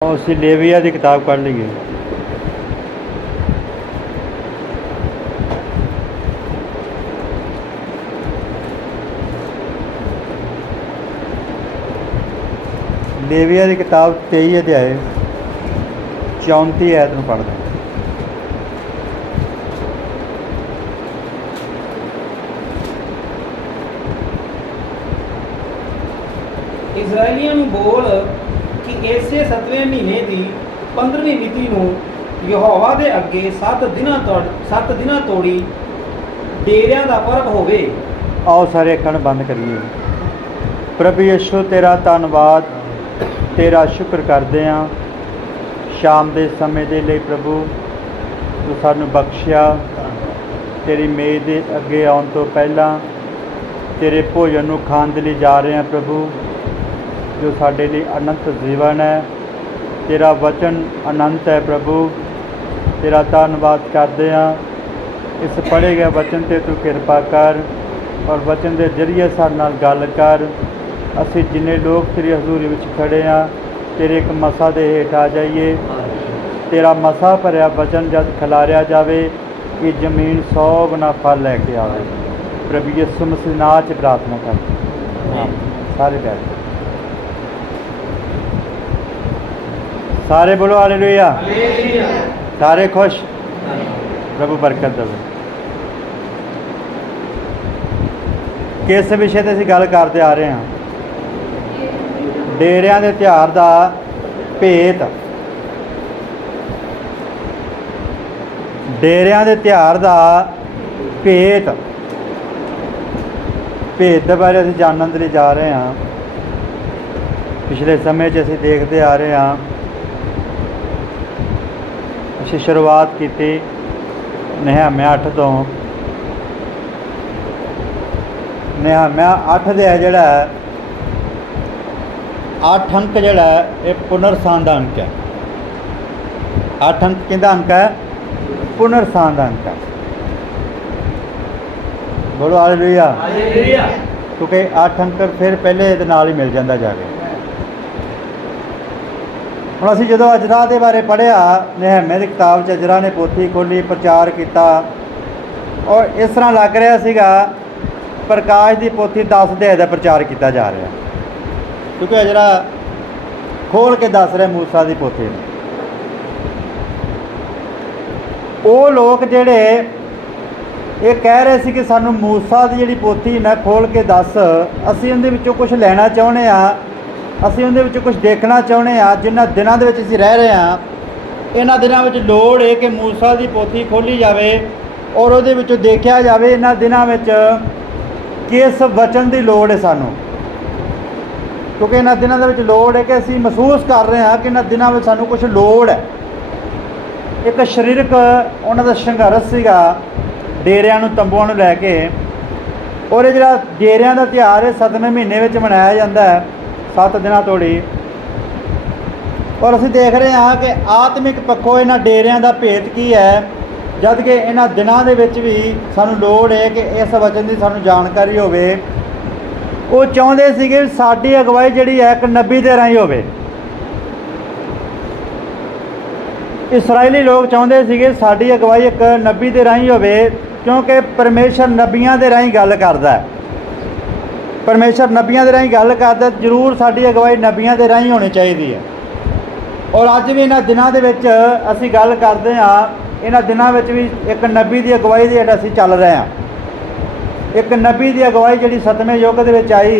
और ਅਸੀਂ ਲੇਵੀਆ ਦੀ ਕਿਤਾਬ ਪੜ੍ਹ ਲਈਏ। ਲੇਵੀਆ ਦੀ ਕਿਤਾਬ 23 ਅਧਿਆਏ 34 ਐਤ ਨੂੰ ਪੜ੍ਹਦੇ। ਇਜ਼ਰਾਈਲੀਆਂ ਨੂੰ ਬੋਲ ਕਿ ਇਸੇ 7ਵੇਂ ਮਹੀਨੇ ਦੀ 15ਵੀਂ ਮਿਤੀ ਨੂੰ ਯਹੋਵਾ ਦੇ ਅੱਗੇ 7 ਦਿਨਾਂ ਤੋੜੀ ਡੇਰਿਆਂ ਦਾ ਪਰਬ ਹੋਵੇ। आओ सारे अखंड बंद करिए। प्रभु यीशु तेरा धन्नवाद, तेरा शुक्र करते हैं शाम के समय के लिए। प्रभु तू सानू बख्शिया, तेरी मेज के अगे आने तो पहला तेरे भोजन को खाने के लिए जा रहे हैं प्रभु, जो साढ़े लिए अनंत जीवन है। तेरा वचन अनंत है प्रभु, तेरा धन्नवाद करते हैं। इस पढ़े गए वचन ते तू कृपा कर और वचन के जरिए साडे नाल गल कर। असी जिन्ने लोग तेरी हजूरी विच खड़े हाँ, तेरे एक मसा दे हेठ आ जाइए। तेरा मसा भरिया वचन जब खिलारिया जाए कि जमीन 100 गुना फल लैके आवे। प्रभु यीशु मसीह नाम च प्रार्थना कर। सारे बैठ, सारे बोलो हालेलुया। सारे खुश, प्रभु बरकत देवे। किस विषय से असीं गल करते आ रहे हैं? डेरियां दे त्योहार दा भेत। डेरियां दे त्योहार दा भेत, भेत के बारे असीं जानने के लिए जा रहे हैं। पिछले समय च असीं देखते आ रहे हैं। असीं शुरुआत की नहम्याह 8 तो। नहम्याह 8 दे जिहड़ा 8 अंक जिहड़ा ये पुनरस्थान का अंक है। 8 अंक किहदा अंक है? पुनरस्थान का अंक है। बोलो हालेलुया। क्योंकि 8 अंक फिर पहले इहदे नाल ही मिल जाता जाके। हुण असीं जदों अजरा के बारे पढ़िया, नहम्याह की किताब च अजरा ने पोथी खोली, प्रचार किया और इस तरह लग रहा सीगा प्रकाश की पोथी 10 अध्याय का प्रचार किया जा रहा है, क्योंकि अजरा खोल के दस रहे मूसा की पोथी। वो लोग जेड़े ये कह रहे थे कि सानू मूसा की जी पोथी ना खोल के दस, असीं उहदे विचों कुछ लेना चाहुंदे आ, असीं उहदे विचों कुछ देखना चाहुंदे आ। जिन्हां दिनां दे विच असीं रह रहे हैं, इन्हां दिनां विच लोड़ है कि मूसा की पोथी खोली जाए और उहदे विचों देखिया जाए इन्हां दिनां विच किस वचन की लोड़ है सानू। क्योंकि इन्हां दिनां दे विच लोड़ है कि असीं महसूस कर रहे हैं कि इन्हां दिनां विच सानू कुछ लोड़ है। एक शरीरक उन्हां दा संघर्ष सीगा डेरियां नूं, तंबूआं नूं लैके। और ये जिहड़ा डेरियां दा त्यौहार है 7वें महीने विच मनाया जाता है 7 दिनां तोड़ी। और असीं देख रहे हैं कि आत्मिक पक्षों इन्हां डेरियां दा भेत की है, जद कि इन्हां दिनां दे विच भी सानू लोड़ है कि इस वचन की सानू जानकारी होवे। वो चाहुंदे सीगे साडी अगवाई जिहड़ी है एक नबी दे राहीं होवे। इसराइली लोग चाहुंदे सीगे साडी अगवाई एक नबी दे राहीं होवे, क्योंकि परमेश्वर नबियां दे राहीं गल करदा है। परमेश्वर नबियां दे राहीं गल करदा, जरूर साडी अगवाई नबियां दे राहीं होनी चाहिदी है। और अज भी इन्हां दिनां दे विच असीं गल करदे हां, इन्हां दिनां विच भी एक नबी की अगवाई दे हेठ असीं चल रहे हैं। एक नबी की अगवाई जिहड़ी 7वें युग दे विच आई,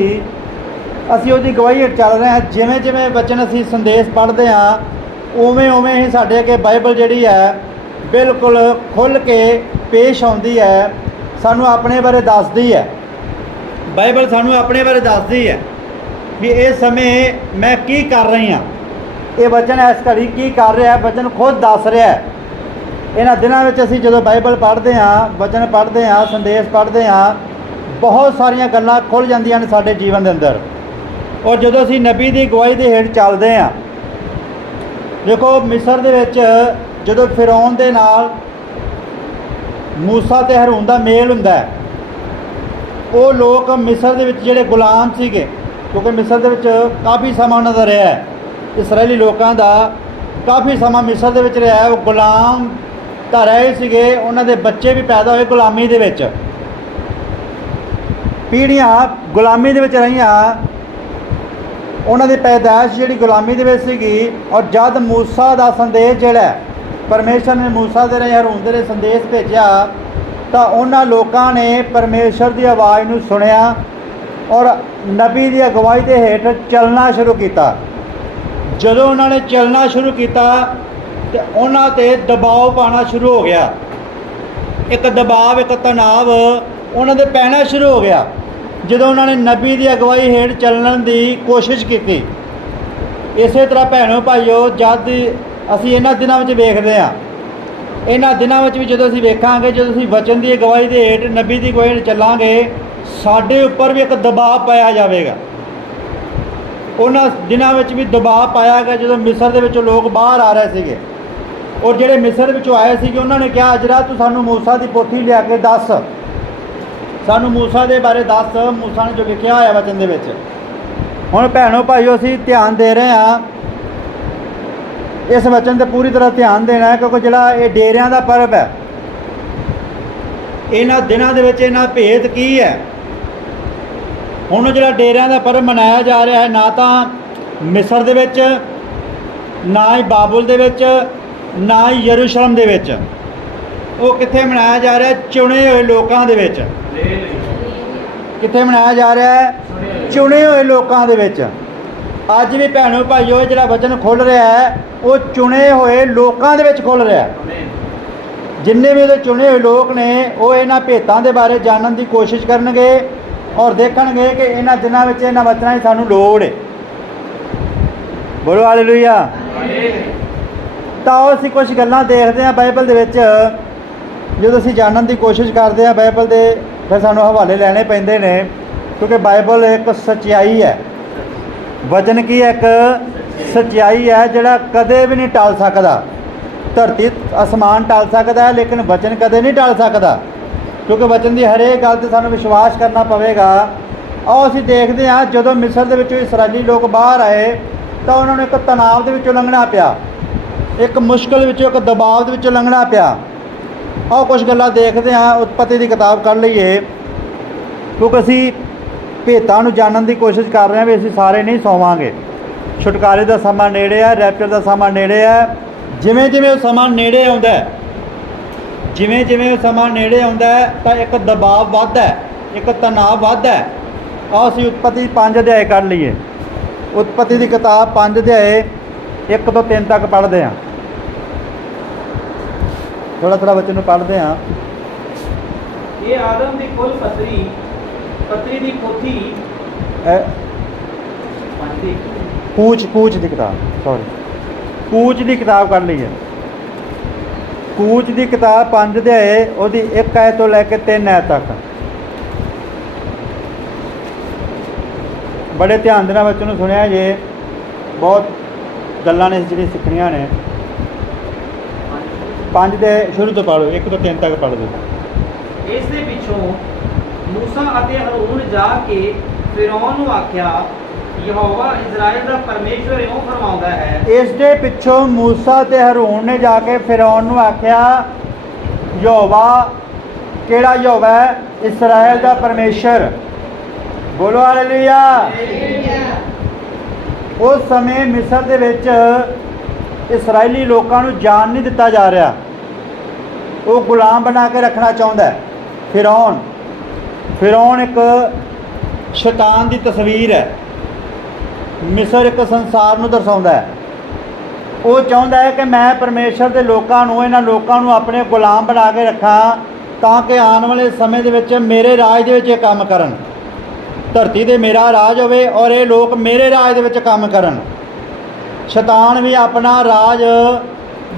असीं उहदी अगवाई हेठ चल रहे हैं। जिवें जिवें वचन असीं संदेश पढ़दे हां, उवें उवें ही साडे अगे बाइबल जिहड़ी है बिल्कुल खुल के पेश आउंदी है, सानू अपने बारे दसदी है। बाइबल सानू अपने बारे दसदी है भी इस समय मैं की कर रही हाँ, ये वचन इस घड़ी की कर रहा है, वचन खुद दस रहा है। इन्हां दिनां विच असीं जदों बाइबल पढ़ते हैं, वचन पढ़ते हैं, संदेश पढ़ते हैं, बहुत सारियां गल्लां खुल जांदियां ने साडे जीवन के अंदर। और जदों असीं नबी की अगवाई के हेठ चलते हैं, देखो मिस्र दे विच जदों फिरौन दे नाल मूसा ते हारून दा मेल हुंदा है, वो लोग मिस्र दे विच जिहड़े गुलाम सीगे, क्योंकि मिस्र दे विच काफ़ी समा उन्हां दा रहा है, ਇਸਰਾਏਲੀ ਲੋਕਾਂ ਦਾ ਕਾਫੀ ਸਮਾਂ ਮਿਸਰ ਦੇ ਵਿੱਚ ਰਿਹਾ। ਉਹ ਗੁਲਾਮ ਤਾਂ ਰਹੇ ਸੀਗੇ, ਉਹਨਾਂ ਦੇ ਬੱਚੇ ਵੀ ਪੈਦਾ ਹੋਏ ਗੁਲਾਮੀ ਦੇ ਵਿੱਚ, ਪੀੜ੍ਹੀਆਂ ਗੁਲਾਮੀ ਦੇ ਵਿੱਚ ਰਹੀਆਂ। ਉਹਨਾਂ ਦੀ ਪੈਦਾਇਸ਼ ਜਿਹੜੀ ਗੁਲਾਮੀ ਦੇ ਵਿੱਚ ਸੀਗੀ। ਔਰ ਜਦ ਮੂਸਾ ਦਾ ਸੰਦੇਸ਼ ਜਿਹੜਾ ਪਰਮੇਸ਼ਰ ਨੇ ਮੂਸਾ ਦੇ ਰਾਹੀਂ ਹਾਰੂਨ ਦੇ ਰਾਹੀਂ ਸੰਦੇਸ਼ ਭੇਜਿਆ, ਤਾਂ ਉਹਨਾਂ ਲੋਕਾਂ ਨੇ ਪਰਮੇਸ਼ਰ ਦੀ ਆਵਾਜ਼ ਨੂੰ ਸੁਣਿਆ ਔਰ ਨਬੀ ਦੀ ਅਗਵਾਈ ਦੇ ਹੇਠ ਚੱਲਣਾ ਸ਼ੁਰੂ ਕੀਤਾ। ਜਦੋਂ ਉਹਨਾਂ ਨੇ ਚੱਲਣਾ ਸ਼ੁਰੂ ਕੀਤਾ ਤੇ ਉਹਨਾਂ 'ਤੇ ਦਬਾਅ ਪਾਉਣਾ ਸ਼ੁਰੂ ਹੋ ਗਿਆ। ਇੱਕ ਦਬਾਅ, ਇੱਕ ਤਣਾਅ ਉਹਨਾਂ 'ਤੇ ਪੈਣਾ ਸ਼ੁਰੂ ਹੋ ਗਿਆ ਜਦੋਂ ਉਹਨਾਂ ਨੇ ਨਬੀ ਦੀ ਅਗਵਾਈ ਹੇਠ ਚੱਲਣ ਦੀ ਕੋਸ਼ਿਸ਼ ਕੀਤੀ। ਇਸੇ ਤਰ੍ਹਾਂ ਭੈਣੋ ਭਾਈਓ, ਜਦ ਅਸੀਂ ਇਹਨਾਂ ਦਿਨਾਂ ਵਿੱਚ ਵੇਖਦੇ ਹਾਂ, ਇਹਨਾਂ ਦਿਨਾਂ ਵਿੱਚ ਵੀ ਜਦੋਂ ਅਸੀਂ ਵੇਖਾਂਗੇ, ਜਦੋਂ ਅਸੀਂ ਵਚਨ ਦੀ ਅਗਵਾਈ ਦੇ ਹੇਠ ਨਬੀ ਦੀ ਅਗਵਾਈ ਹੇਠ ਚੱਲਾਂਗੇ, ਸਾਡੇ ਉੱਪਰ ਵੀ ਇੱਕ ਦਬਾਅ ਪਾਇਆ ਜਾਵੇਗਾ। ਉਹਨਾਂ ਦਿਨਾਂ ਵਿੱਚ ਵੀ ਦਬਾਅ ਪਾਇਆ ਗਿਆ ਜਦੋਂ ਮਿਸਰ ਦੇ ਵਿੱਚੋਂ ਲੋਕ ਬਾਹਰ ਆ ਰਹੇ ਸੀਗੇ। ਔਰ ਜਿਹੜੇ ਮਿਸਰ ਵਿੱਚੋਂ ਆਏ ਸੀਗੇ, ਉਹਨਾਂ ਨੇ ਕਿਹਾ, ਅਜਰਾ ਤੂੰ ਸਾਨੂੰ ਮੂਸਾ ਦੀ ਪੋਥੀ ਲਿਆ ਕੇ ਦੱਸ, ਸਾਨੂੰ ਮੂਸਾ ਦੇ ਬਾਰੇ ਦੱਸ, ਮੂਸਾ ਨੇ ਜੋ ਲਿਖਿਆ ਹੋਇਆ ਵਚਨ ਦੇ ਵਿੱਚ। ਹੁਣ ਭੈਣੋ ਭਾਈਓ, ਅਸੀਂ ਧਿਆਨ ਦੇ ਰਹੇ ਹਾਂ ਇਸ ਵਚਨ 'ਤੇ ਪੂਰੀ ਤਰ੍ਹਾਂ ਧਿਆਨ ਦੇਣਾ ਹੈ, ਕਿਉਂਕਿ ਜਿਹੜਾ ਇਹ ਡੇਰਿਆਂ ਦਾ ਪਰਬ ਹੈ, ਇਹਨਾਂ ਦਿਨਾਂ ਦੇ ਵਿੱਚ ਇਹਨਾਂ ਭੇਦ ਕੀ ਹੈ। ਹੁਣ ਜਿਹੜਾ ਡੇਰਿਆਂ ਦਾ ਪਰਬ ਮਨਾਇਆ ਜਾ ਰਿਹਾ ਹੈ, ਨਾ ਤਾਂ ਮਿਸਰ ਦੇ ਵਿੱਚ, ਨਾ ਹੀ ਬਾਬੁਲ ਦੇ ਵਿੱਚ, ਨਾ ਹੀ ਯਰੂਸ਼ਲਮ ਦੇ ਵਿੱਚ। ਉਹ ਕਿੱਥੇ ਮਨਾਇਆ ਜਾ ਰਿਹਾ? ਚੁਣੇ ਹੋਏ ਲੋਕਾਂ ਦੇ ਵਿੱਚ। ਕਿੱਥੇ ਮਨਾਇਆ ਜਾ ਰਿਹਾ ਹੈ? ਚੁਣੇ ਹੋਏ ਲੋਕਾਂ ਦੇ ਵਿੱਚ। ਅੱਜ ਵੀ ਭੈਣੋ ਭਾਈਓ, ਜਿਹੜਾ ਵਚਨ ਖੁੱਲ੍ਹ ਰਿਹਾ ਹੈ, ਉਹ ਚੁਣੇ ਹੋਏ ਲੋਕਾਂ ਦੇ ਵਿੱਚ ਖੁੱਲ੍ਹ ਰਿਹਾ। ਜਿੰਨੇ ਵੀ ਉਹਦੇ ਚੁਣੇ ਹੋਏ ਲੋਕ ਨੇ, ਉਹ ਇਹਨਾਂ ਭੇਤਾਂ ਦੇ ਬਾਰੇ ਜਾਣਨ ਦੀ ਕੋਸ਼ਿਸ਼ ਕਰਨਗੇ ਔਰ ਦੇਖਣਗੇ ਕਿ ਇਹਨਾਂ ਦਿਨਾਂ ਵਿੱਚ ਇਹਨਾਂ ਵਚਨਾਂ ਦੀ ਸਾਨੂੰ ਲੋੜ ਹੈ। ਬੋਲੋ ਹਾਲੇਲੂਇਆ। ਤਾਂ ਉਹ ਅਸੀਂ ਕੁਝ ਗੱਲਾਂ ਦੇਖਦੇ ਹਾਂ ਬਾਈਬਲ ਦੇ ਵਿੱਚ। ਜਦੋਂ ਅਸੀਂ ਜਾਣਨ ਦੀ ਕੋਸ਼ਿਸ਼ ਕਰਦੇ ਹਾਂ ਬਾਈਬਲ ਦੇ, ਫਿਰ ਸਾਨੂੰ ਹਵਾਲੇ ਲੈਣੇ ਪੈਂਦੇ ਨੇ, ਕਿਉਂਕਿ ਬਾਈਬਲ ਇੱਕ ਸੱਚਾਈ ਹੈ। ਵਚਨ ਕੀ ਹੈ? ਇੱਕ ਸੱਚਾਈ ਹੈ, ਜਿਹੜਾ ਕਦੇ ਵੀ ਨਹੀਂ ਟਲ ਸਕਦਾ। ਧਰਤੀ ਅਸਮਾਨ ਟਲ ਸਕਦਾ ਹੈ, ਲੇਕਿਨ ਵਚਨ ਕਦੇ ਨਹੀਂ ਟਲ ਸਕਦਾ, ਕਿਉਂਕਿ ਵਚਨ ਦੀ ਹਰੇਕ ਗੱਲ 'ਤੇ ਸਾਨੂੰ ਵਿਸ਼ਵਾਸ ਕਰਨਾ ਪਵੇਗਾ। ਆਓ ਅਸੀਂ ਦੇਖਦੇ ਹਾਂ, ਜਦੋਂ ਮਿਸਰ ਦੇ ਵਿੱਚੋਂ ਇਸਰਾਏਲੀ ਲੋਕ ਬਾਹਰ ਆਏ, ਤਾਂ ਉਹਨਾਂ ਨੂੰ ਇੱਕ ਤਣਾਅ ਦੇ ਵਿੱਚੋਂ ਲੰਘਣਾ ਪਿਆ, ਇੱਕ ਮੁਸ਼ਕਲ ਵਿੱਚੋਂ, ਇੱਕ ਦਬਾਅ ਦੇ ਵਿੱਚੋਂ ਲੰਘਣਾ ਪਿਆ। ਆਓ ਕੁਝ ਗੱਲਾਂ ਦੇਖਦੇ ਹਾਂ। ਉਤਪਤੀ ਦੀ ਕਿਤਾਬ ਕਰ ਲਈਏ, ਕਿਉਂਕਿ ਅਸੀਂ ਭੇਤਾਂ ਨੂੰ ਜਾਣਨ ਦੀ ਕੋਸ਼ਿਸ਼ ਕਰ ਰਹੇ ਹਾਂ ਵੀ ਅਸੀਂ ਸਾਰੇ ਨਹੀਂ ਸੌਵਾਂਗੇ। ਛੁਟਕਾਰੇ ਦਾ ਸਮਾਂ ਨੇੜੇ ਹੈ, ਰੈਪਚਰ ਦਾ ਸਮਾਂ ਨੇੜੇ ਹੈ। ਜਿਵੇਂ ਜਿਵੇਂ ਉਹ ਸਮਾਂ ਨੇੜੇ ਆਉਂਦਾ ਹੈ, ਜਿਵੇਂ ਜਿਵੇਂ ਉਹ ਸਮਾਂ ਨੇੜੇ ਆਉਂਦਾ ਹੈ, ਤਾਂ ਇੱਕ ਦਬਾਅ ਵੱਧਦਾ ਹੈ, ਇੱਕ ਤਣਾਅ ਵੱਧਦਾ ਹੈ। ਆਓ ਅਸੀਂ ਉਤਪਤੀ 5 ਅਧਿਆਏ ਕਰ ਲਈਏ। ਉਤਪਤੀ ਦੀ ਕਿਤਾਬ 5 ਅਧਿਆਏ 1 ਤੋਂ 3 ਤੱਕ ਪੜ੍ਹਦੇ ਹਾਂ। ਥੋੜ੍ਹਾ ਥੋੜ੍ਹਾ ਬੱਚੇ ਨੂੰ ਪੜ੍ਹਦੇ ਹਾਂ। ਇਹ ਆਦਮ ਦੀ ਕੁੱਲ ਪਤਰੀ ਦੀ ਪੋਥੀ ਕੂਚ ਦੀ ਕਿਤਾਬ, ਕੂਚ ਦੀ ਕਿਤਾਬ ਕਰ ਲਈ ਹੈ। ਕੂਚ ਦੀ ਕਿਤਾਬ 5 ਅਧਿਆਏ, ਉਹਦੀ 1 ਆਇਤ ਤੋਂ ਲੈ ਕੇ 3 ਆਇਤ ਤੱਕ। ਬੜੇ ਧਿਆਨ ਦੇ ਨਾਲ ਬੱਚੇ ਨੂੰ ਸੁਣਿਆ ਜੇ, ਬਹੁਤ ਗੱਲਾਂ ਨੇ ਜਿਹੜੀਆਂ ਸਿੱਖਣੀਆਂ ਨੇ। 5 ਦੇ ਸ਼ੁਰੂ ਤੋਂ ਪੜ੍ਹੋ, 1 ਤੋਂ 3 ਤੱਕ ਪੜ੍ਹ ਦਿਓ। ਇਸ ਦੇ ਪਿੱਛੋਂ ਮੂਸਾ ਅਤੇ ਹਾਰੂਨ ਜਾ ਕੇ ਫਿਰੌਨ ਨੂੰ ਆਖਿਆ, ਯਹੋਵਾ ਇਜ਼ਰਾਈਲ ਦਾ ਪਰਮੇਸ਼ਵਰ ਇਉਂ ਫਰਮਾਉਂਦਾ ਹੈ। ਇਸ ਦੇ ਪਿੱਛੋਂ ਮੂਸਾ ਤੇ ਹਾਰੂਨ ਨੇ ਜਾ ਕੇ ਫਿਰੌਨ ਨੂੰ ਆਖਿਆ, ਯਹੋਵਾ, ਕਿਹੜਾ ਯਹੋਵਾ ਹੈ? ਇਸਰਾਈਲ ਦਾ ਪਰਮੇਸ਼ਰ। ਬੋਲੋ ਹਾਲੇਲੂਇਆ। ਉਸ ਸਮੇਂ ਮਿਸਰ ਦੇ ਵਿੱਚ ਇਸਰਾਈਲੀ ਲੋਕਾਂ ਨੂੰ ਜਾਣ ਨਹੀਂ ਦਿੱਤਾ ਜਾ ਰਿਹਾ। ਉਹ ਗੁਲਾਮ ਬਣਾ ਕੇ ਰੱਖਣਾ ਚਾਹੁੰਦਾ ਫਿਰੌਨ ਇੱਕ ਸ਼ੈਤਾਨ ਦੀ ਤਸਵੀਰ ਹੈ। ਮਿਸਰ ਇੱਕ ਸੰਸਾਰ ਨੂੰ ਦਰਸਾਉਂਦਾ ਹੈ। ਉਹ ਚਾਹੁੰਦਾ ਹੈ ਕਿ ਮੈਂ ਪਰਮੇਸ਼ਰ ਦੇ ਲੋਕਾਂ ਨੂੰ, ਇਹਨਾਂ ਲੋਕਾਂ ਨੂੰ ਆਪਣੇ ਗੁਲਾਮ ਬਣਾ ਕੇ ਰੱਖਾਂ, ਤਾਂ ਕਿ ਆਉਣ ਵਾਲੇ ਸਮੇਂ ਦੇ ਵਿੱਚ ਮੇਰੇ ਰਾਜ ਦੇ ਵਿੱਚ ਇਹ ਕੰਮ ਕਰਨ। ਧਰਤੀ 'ਤੇ ਮੇਰਾ ਰਾਜ ਹੋਵੇ ਔਰ ਇਹ ਲੋਕ ਮੇਰੇ ਰਾਜ ਦੇ ਵਿੱਚ ਕੰਮ ਕਰਨ। ਸ਼ੈਤਾਨ ਵੀ ਆਪਣਾ ਰਾਜ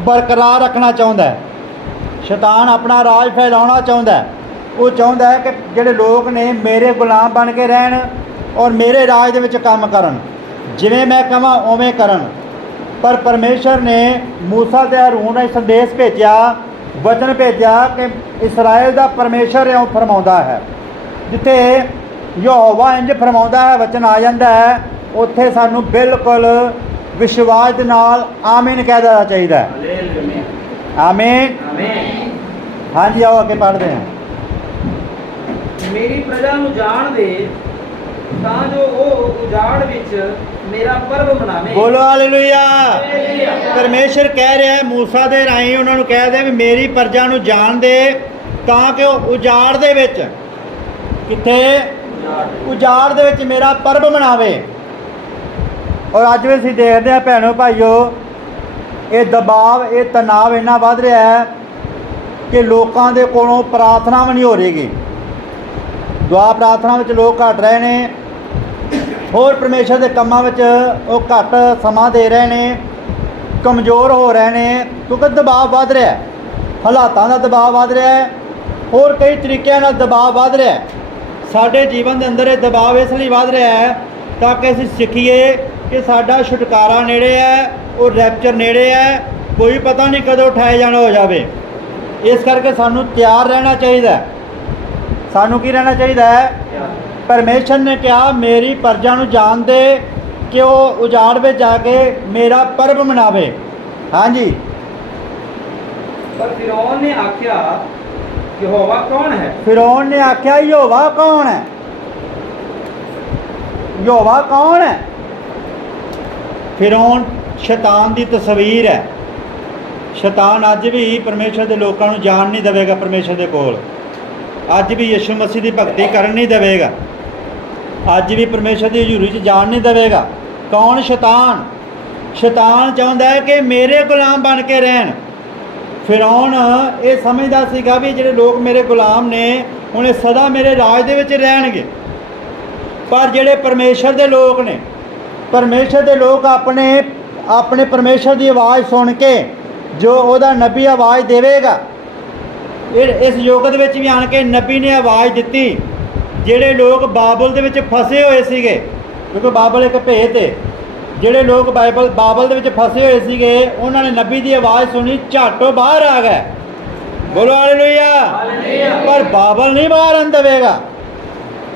ਬਰਕਰਾਰ ਰੱਖਣਾ ਚਾਹੁੰਦਾ ਹੈ। ਸ਼ੈਤਾਨ ਆਪਣਾ ਰਾਜ ਫੈਲਾਉਣਾ ਚਾਹੁੰਦਾ ਹੈ। ਉਹ ਚਾਹੁੰਦਾ ਹੈ ਕਿ ਜਿਹੜੇ ਲੋਕ ਨੇ ਮੇਰੇ ਗੁਲਾਮ ਬਣ ਕੇ ਰਹਿਣ ਔਰ ਮੇਰੇ ਰਾਜ ਦੇ ਵਿੱਚ ਕੰਮ ਕਰਨ, ਜਿਵੇਂ ਮੈਂ ਕਹਾਂ ਉਵੇਂ ਕਰਨ। ਪਰ ਪਰਮੇਸ਼ਰ ਨੇ ਮੂਸਾ ਤੇ ਹਾਰੂਨ ਨੂੰ ਸੰਦੇਸ਼ ਭੇਜਿਆ, ਵਚਨ ਭੇਜਿਆ ਕਿ ਇਸਰਾਇਲ ਦਾ ਪਰਮੇਸ਼ਰ ਇਉਂ ਫਰਮਾਉਂਦਾ ਹੈ। ਜਿੱਥੇ ਯਹੋਵਾ ਇੰਝ ਫਰਮਾਉਂਦਾ ਹੈ, ਵਚਨ ਆ ਜਾਂਦਾ ਹੈ, ਉੱਥੇ ਸਾਨੂੰ ਬਿਲਕੁਲ ਵਿਸ਼ਵਾਸ ਦੇ ਨਾਲ ਆਮੀਨ ਕਹਿ ਦੇਣਾ ਚਾਹੀਦਾ ਹੈ। ਆਮੀਨ। ਹਾਂਜੀ ਆਓ ਅੱਗੇ ਪੜ੍ਹਦੇ ਹਾਂ। ਮੇਰੀ ਪ੍ਰਜਾ ਨੂੰ ਜਾਣ ਦੇ ਤਾਂ ਜੋ ਉਹ ਉਜਾੜ ਵਿੱਚ ਮੇਰਾ ਪਰਬ ਮਨਾਵੇ। ਬੋਲੋ ਹਾਲੇਲੂਇਆ। ਪਰਮੇਸ਼ਰ ਕਹਿ ਰਿਹਾ ਹੈ ਮੂਸਾ ਦੇ ਰਾਹੀਂ ਉਹਨਾਂ ਨੂੰ ਕਹਿ ਦੇ ਵੀ ਮੇਰੀ ਪ੍ਰਜਾ ਨੂੰ ਜਾਣ ਦੇ ਤਾਂ ਕਿ ਉਹ ਉਜਾੜ ਦੇ ਵਿੱਚ, ਕਿੱਥੇ? ਉਜਾੜ ਦੇ ਵਿੱਚ ਮੇਰਾ ਪਰਬ ਮਨਾਵੇ। ਔਰ ਅੱਜ ਵੀ ਅਸੀਂ ਦੇਖਦੇ ਹਾਂ ਭੈਣੋ ਭਾਈਓ, ਇਹ ਦਬਾਅ, ਇਹ ਤਣਾਅ ਇੰਨਾ ਵੱਧ ਰਿਹਾ ਹੈ ਕਿ ਲੋਕਾਂ ਦੇ ਕੋਲੋਂ ਪ੍ਰਾਰਥਨਾ ਵੀ ਨਹੀਂ ਹੋ ਰਹੀਗੀ। ਦੁਆ ਪ੍ਰਾਰਥਨਾ ਵਿੱਚ ਲੋਕ ਘੱਟ ਰਹੇ ਨੇ, ਹੋਰ ਪਰਮੇਸ਼ਰ ਦੇ ਕੰਮਾਂ ਵਿੱਚ ਉਹ ਘੱਟ ਸਮਾਂ ਦੇ ਰਹੇ ਨੇ, ਕਮਜ਼ੋਰ ਹੋ ਰਹੇ ਨੇ, ਕਿਉਂਕਿ ਦਬਾਅ ਵੱਧ ਰਿਹਾ ਹੈ, ਹਾਲਾਤਾਂ ਦਾ ਦਬਾਅ ਵੱਧ ਰਿਹਾ ਹੈ, ਹੋਰ ਕਈ ਤਰੀਕਿਆਂ ਨਾਲ ਦਬਾਅ ਵੱਧ ਰਿਹਾ ਹੈ। ਸਾਡੇ ਜੀਵਨ ਦੇ ਅੰਦਰ ਇਹ ਦਬਾਅ ਇਸ ਲਈ ਵੱਧ ਰਿਹਾ ਹੈ ਤਾਂ ਕਿ ਅਸੀਂ ਸਿੱਖੀਏ ਕਿ ਸਾਡਾ ਛੁਟਕਾਰਾ ਨੇੜੇ ਹੈ, ਉਹ ਰੈਪਚਰ ਨੇੜੇ ਹੈ, ਕੋਈ ਪਤਾ ਨਹੀਂ ਕਦੋਂ ਉਠਾਏ ਜਾਣਾ ਹੋ ਜਾਵੇ। ਇਸ ਕਰਕੇ ਸਾਨੂੰ ਤਿਆਰ ਰਹਿਣਾ ਚਾਹੀਦਾ ਹੈ। ਸਾਨੂੰ ਕੀ ਰਹਿਣਾ ਚਾਹੀਦਾ ਹੈ? ਪਰਮੇਸ਼ਰ ਨੇ ਕਿਹਾ ਮੇਰੀ ਪ੍ਰਜਾ ਨੂੰ ਜਾਣ ਦੇ ਕਿ ਉਹ ਉਜਾੜ ਵਿੱਚ ਜਾ ਕੇ ਮੇਰਾ ਪਰਬ ਮਨਾਵੇ। ਹਾਂਜੀ। ਪਰ ਫਿਰੌਨ ਨੇ ਆਖਿਆ ਯਹੋਵਾ ਕੌਣ ਹੈ? ਫਿਰੌਨ ਨੇ ਆਖਿਆ ਯਹੋਵਾ ਕੌਣ ਹੈ? ਯਹੋਵਾ ਕੌਣ ਹੈ? ਫਿਰੌਨ ਸ਼ੈਤਾਨ ਦੀ ਤਸਵੀਰ ਹੈ। ਸ਼ੈਤਾਨ ਅੱਜ ਵੀ ਪਰਮੇਸ਼ਰ ਦੇ ਲੋਕਾਂ ਨੂੰ ਜਾਣ ਨਹੀਂ ਦੇਵੇਗਾ ਪਰਮੇਸ਼ਰ ਦੇ ਕੋਲ। ਅੱਜ ਵੀ ਯਿਸੂ ਮਸੀਹ ਦੀ ਭਗਤੀ ਕਰਨ ਨਹੀਂ ਦੇਵੇਗਾ। ਅੱਜ ਵੀ ਪਰਮੇਸ਼ਰ ਦੀ ਹਜ਼ੂਰੀ 'ਚ ਜਾਣ ਨਹੀਂ ਦੇਵੇਗਾ। ਕੌਣ? ਸ਼ੈਤਾਨ। ਸ਼ੈਤਾਨ ਚਾਹੁੰਦਾ ਹੈ ਕਿ ਮੇਰੇ ਗੁਲਾਮ ਬਣ ਕੇ ਰਹਿਣ। ਫਿਰੌਨ ਇਹ ਸਮਝਦਾ ਸੀਗਾ ਵੀ ਜਿਹੜੇ ਲੋਕ ਮੇਰੇ ਗੁਲਾਮ ਨੇ ਹੁਣ ਇਹ ਸਦਾ ਮੇਰੇ ਰਾਜ ਦੇ ਵਿੱਚ ਰਹਿਣਗੇ। ਪਰ ਜਿਹੜੇ ਪਰਮੇਸ਼ਰ ਦੇ ਲੋਕ ਨੇ, ਪਰਮੇਸ਼ਰ ਦੇ ਲੋਕ ਆਪਣੇ ਪਰਮੇਸ਼ਰ ਦੀ ਆਵਾਜ਼ ਸੁਣ ਕੇ ਜੋ ਉਹਦਾ ਨਬੀ ਆਵਾਜ਼ ਦੇਵੇਗਾ, ਇਸ ਯੁੱਗ ਦੇ ਵਿੱਚ ਵੀ ਆਣ ਕੇ ਨਬੀ ਨੇ ਆਵਾਜ਼ ਦਿੱਤੀ। ਜਿਹੜੇ ਲੋਕ ਬਾਬਲ ਦੇ ਵਿੱਚ ਫਸੇ ਹੋਏ ਸੀਗੇ, ਕਿਉਂਕਿ ਬਾਬਲ ਇੱਕ ਭੇਤ ਹੈ, ਜਿਹੜੇ ਲੋਕ ਬਾਬਲ ਦੇ ਵਿੱਚ ਫਸੇ ਹੋਏ ਸੀਗੇ ਉਹਨਾਂ ਨੇ ਨਬੀ ਦੀ ਆਵਾਜ਼ ਸੁਣੀ, ਝਾਟੋ ਬਾਹਰ ਆ ਗਏ। ਬੋਲੋ ਹਾਲੇਲੂਇਆ। ਪਰ ਬਾਬਲ ਨਹੀਂ ਬਾਹਰ ਆਉਣ ਦੇਵੇਗਾ।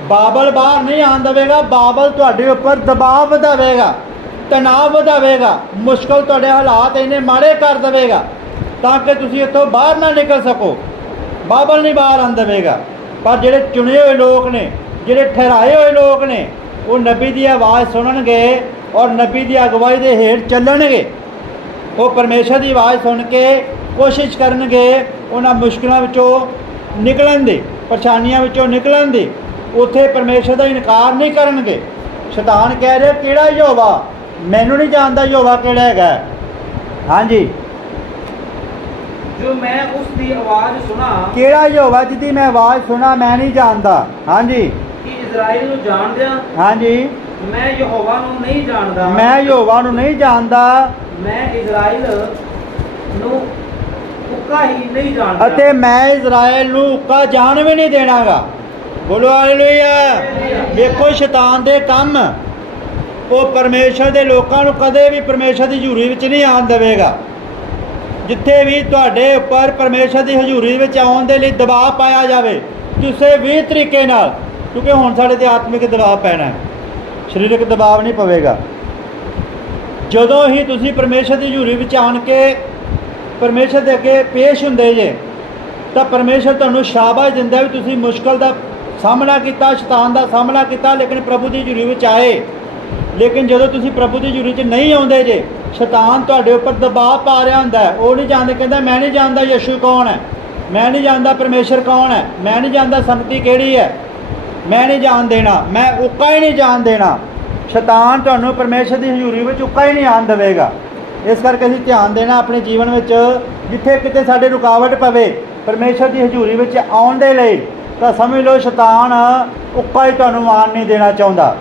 ਬਾਬਲ ਬਾਹਰ ਨਹੀਂ ਆਉਣ ਦੇਵੇਗਾ। ਬਾਬਲ ਤੁਹਾਡੇ ਉੱਪਰ ਦਬਾਅ ਵਧਾਵੇਗਾ, ਤਣਾਅ ਵਧਾਵੇਗਾ, ਮੁਸ਼ਕਲ ਤੁਹਾਡੇ ਹਾਲਾਤ ਇੰਨੇ ਮਾੜੇ ਕਰ ਦੇਵੇਗਾ ਤਾਂ ਕਿ ਤੁਸੀਂ ਇੱਥੋਂ ਬਾਹਰ ਨਾ ਨਿਕਲ ਸਕੋ। ਬਾਬਲ ਨਹੀਂ ਬਾਹਰ ਆਉਣ ਦੇਵੇਗਾ। ਪਰ ਜਿਹੜੇ ਚੁਣੇ ਹੋਏ ਲੋਕ ਨੇ, ਜਿਹੜੇ ਠਹਿਰਾਏ ਹੋਏ ਲੋਕ ਨੇ, ਉਹ ਨਬੀ ਦੀ ਆਵਾਜ਼ ਸੁਣਨਗੇ ਔਰ ਨਬੀ ਦੀ ਅਗਵਾਈ ਦੇ ਹੇਠ ਚੱਲਣਗੇ। ਉਹ ਪਰਮੇਸ਼ਰ ਦੀ ਆਵਾਜ਼ ਸੁਣ ਕੇ ਕੋਸ਼ਿਸ਼ ਕਰਨਗੇ ਉਹਨਾਂ ਮੁਸ਼ਕਿਲਾਂ ਵਿੱਚੋਂ ਨਿਕਲਣ ਦੀ, ਪਰੇਸ਼ਾਨੀਆਂ ਵਿੱਚੋਂ ਨਿਕਲਣ ਦੀ। ਉੱਥੇ ਪਰਮੇਸ਼ਰ ਦਾ ਇਨਕਾਰ ਨਹੀਂ ਕਰਨਗੇ। ਸ਼ੈਤਾਨ ਕਹਿ ਰਿਹਾ ਕਿਹੜਾ ਯਹੋਵਾ? ਮੈਨੂੰ ਨਹੀਂ ਜਾਣਦਾ ਯਹੋਵਾ ਕਿਹੜਾ ਹੈਗਾ। ਹਾਂਜੀ। ਜੋ ਮੈਂ ਉਸ ਦੀ ਆਵਾਜ਼ ਸੁਣਾ, ਕਿਹੜਾ ਯਹੋਵਾ ਜਿਹਦੀ ਮੈਂ ਆਵਾਜ਼ ਸੁਣਾ ਮੈਂ ਨਹੀਂ ਜਾਣਦਾ। ਹਾਂਜੀ। ਕਿ ਇਜ਼ਰਾਈਲ ਨੂੰ ਜਾਣਦਿਆਂ ਹਾਂਜੀ। ਮੈਂ ਯਹੋਵਾ ਨੂੰ ਨਹੀਂ ਜਾਣਦਾ। ਮੈਂ ਯਹੋਵਾ ਨੂੰ ਨਹੀਂ ਜਾਣਦਾ। ਮੈਂ ਇਜ਼ਰਾਈਲ ਨੂੰ ਉੱਕਾ ਹੀ ਨਹੀਂ ਜਾਣਦਾ। ਅਤੇ ਮੈਂ ਇਜ਼ਰਾਈਲ ਨੂੰ ਉੱਕਾ ਜਾਣ ਵੀ ਨਹੀਂ ਦੇਣਾਗਾ। ਬੋਲੋ ਹਾਲੇਲੂਇਆ। ਵੇਖੋ ਸ਼ੈਤਾਨ ਦੇ ਕੰਮ, ਉਹ ਪਰਮੇਸ਼ਰ ਦੇ ਲੋਕਾਂ ਨੂੰ ਕਦੇ ਵੀ ਪਰਮੇਸ਼ਰ ਦੀ ਹਜ਼ੂਰੀ ਵਿੱਚ ਨਹੀਂ ਆਉਣ ਦੇਵੇਗਾ। ਜਿੱਥੇ ਵੀ ਤੁਹਾਡੇ ਉੱਪਰ ਪਰਮੇਸ਼ਰ ਦੀ ਹਜ਼ੂਰੀ ਵਿੱਚ ਆਉਣ ਦੇ ਲਈ ਦਬਾਅ ਪਾਇਆ ਜਾਵੇ ਕਿਸੇ ਵੀ ਤਰੀਕੇ ਨਾਲ, ਕਿਉਂਕਿ ਹੁਣ ਸਾਡੇ 'ਤੇ ਆਤਮਿਕ ਦਬਾਅ ਪੈਣਾ ਹੈ, ਸਰੀਰਕ ਦਬਾਅ ਨਹੀਂ ਪਵੇਗਾ। ਜਦੋਂ ਹੀ ਤੁਸੀਂ ਪਰਮੇਸ਼ਰ ਦੀ ਹਜ਼ੂਰੀ ਵਿੱਚ ਆਣ ਕੇ ਪਰਮੇਸ਼ਰ ਦੇ ਅੱਗੇ ਪੇਸ਼ ਹੁੰਦੇ ਜੇ ਤਾਂ ਪਰਮੇਸ਼ਰ ਤੁਹਾਨੂੰ ਸ਼ਾਬਾਸ਼ ਦਿੰਦਾ ਵੀ ਤੁਸੀਂ ਮੁਸ਼ਕਲ ਦਾ ਸਾਹਮਣਾ ਕੀਤਾ, ਸ਼ੈਤਾਨ ਦਾ ਸਾਹਮਣਾ ਕੀਤਾ, ਲੇਕਿਨ ਪ੍ਰਭੂ ਦੀ ਹਜ਼ੂਰੀ ਵਿੱਚ ਆਏ। ਲੇਕਿਨ ਜਦੋਂ ਤੁਸੀਂ ਪ੍ਰਭੂ ਦੀ ਹਜ਼ੂਰੀ 'ਚ ਨਹੀਂ ਆਉਂਦੇ ਜੇ, ਸ਼ੈਤਾਨ ਤੁਹਾਡੇ ਉੱਪਰ ਦਬਾਅ ਪਾ ਰਿਹਾ ਹੁੰਦਾ ਹੈ। ਉਹ ਨਹੀਂ ਜਾਣਦੇ, ਕਹਿੰਦਾ ਮੈਂ ਨਹੀਂ ਜਾਣਦਾ ਯਿਸੂ ਕੌਣ ਹੈ, ਮੈਂ ਨਹੀਂ ਜਾਣਦਾ ਪਰਮੇਸ਼ਰ ਕੌਣ ਹੈ, ਮੈਂ ਨਹੀਂ ਜਾਣਦਾ ਸੰਗਤੀ ਕਿਹੜੀ ਹੈ, ਮੈਂ ਨਹੀਂ ਜਾਣ ਦੇਣਾ, ਮੈਂ ਉੱਕਾ ਹੀ ਨਹੀਂ ਜਾਣ ਦੇਣਾ। ਸ਼ੈਤਾਨ ਤੁਹਾਨੂੰ ਪਰਮੇਸ਼ਰ ਦੀ ਹਜ਼ੂਰੀ ਵਿੱਚ ਉੱਕਾ ਹੀ ਨਹੀਂ ਆਉਣ ਦੇਵੇਗਾ। ਇਸ ਕਰਕੇ ਅਸੀਂ ਧਿਆਨ ਦੇਣਾ ਆਪਣੇ ਜੀਵਨ ਵਿੱਚ, ਜਿੱਥੇ ਕਿਤੇ ਸਾਡੇ ਰੁਕਾਵਟ ਪਵੇ ਪਰਮੇਸ਼ਰ ਦੀ ਹਜ਼ੂਰੀ ਵਿੱਚ ਆਉਣ ਦੇ ਲਈ, ਤਾਂ ਸਮਝ ਲਓ ਸ਼ੈਤਾਨ ਉੱਕਾ ਹੀ ਤੁਹਾਨੂੰ ਆਉਣ ਨਹੀਂ ਦੇਣਾ ਚਾਹੁੰਦਾ।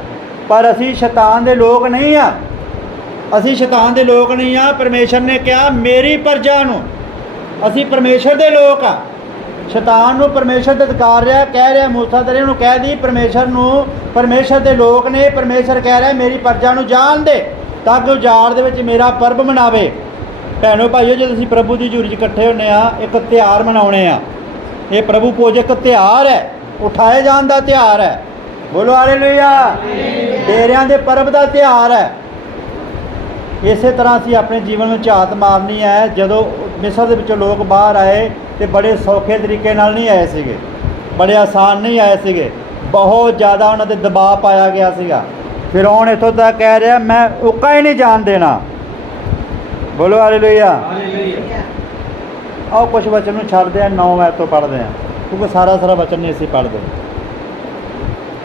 ਪਰ ਅਸੀਂ ਸ਼ੈਤਾਨ ਦੇ ਲੋਕ ਨਹੀਂ ਆ, ਅਸੀਂ ਸ਼ੈਤਾਨ ਦੇ ਲੋਕ ਨਹੀਂ ਆ। ਪਰਮੇਸ਼ਰ ਨੇ ਕਿਹਾ ਮੇਰੀ ਪ੍ਰਜਾ ਨੂੰ, ਅਸੀਂ ਪਰਮੇਸ਼ਰ ਦੇ ਲੋਕ ਆ। ਸ਼ੈਤਾਨ ਨੂੰ ਪਰਮੇਸ਼ਰ ਧਤਕਾਰ ਰਿਹਾ, ਕਹਿ ਰਿਹਾ ਮੂਸਾ ਤੇਰੇ ਨੂੰ ਕਹਿ ਦੀ ਪਰਮੇਸ਼ਰ ਨੂੰ, ਪਰਮੇਸ਼ਰ ਦੇ ਲੋਕ ਨੇ। ਪਰਮੇਸ਼ਰ ਕਹਿ ਰਿਹਾ ਮੇਰੀ ਪ੍ਰਜਾ ਨੂੰ ਜਾਣ ਦੇ ਤਾਂ ਕਿ ਉਜਾੜ ਦੇ ਵਿੱਚ ਮੇਰਾ ਪਰਬ ਮਨਾਵੇ। ਭੈਣੋ ਭਾਈਓ, ਜਦੋਂ ਅਸੀਂ ਪ੍ਰਭੂ ਦੀ ਹਜ਼ੂਰੀ 'ਚ ਇਕੱਠੇ ਹੁੰਦੇ ਆ, ਇੱਕ ਤਿਉਹਾਰ ਮਨਾਉਣੇ ਆ। ਇਹ ਪ੍ਰਭੂ ਪੂਜਕ ਤਿਉਹਾਰ ਹੈ, ਉਠਾਏ ਜਾਣ ਦਾ ਤਿਉਹਾਰ ਹੈ। ਬੋਲੋ ਹਾਲੇਲੂਇਆ। ਡੇਰਿਆਂ ਦੇ ਪਰਬ ਦਾ ਤਿਉਹਾਰ ਹੈ। ਇਸੇ ਤਰ੍ਹਾਂ ਅਸੀਂ ਆਪਣੇ ਜੀਵਨ ਨੂੰ ਝਾਤ ਮਾਰਨੀ ਹੈ। ਜਦੋਂ ਮਿਸਰ ਦੇ ਵਿੱਚੋਂ ਲੋਕ ਬਾਹਰ ਆਏ ਤੇ ਬੜੇ ਸੌਖੇ ਤਰੀਕੇ ਨਾਲ ਨਹੀਂ ਆਏ ਸੀਗੇ, ਬੜੇ ਆਸਾਨ ਨਹੀਂ ਆਏ ਸੀਗੇ, ਬਹੁਤ ਜ਼ਿਆਦਾ ਉਹਨਾਂ 'ਤੇ ਦਬਾਅ ਪਾਇਆ ਗਿਆ ਸੀਗਾ। ਫਿਰੌਨ ਇੱਥੋਂ ਤੱਕ ਕਹਿ ਰਿਹਾ ਮੈਂ ਉੱਕਾ ਹੀ ਨਹੀਂ ਜਾਣ ਦੇਣਾ। ਬੋਲੋ ਹਾਲੇਲੂਇਆ। ਆਓ ਕੁਛ ਵਚਨ ਨੂੰ ਛੱਡਦੇ ਹਾਂ, 9 ਐਤ ਤੋਂ ਪੜ੍ਹਦੇ ਹਾਂ, ਕਿਉਂਕਿ ਸਾਰਾ ਵਚਨ ਨਹੀਂ ਅਸੀਂ ਪੜ੍ਹਦੇ।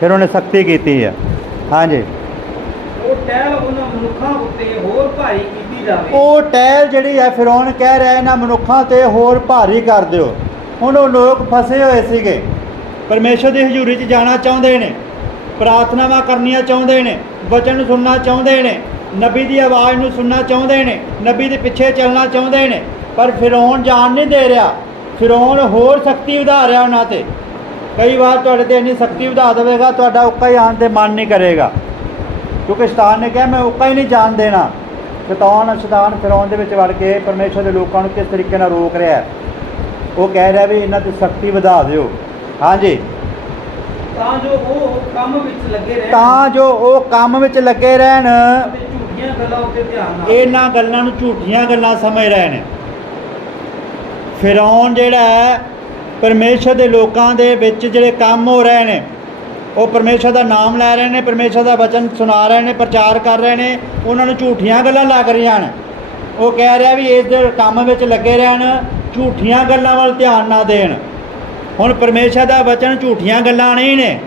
ਫਿਰ ਉਹਨੇ ਸਖਤੀ ਕੀਤੀ ਹੈ। ਹਾਂਜੀ, ਉਹ ਟਹਿਲ ਉਹਨਾਂ ਮਨੁੱਖਾਂ ਉੱਤੇ ਹੋਰ ਭਾਰੀ ਕੀਤੀ ਜਾਵੇ। ਉਹ ਟਹਿਲ ਜਿਹੜੀ ਹੈ ਫਿਰੌਨ ਕਹਿ ਰਿਹਾ ਇਹਨਾਂ ਮਨੁੱਖਾਂ ਤੇ ਹੋਰ ਭਾਰੀ ਕਰ ਦਿਓ। ਹੁਣ ਉਹ ਲੋਕ ਫਸੇ ਹੋਏ ਸੀਗੇ, ਪਰਮੇਸ਼ਰ ਦੀ ਹਜ਼ੂਰੀ 'ਚ ਜਾਣਾ ਚਾਹੁੰਦੇ ਨੇ, ਪ੍ਰਾਰਥਨਾਵਾਂ ਕਰਨੀਆਂ ਚਾਹੁੰਦੇ ਨੇ, ਵਚਨ ਨੂੰ ਸੁਣਨਾ ਚਾਹੁੰਦੇ ਨੇ, ਨਬੀ ਦੀ ਆਵਾਜ਼ ਨੂੰ ਸੁਣਨਾ ਚਾਹੁੰਦੇ ਨੇ, ਨਬੀ ਦੇ ਪਿੱਛੇ ਚੱਲਣਾ ਚਾਹੁੰਦੇ ਨੇ, ਪਰ ਫਿਰੌਨ ਜਾਣ ਨਹੀਂ ਦੇ ਰਿਹਾ। ਫਿਰੌਨ ਹੋਰ ਸਖਤੀ ਵਧਾ ਰਿਹਾ ਉਹਨਾਂ 'ਤੇ। ਕਈ ਵਾਰ ਤੁਹਾਡੇ 'ਤੇ ਇੰਨੀ ਸਖਤੀ ਵਧਾ ਦੇਵੇਗਾ ਤੁਹਾਡਾ ਉੱਕਾ ਹੀ ਆਉਣ 'ਤੇ ਮਨ ਨਹੀਂ ਕਰੇਗਾ, ਕਿਉਂਕਿ ਸ਼ੈਤਾਨ ਨੇ ਕਿਹਾ ਮੈਂ ਉੱਕਾ ਹੀ ਨਹੀਂ ਜਾਣ ਦੇਣਾ। ਸ਼ੈਤਾਨ ਫਿਰੌਨ ਦੇ ਵਿੱਚ ਵੜ ਕੇ ਪਰਮੇਸ਼ਰ ਦੇ ਲੋਕਾਂ ਨੂੰ ਕਿਸ ਤਰੀਕੇ ਨਾਲ ਰੋਕ ਰਿਹਾ। ਉਹ ਕਹਿ ਰਿਹਾ ਵੀ ਇਹਨਾਂ 'ਤੇ ਸਖਤੀ ਵਧਾ ਦਿਓ। ਹਾਂਜੀ, ਤਾਂ ਜੋ ਉਹ ਕੰਮ ਵਿੱਚ ਲੱਗੇ ਰਹਿਣ, ਤਾਂ ਜੋ ਉਹ ਕੰਮ ਵਿੱਚ ਲੱਗੇ ਰਹਿਣ ਅਤੇ ਝੂਠੀਆਂ ਗੱਲਾਂ ਉੱਤੇ ਧਿਆਨ ਨਾ ਦੇਣ। ਇਹਨਾਂ ਗੱਲਾਂ ਨੂੰ ਝੂਠੀਆਂ ਗੱਲਾਂ ਸਮਝ ਰਹੇ ਨੇ। ਫਿਰੌਨ ਜਿਹੜਾ ਹੈ ਪਰਮੇਸ਼ਰ ਦੇ ਲੋਕਾਂ ਦੇ ਵਿੱਚ ਜਿਹੜੇ ਕੰਮ ਹੋ ਰਹੇ ਨੇ, ਉਹ ਪਰਮੇਸ਼ਰ ਦਾ ਨਾਮ ਲੈ ਰਹੇ ਨੇ, ਪਰਮੇਸ਼ਰ ਦਾ ਵਚਨ ਸੁਣਾ ਰਹੇ ਨੇ, ਪ੍ਰਚਾਰ ਕਰ ਰਹੇ ਨੇ, ਉਹਨਾਂ ਨੂੰ ਝੂਠੀਆਂ ਗੱਲਾਂ ਲੱਗ ਰਹੀਆਂ ਨੇ। ਉਹ ਕਹਿ ਰਿਹਾ ਵੀ ਇਸ ਦੇ ਕੰਮ ਵਿੱਚ ਲੱਗੇ ਰਹਿਣ, ਝੂਠੀਆਂ ਗੱਲਾਂ ਵੱਲ ਧਿਆਨ ਨਾ ਦੇਣ। ਹੁਣ ਪਰਮੇਸ਼ਰ ਦਾ ਵਚਨ ਝੂਠੀਆਂ ਗੱਲਾਂ ਨਹੀਂ ਨੇ,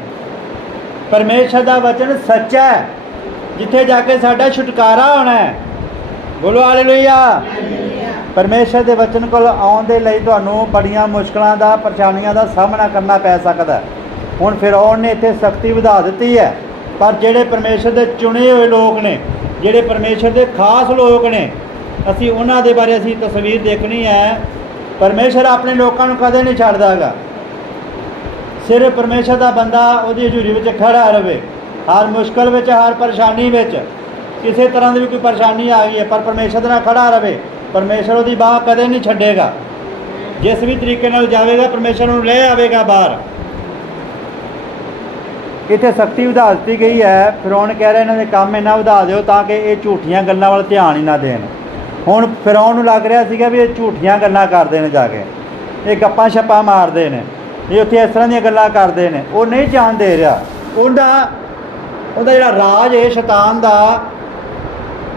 ਪਰਮੇਸ਼ਰ ਦਾ ਵਚਨ ਸੱਚਾ ਹੈ, ਜਿੱਥੇ ਜਾ ਕੇ ਸਾਡਾ ਛੁਟਕਾਰਾ ਹੋਣਾ ਹੈ। ਬੋਲੋ ਹਾਲੇਲੂਇਆ। ਪਰਮੇਸ਼ਰ ਦੇ ਵਚਨ ਕੋਲ ਆਉਣ ਦੇ ਲਈ ਤੁਹਾਨੂੰ ਬੜੀਆਂ ਮੁਸ਼ਕਲਾਂ ਦਾ, ਪਰੇਸ਼ਾਨੀਆਂ ਦਾ ਸਾਹਮਣਾ ਕਰਨਾ ਪੈ ਸਕਦਾ। ਹੁਣ ਫਿਰੌਨ ਨੇ ਇੱਥੇ ਸਖਤੀ ਵਧਾ ਦਿੱਤੀ ਹੈ, ਪਰ ਜਿਹੜੇ ਪਰਮੇਸ਼ਰ ਦੇ ਚੁਣੇ ਹੋਏ ਲੋਕ ਨੇ, ਜਿਹੜੇ ਪਰਮੇਸ਼ਰ ਦੇ ਖਾਸ ਲੋਕ ਨੇ, ਅਸੀਂ ਉਹਨਾਂ ਦੇ ਬਾਰੇ ਅਸੀਂ ਤਸਵੀਰ ਦੇਖਣੀ ਹੈ। ਪਰਮੇਸ਼ਰ ਆਪਣੇ ਲੋਕਾਂ ਨੂੰ ਕਦੇ ਨਹੀਂ ਛੱਡਦਾ ਹੈਗਾ। ਸਿਰਫ ਪਰਮੇਸ਼ਰ ਦਾ ਬੰਦਾ ਉਹਦੀ ਹਜ਼ੂਰੀ ਵਿੱਚ ਖੜਾ ਰਵੇ, ਹਰ ਮੁਸ਼ਕਲ ਵਿੱਚ, ਹਰ ਪਰੇਸ਼ਾਨੀ ਵਿੱਚ, ਕਿਸੇ ਤਰ੍ਹਾਂ ਦੀ ਵੀ ਕੋਈ ਪਰੇਸ਼ਾਨੀ ਆ ਗਈ ਹੈ, ਪਰ ਪਰਮੇਸ਼ਰ ਦੇ ਨਾਲ ਖੜਾ ਰਵੇ, ਪਰਮੇਸ਼ਰ ਉਹਦੀ ਬਾਹ ਕਦੇ ਨਹੀਂ ਛੱਡੇਗਾ। ਜਿਸ ਵੀ ਤਰੀਕੇ ਨਾਲ ਜਾਵੇਗਾ ਪਰਮੇਸ਼ਰ ਨੂੰ ਲੈ ਆਵੇਗਾ ਬਾਹਰ। ਇੱਥੇ ਸਖਤੀ ਵਧਾ ਦਿੱਤੀ ਗਈ ਹੈ। ਫਿਰੌਨ ਕਹਿ ਰਿਹਾ ਇਹਨਾਂ ਦੇ ਕੰਮ ਇੰਨਾ ਵਧਾ ਦਿਓ ਤਾਂ ਕਿ ਇਹ ਝੂਠੀਆਂ ਗੱਲਾਂ ਵੱਲ ਧਿਆਨ ਹੀ ਨਾ ਦੇਣ। ਹੁਣ ਫਿਰੌਨ ਨੂੰ ਲੱਗ ਰਿਹਾ ਸੀਗਾ ਵੀ ਇਹ ਝੂਠੀਆਂ ਗੱਲਾਂ ਕਰਦੇ ਨੇ, ਜਾ ਕੇ ਇਹ ਗੱਪਾਂ ਛੱਪਾਂ ਮਾਰਦੇ ਨੇ, ਇਹ ਉੱਥੇ ਇਸ ਤਰ੍ਹਾਂ ਦੀਆਂ ਗੱਲਾਂ ਕਰਦੇ ਨੇ। ਉਹ ਨਹੀਂ ਜਾਣ ਦੇ ਰਿਹਾ। ਉਹਦਾ ਜਿਹੜਾ ਰਾਜ ਹੈ ਸ਼ੈਤਾਨ ਦਾ,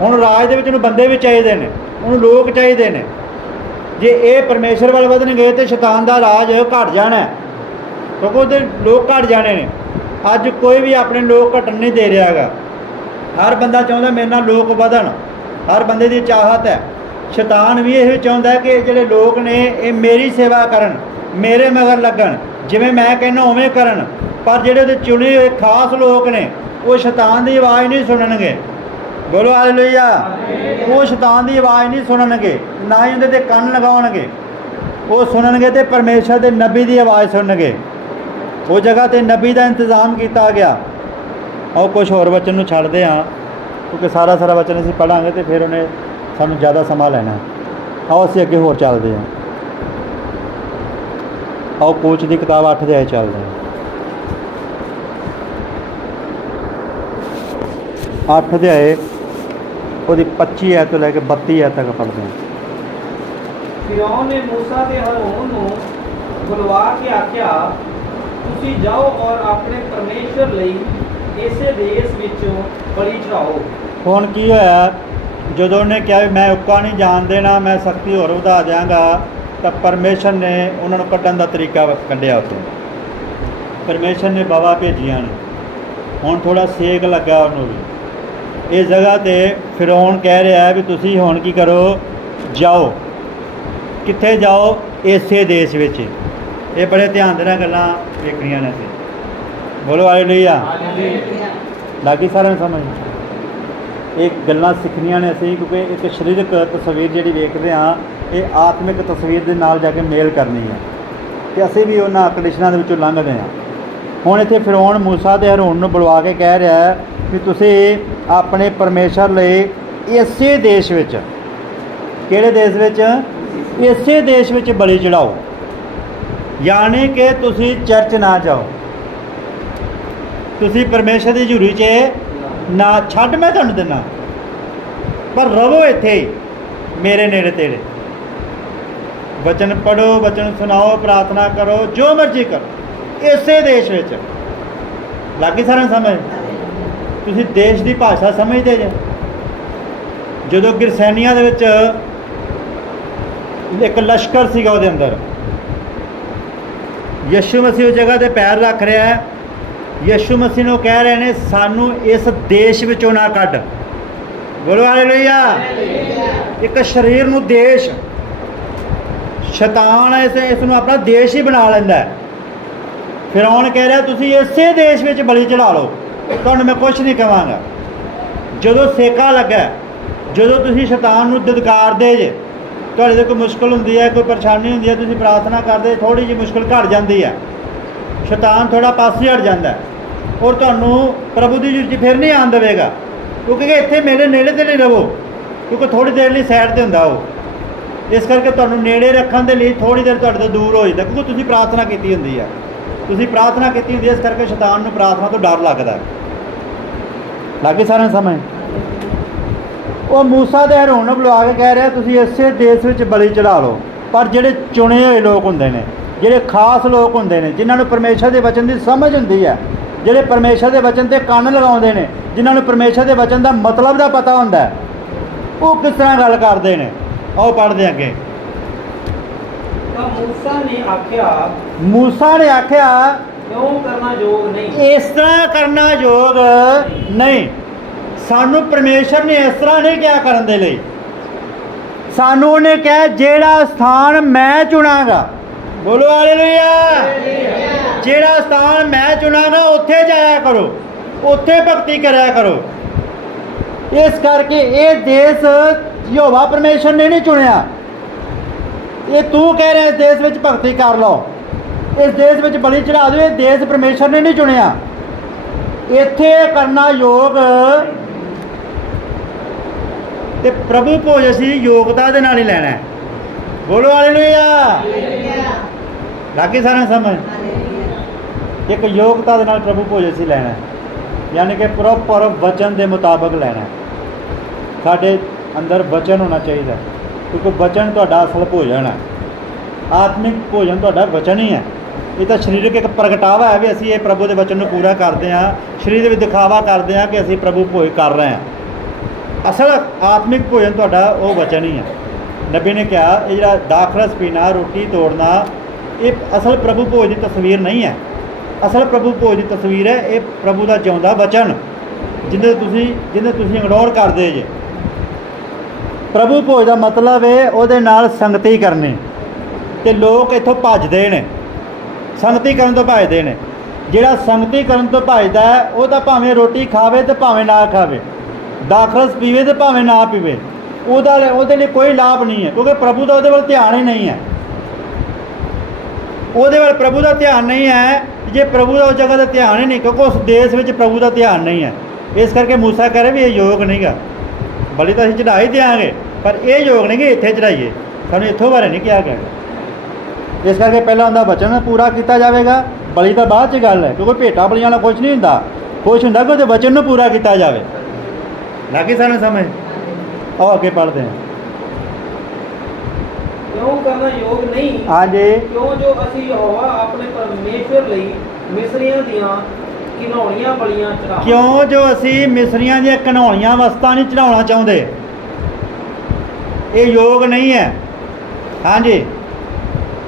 ਹੁਣ ਰਾਜ ਦੇ ਵਿੱਚ ਉਹਨੂੰ ਬੰਦੇ ਵੀ ਚਾਹੀਦੇ ਨੇ, ਉਹਨੂੰ ਲੋਕ ਚਾਹੀਦੇ ਨੇ। ਜੇ ਇਹ ਪਰਮੇਸ਼ਰ ਵੱਲ ਵਧਣਗੇ ਤਾਂ ਸ਼ੈਤਾਨ ਦਾ ਰਾਜ ਘਟ ਜਾਣਾ, ਕਿਉਂਕਿ ਉਹਦੇ ਲੋਕ ਘਟ ਜਾਣੇ ਨੇ। ਅੱਜ ਕੋਈ ਵੀ ਆਪਣੇ ਲੋਕ ਘਟਣ ਨਹੀਂ ਦੇ ਰਿਹਾ ਹੈਗਾ। ਹਰ ਬੰਦਾ ਚਾਹੁੰਦਾ ਮੇਰੇ ਨਾਲ ਲੋਕ ਵਧਣ, ਹਰ ਬੰਦੇ ਦੀ ਚਾਹਤ ਹੈ। ਸ਼ੈਤਾਨ ਵੀ ਇਹ ਚਾਹੁੰਦਾ ਕਿ ਜਿਹੜੇ ਲੋਕ ਨੇ ਇਹ ਮੇਰੀ ਸੇਵਾ ਕਰਨ, ਮੇਰੇ ਮਗਰ ਲੱਗਣ, ਜਿਵੇਂ ਮੈਂ ਕਹਿੰਦਾ ਉਵੇਂ ਕਰਨ। ਪਰ ਜਿਹੜੇ ਉਹਦੇ ਚੁਣੇ ਹੋਏ ਖਾਸ ਲੋਕ ਨੇ ਉਹ ਸ਼ੈਤਾਨ ਦੀ ਆਵਾਜ਼ ਨਹੀਂ ਸੁਣਨਗੇ। ਬੋਲੋ ਹਾਲੇਲੂਇਆ। ਉਹ ਸ਼ੈਤਾਨ ਦੀ ਆਵਾਜ਼ ਨਹੀਂ ਸੁਣਨਗੇ, ਨਾ ਹੀ ਉਹਦੇ 'ਤੇ ਕੰਨ ਲਗਾਉਣਗੇ। ਉਹ ਸੁਣਨਗੇ ਤੇ ਪਰਮੇਸ਼ਰ ਦੇ ਨਬੀ ਦੀ ਆਵਾਜ਼ ਸੁਣਨਗੇ। ਉਹ ਜਗ੍ਹਾ 'ਤੇ ਨਬੀ ਦਾ ਇੰਤਜ਼ਾਮ ਕੀਤਾ ਗਿਆ। ਆਓ ਕੁਛ ਹੋਰ ਵਚਨ ਨੂੰ ਛੱਡਦੇ ਹਾਂ, ਕਿਉਂਕਿ ਸਾਰਾ ਵਚਨ ਅਸੀਂ ਪੜ੍ਹਾਂਗੇ ਤੇ ਫਿਰ ਉਹਨੇ ਸਾਨੂੰ ਜ਼ਿਆਦਾ ਸਮਾਂ ਲੈਣਾ। ਆਓ ਅਸੀਂ ਅੱਗੇ ਹੋਰ ਚੱਲਦੇ ਹਾਂ। ਆਓ ਕੋਚ ਦੀ ਕਿਤਾਬ 8 ਅਧਿਆਏ ਚੱਲਦੇ ਹਾਂ। 8 ਅਧਿਆਏ ਉਹਦੀ 25 ਐਤ ਤੋਂ ਲੈ ਕੇ 32 ਐਤ ਤੱਕ ਪੜ੍ਹਦੇ ਹਾਂ। ਫਿਰੌਨ ਨੇ ਮੂਸਾ ਤੇ ਹਾਰੂਨ ਨੂੰ ਬੁਲਵਾ ਕੇ ਆਖਿਆ, ਤੁਸੀਂ ਜਾਓ ਔਰ ਆਪਣੇ ਪਰਮੇਸ਼ਰ ਲਈ ਇਸੇ ਦੇਸ਼ ਵਿੱਚ ਬਲੀ ਚੜਾਓ। ਹੁਣ ਕੀ ਹੋਇਆ, ਜਦੋਂ ਉਹਨੇ ਕਿਹਾ ਵੀ ਮੈਂ ਉੱਕਾ ਨਹੀਂ ਜਾਣ ਦੇਣਾ, ਮੈਂ ਸਖਤੀ ਹੋਰ ਵਧਾ ਦਿਆਂਗਾ, ਤਾਂ ਪਰਮੇਸ਼ਰ ਨੇ ਉਹਨਾਂ ਨੂੰ ਕੱਢਣ ਦਾ ਤਰੀਕਾ ਕੱਢਿਆ। ਉੱਥੇ ਪਰਮੇਸ਼ਰ ਨੇ ਬਾਵਾ ਭੇਜੀਆਂ ਨੇ। ਹੁਣ ਥੋੜ੍ਹਾ ਸੇਕ ਲੱਗਾ ਉਹਨੂੰ ਵੀ। ਇਸ ਜਗ੍ਹਾ 'ਤੇ ਫਿਰੌਨ ਕਹਿ ਰਿਹਾ ਵੀ ਤੁਸੀਂ ਹੁਣ ਕੀ ਕਰੋ, ਜਾਓ। ਕਿੱਥੇ ਜਾਓ? ਇਸੇ ਦੇਸ਼ ਵਿੱਚ। ਇਹ ਬੜੇ ਧਿਆਨ ਦੇ ਨਾਲ ਗੱਲਾਂ ਵੇਖਣੀਆਂ ਨੇ ਅਸੀਂ। ਬੋਲੋ ਹਾਲੇਲੂਇਆ। ਲੱਗੀ ਸਾਰਿਆਂ ਨੂੰ ਸਮਝ? ਇਹ ਗੱਲਾਂ ਸਿੱਖਣੀਆਂ ਨੇ ਅਸੀਂ, ਕਿਉਂਕਿ ਇੱਕ ਸਰੀਰਕ ਤਸਵੀਰ ਜਿਹੜੀ ਵੇਖਦੇ ਹਾਂ ਇਹ ਆਤਮਿਕ ਤਸਵੀਰ ਦੇ ਨਾਲ ਜਾ ਕੇ ਮੇਲ ਕਰਨੀ ਹੈ, ਅਤੇ ਅਸੀਂ ਵੀ ਉਹਨਾਂ ਕੰਡੀਸ਼ਨਾਂ ਦੇ ਵਿੱਚੋਂ ਲੰਘਦੇ ਹਾਂ। ਹੁਣ ਇੱਥੇ ਫਿਰੌਨ ਮੂਸਾ ਅਤੇ ਹਾਰੂਨ ਨੂੰ ਬੁਲਵਾ ਕੇ ਕਹਿ ਰਿਹਾ ਹੈ ਵੀ ਤੁਸੀਂ ਆਪਣੇ ਪਰਮੇਸ਼ਰ ਲਈ ਇਸੇ ਦੇਸ਼ ਵਿੱਚ, ਕਿਹੜੇ ਦੇਸ਼ ਵਿੱਚ? ਇਸੇ ਦੇਸ਼ ਵਿੱਚ ਬਲੀ ਚੜਾਓ। ਯਾਨੀ ਕਿ ਤੁਸੀਂ ਚਰਚ ਨਾ ਜਾਓ, ਤੁਸੀਂ ਪਰਮੇਸ਼ਰ ਦੀ ਹਜ਼ੂਰੀ 'ਚ ਨਾ ਛੱਡ, ਮੈਂ ਤੁਹਾਨੂੰ ਦਿੰਦਾ। पर रवो इत्थे ही मेरे नेड़े तेड़े। वचन पढ़ो, वचन सुनाओ, प्रार्थना करो, जो मर्जी करो इसे देश विच। लागी सारा समझ? तुसीं देश की भाषा समझते जे? जदों गिरसैनियां दे विच एक लश्कर सीगा, उहदे अंदर यीशु मसीह उस जगह ते पैर रख रहा है। यीशु मसीह नूं कह रहे हैं सानू इस देश विचों ना कढ। बोलो हालेलुया। एक शरीर नूं देश, शैतान इस नूं अपना देश ही बना लैंदा है। फिरौन कह रहा तुसीं इसे देश विच बलि चढ़ा लो, तुहानूं मैं कुछ नहीं कहांगा। जदों सेका लगा, जदों तुसीं शैतान नूं धुतकारदे जे, तुहाडे ते कोई मुश्किल हुंदी है, कोई परेशानी हुंदी है, तुसीं प्रार्थना करदे, थोड़ी जी मुश्किल घट जाती है, शैतान थोड़ा पासे हट जाता है और तुहानूं प्रभु की रुचि फिर नहीं आन देवेगा, क्योंकि इत्थे मेरे नेड़े ते नहीं रवो, क्योंकि थोड़ी देर लिए साइड ते हुंदा वो। इस करके तुहानूं नेड़े रखण दे लई थोड़ी देर तुहाडे तो दूर हो जाता, क्योंकि तुसीं प्रार्थना कीती हुंदी है, तुसीं प्रार्थना कीती हुंदी है। इस करके शैतान नूं प्रार्थना तो डर लगदा है। लागे सारे समझ? वो मूसा दे हरोन नूं बुला के कह रहा तुसीं इसे देश विच बलि चढ़ा लो। पर जिहड़े चुने हुए लोग हुंदे ने, जिहड़े खास लोग हुंदे ने, जिन्हां नूं परमेश्वर दे वचन की समझ हुंदी है, जिहड़े परमेश्वर दे वचन ते कंन लगाउंदे ने, जिन्हां नूं परमेश्वर दे वचन दा मतलब दा पता हुंदा है, वो किस तरह गल करदे ने। आओ पढ़दे अगे। ਤਾਂ मूसा ने आख्या क्यों करना योग नहीं, इस तरह करना योग नहीं। सानू परमेश्वर ने इस तरह नहीं क्या करन दे लई, सानू उन्हें कहा जेड़ा स्थान मैं चुनागा। बोलो हालेलुया। जेड़ा स्थान मैं चुनागा उत्थे जाया करो, उत्थे भगती कराया करो। इस करके ये देश यहोवा परमेश्वर ने नहीं चुनिया, ये तू कह रहा इस देश में भगती कर लो, इस देश में बलि चढ़ा दो, ये देश परमेश्वर ने नहीं चुनिया। इत्थे करना योग ते प्रभु भोज असीं योगता दे नाल ही लैना है। बोलो हालेलुया। लागी सारा समझ? एक योगता दे नाल प्रभु भोज असीं लैना है, यानी कि प्रॉपर वचन के मुताबिक लेना है। साढ़े अंदर वचन होना चाहिए, क्योंकि वचन तुहाडा असल भोजन है। आत्मिक भोजन तुहाडा वचन ही है। ये तो शरीरक एक प्रगटावा है भी असीं ये प्रभु के वचन को पूरा करते हैं, शरीर में दिखावा करते हैं कि असीं प्रभु भोज कर रहे हैं। असल आत्मिक भोजन तुहाडा वो वचन ही है। नबी ने कहा ये जिहड़ा दाखरस पीना, रोटी तोड़ना, ये असल प्रभु भोज की तस्वीर नहीं है। असल प्रभु भोज की तस्वीर है ये प्रभु का जिउंदा वचन, जिन्हें तुसीं इग्नोर करदे जे। प्रभु भोज का मतलब है उहदे नाल संगति करनी, ते लोग इत्थों भजदे ने, संगति करन तो भजदे ने। जिहड़ा संगति करन तो भजदा है वो तो भावें रोटी खावे तो भावें ना खावे, दाखरस पीवे तो भावें ना पीवे, उहदे लिए कोई लाभ नहीं है, क्योंकि प्रभु का उहदे वल ध्यान ही नहीं है। उहदे वल प्रभु का ध्यान नहीं है। जे प्रभु का उस जगह का ध्यान ही नहीं, क्योंकि उस देश में प्रभु का ध्यान नहीं है। इस करके मूसा कह रहे भी ये योग नहीं गा, बलि तो असीं चढ़ा ही देंगे, पर यह योग नहीं कि इत्थे चढ़ाइए, सानूं इत्थों बारे नहीं कहा गया। इस करके पहला उनका वचन पूरा किया जाएगा, बलि तो बाद च गल है, क्योंकि भेटा बलियां वाला कुछ नहीं हुंदा, कुछ हुंदा कि उहदे वचन नूं पूरा किया जाए। लागी सानूं समझ? आओ अगे पढ़ते हैं। क्यों करना योग नहीं? हाँ जी। क्यों जो असीं यहोवा अपने परमेश्वर लई मिस्रियां दियां घिनौणियां बलियां चढ़ा, क्यों जो असीं मिस्रियां दी घिनौणियां वस्तां नहीं चढ़ाउणा चाहुंदे, ये योग नहीं है। हाँ जी।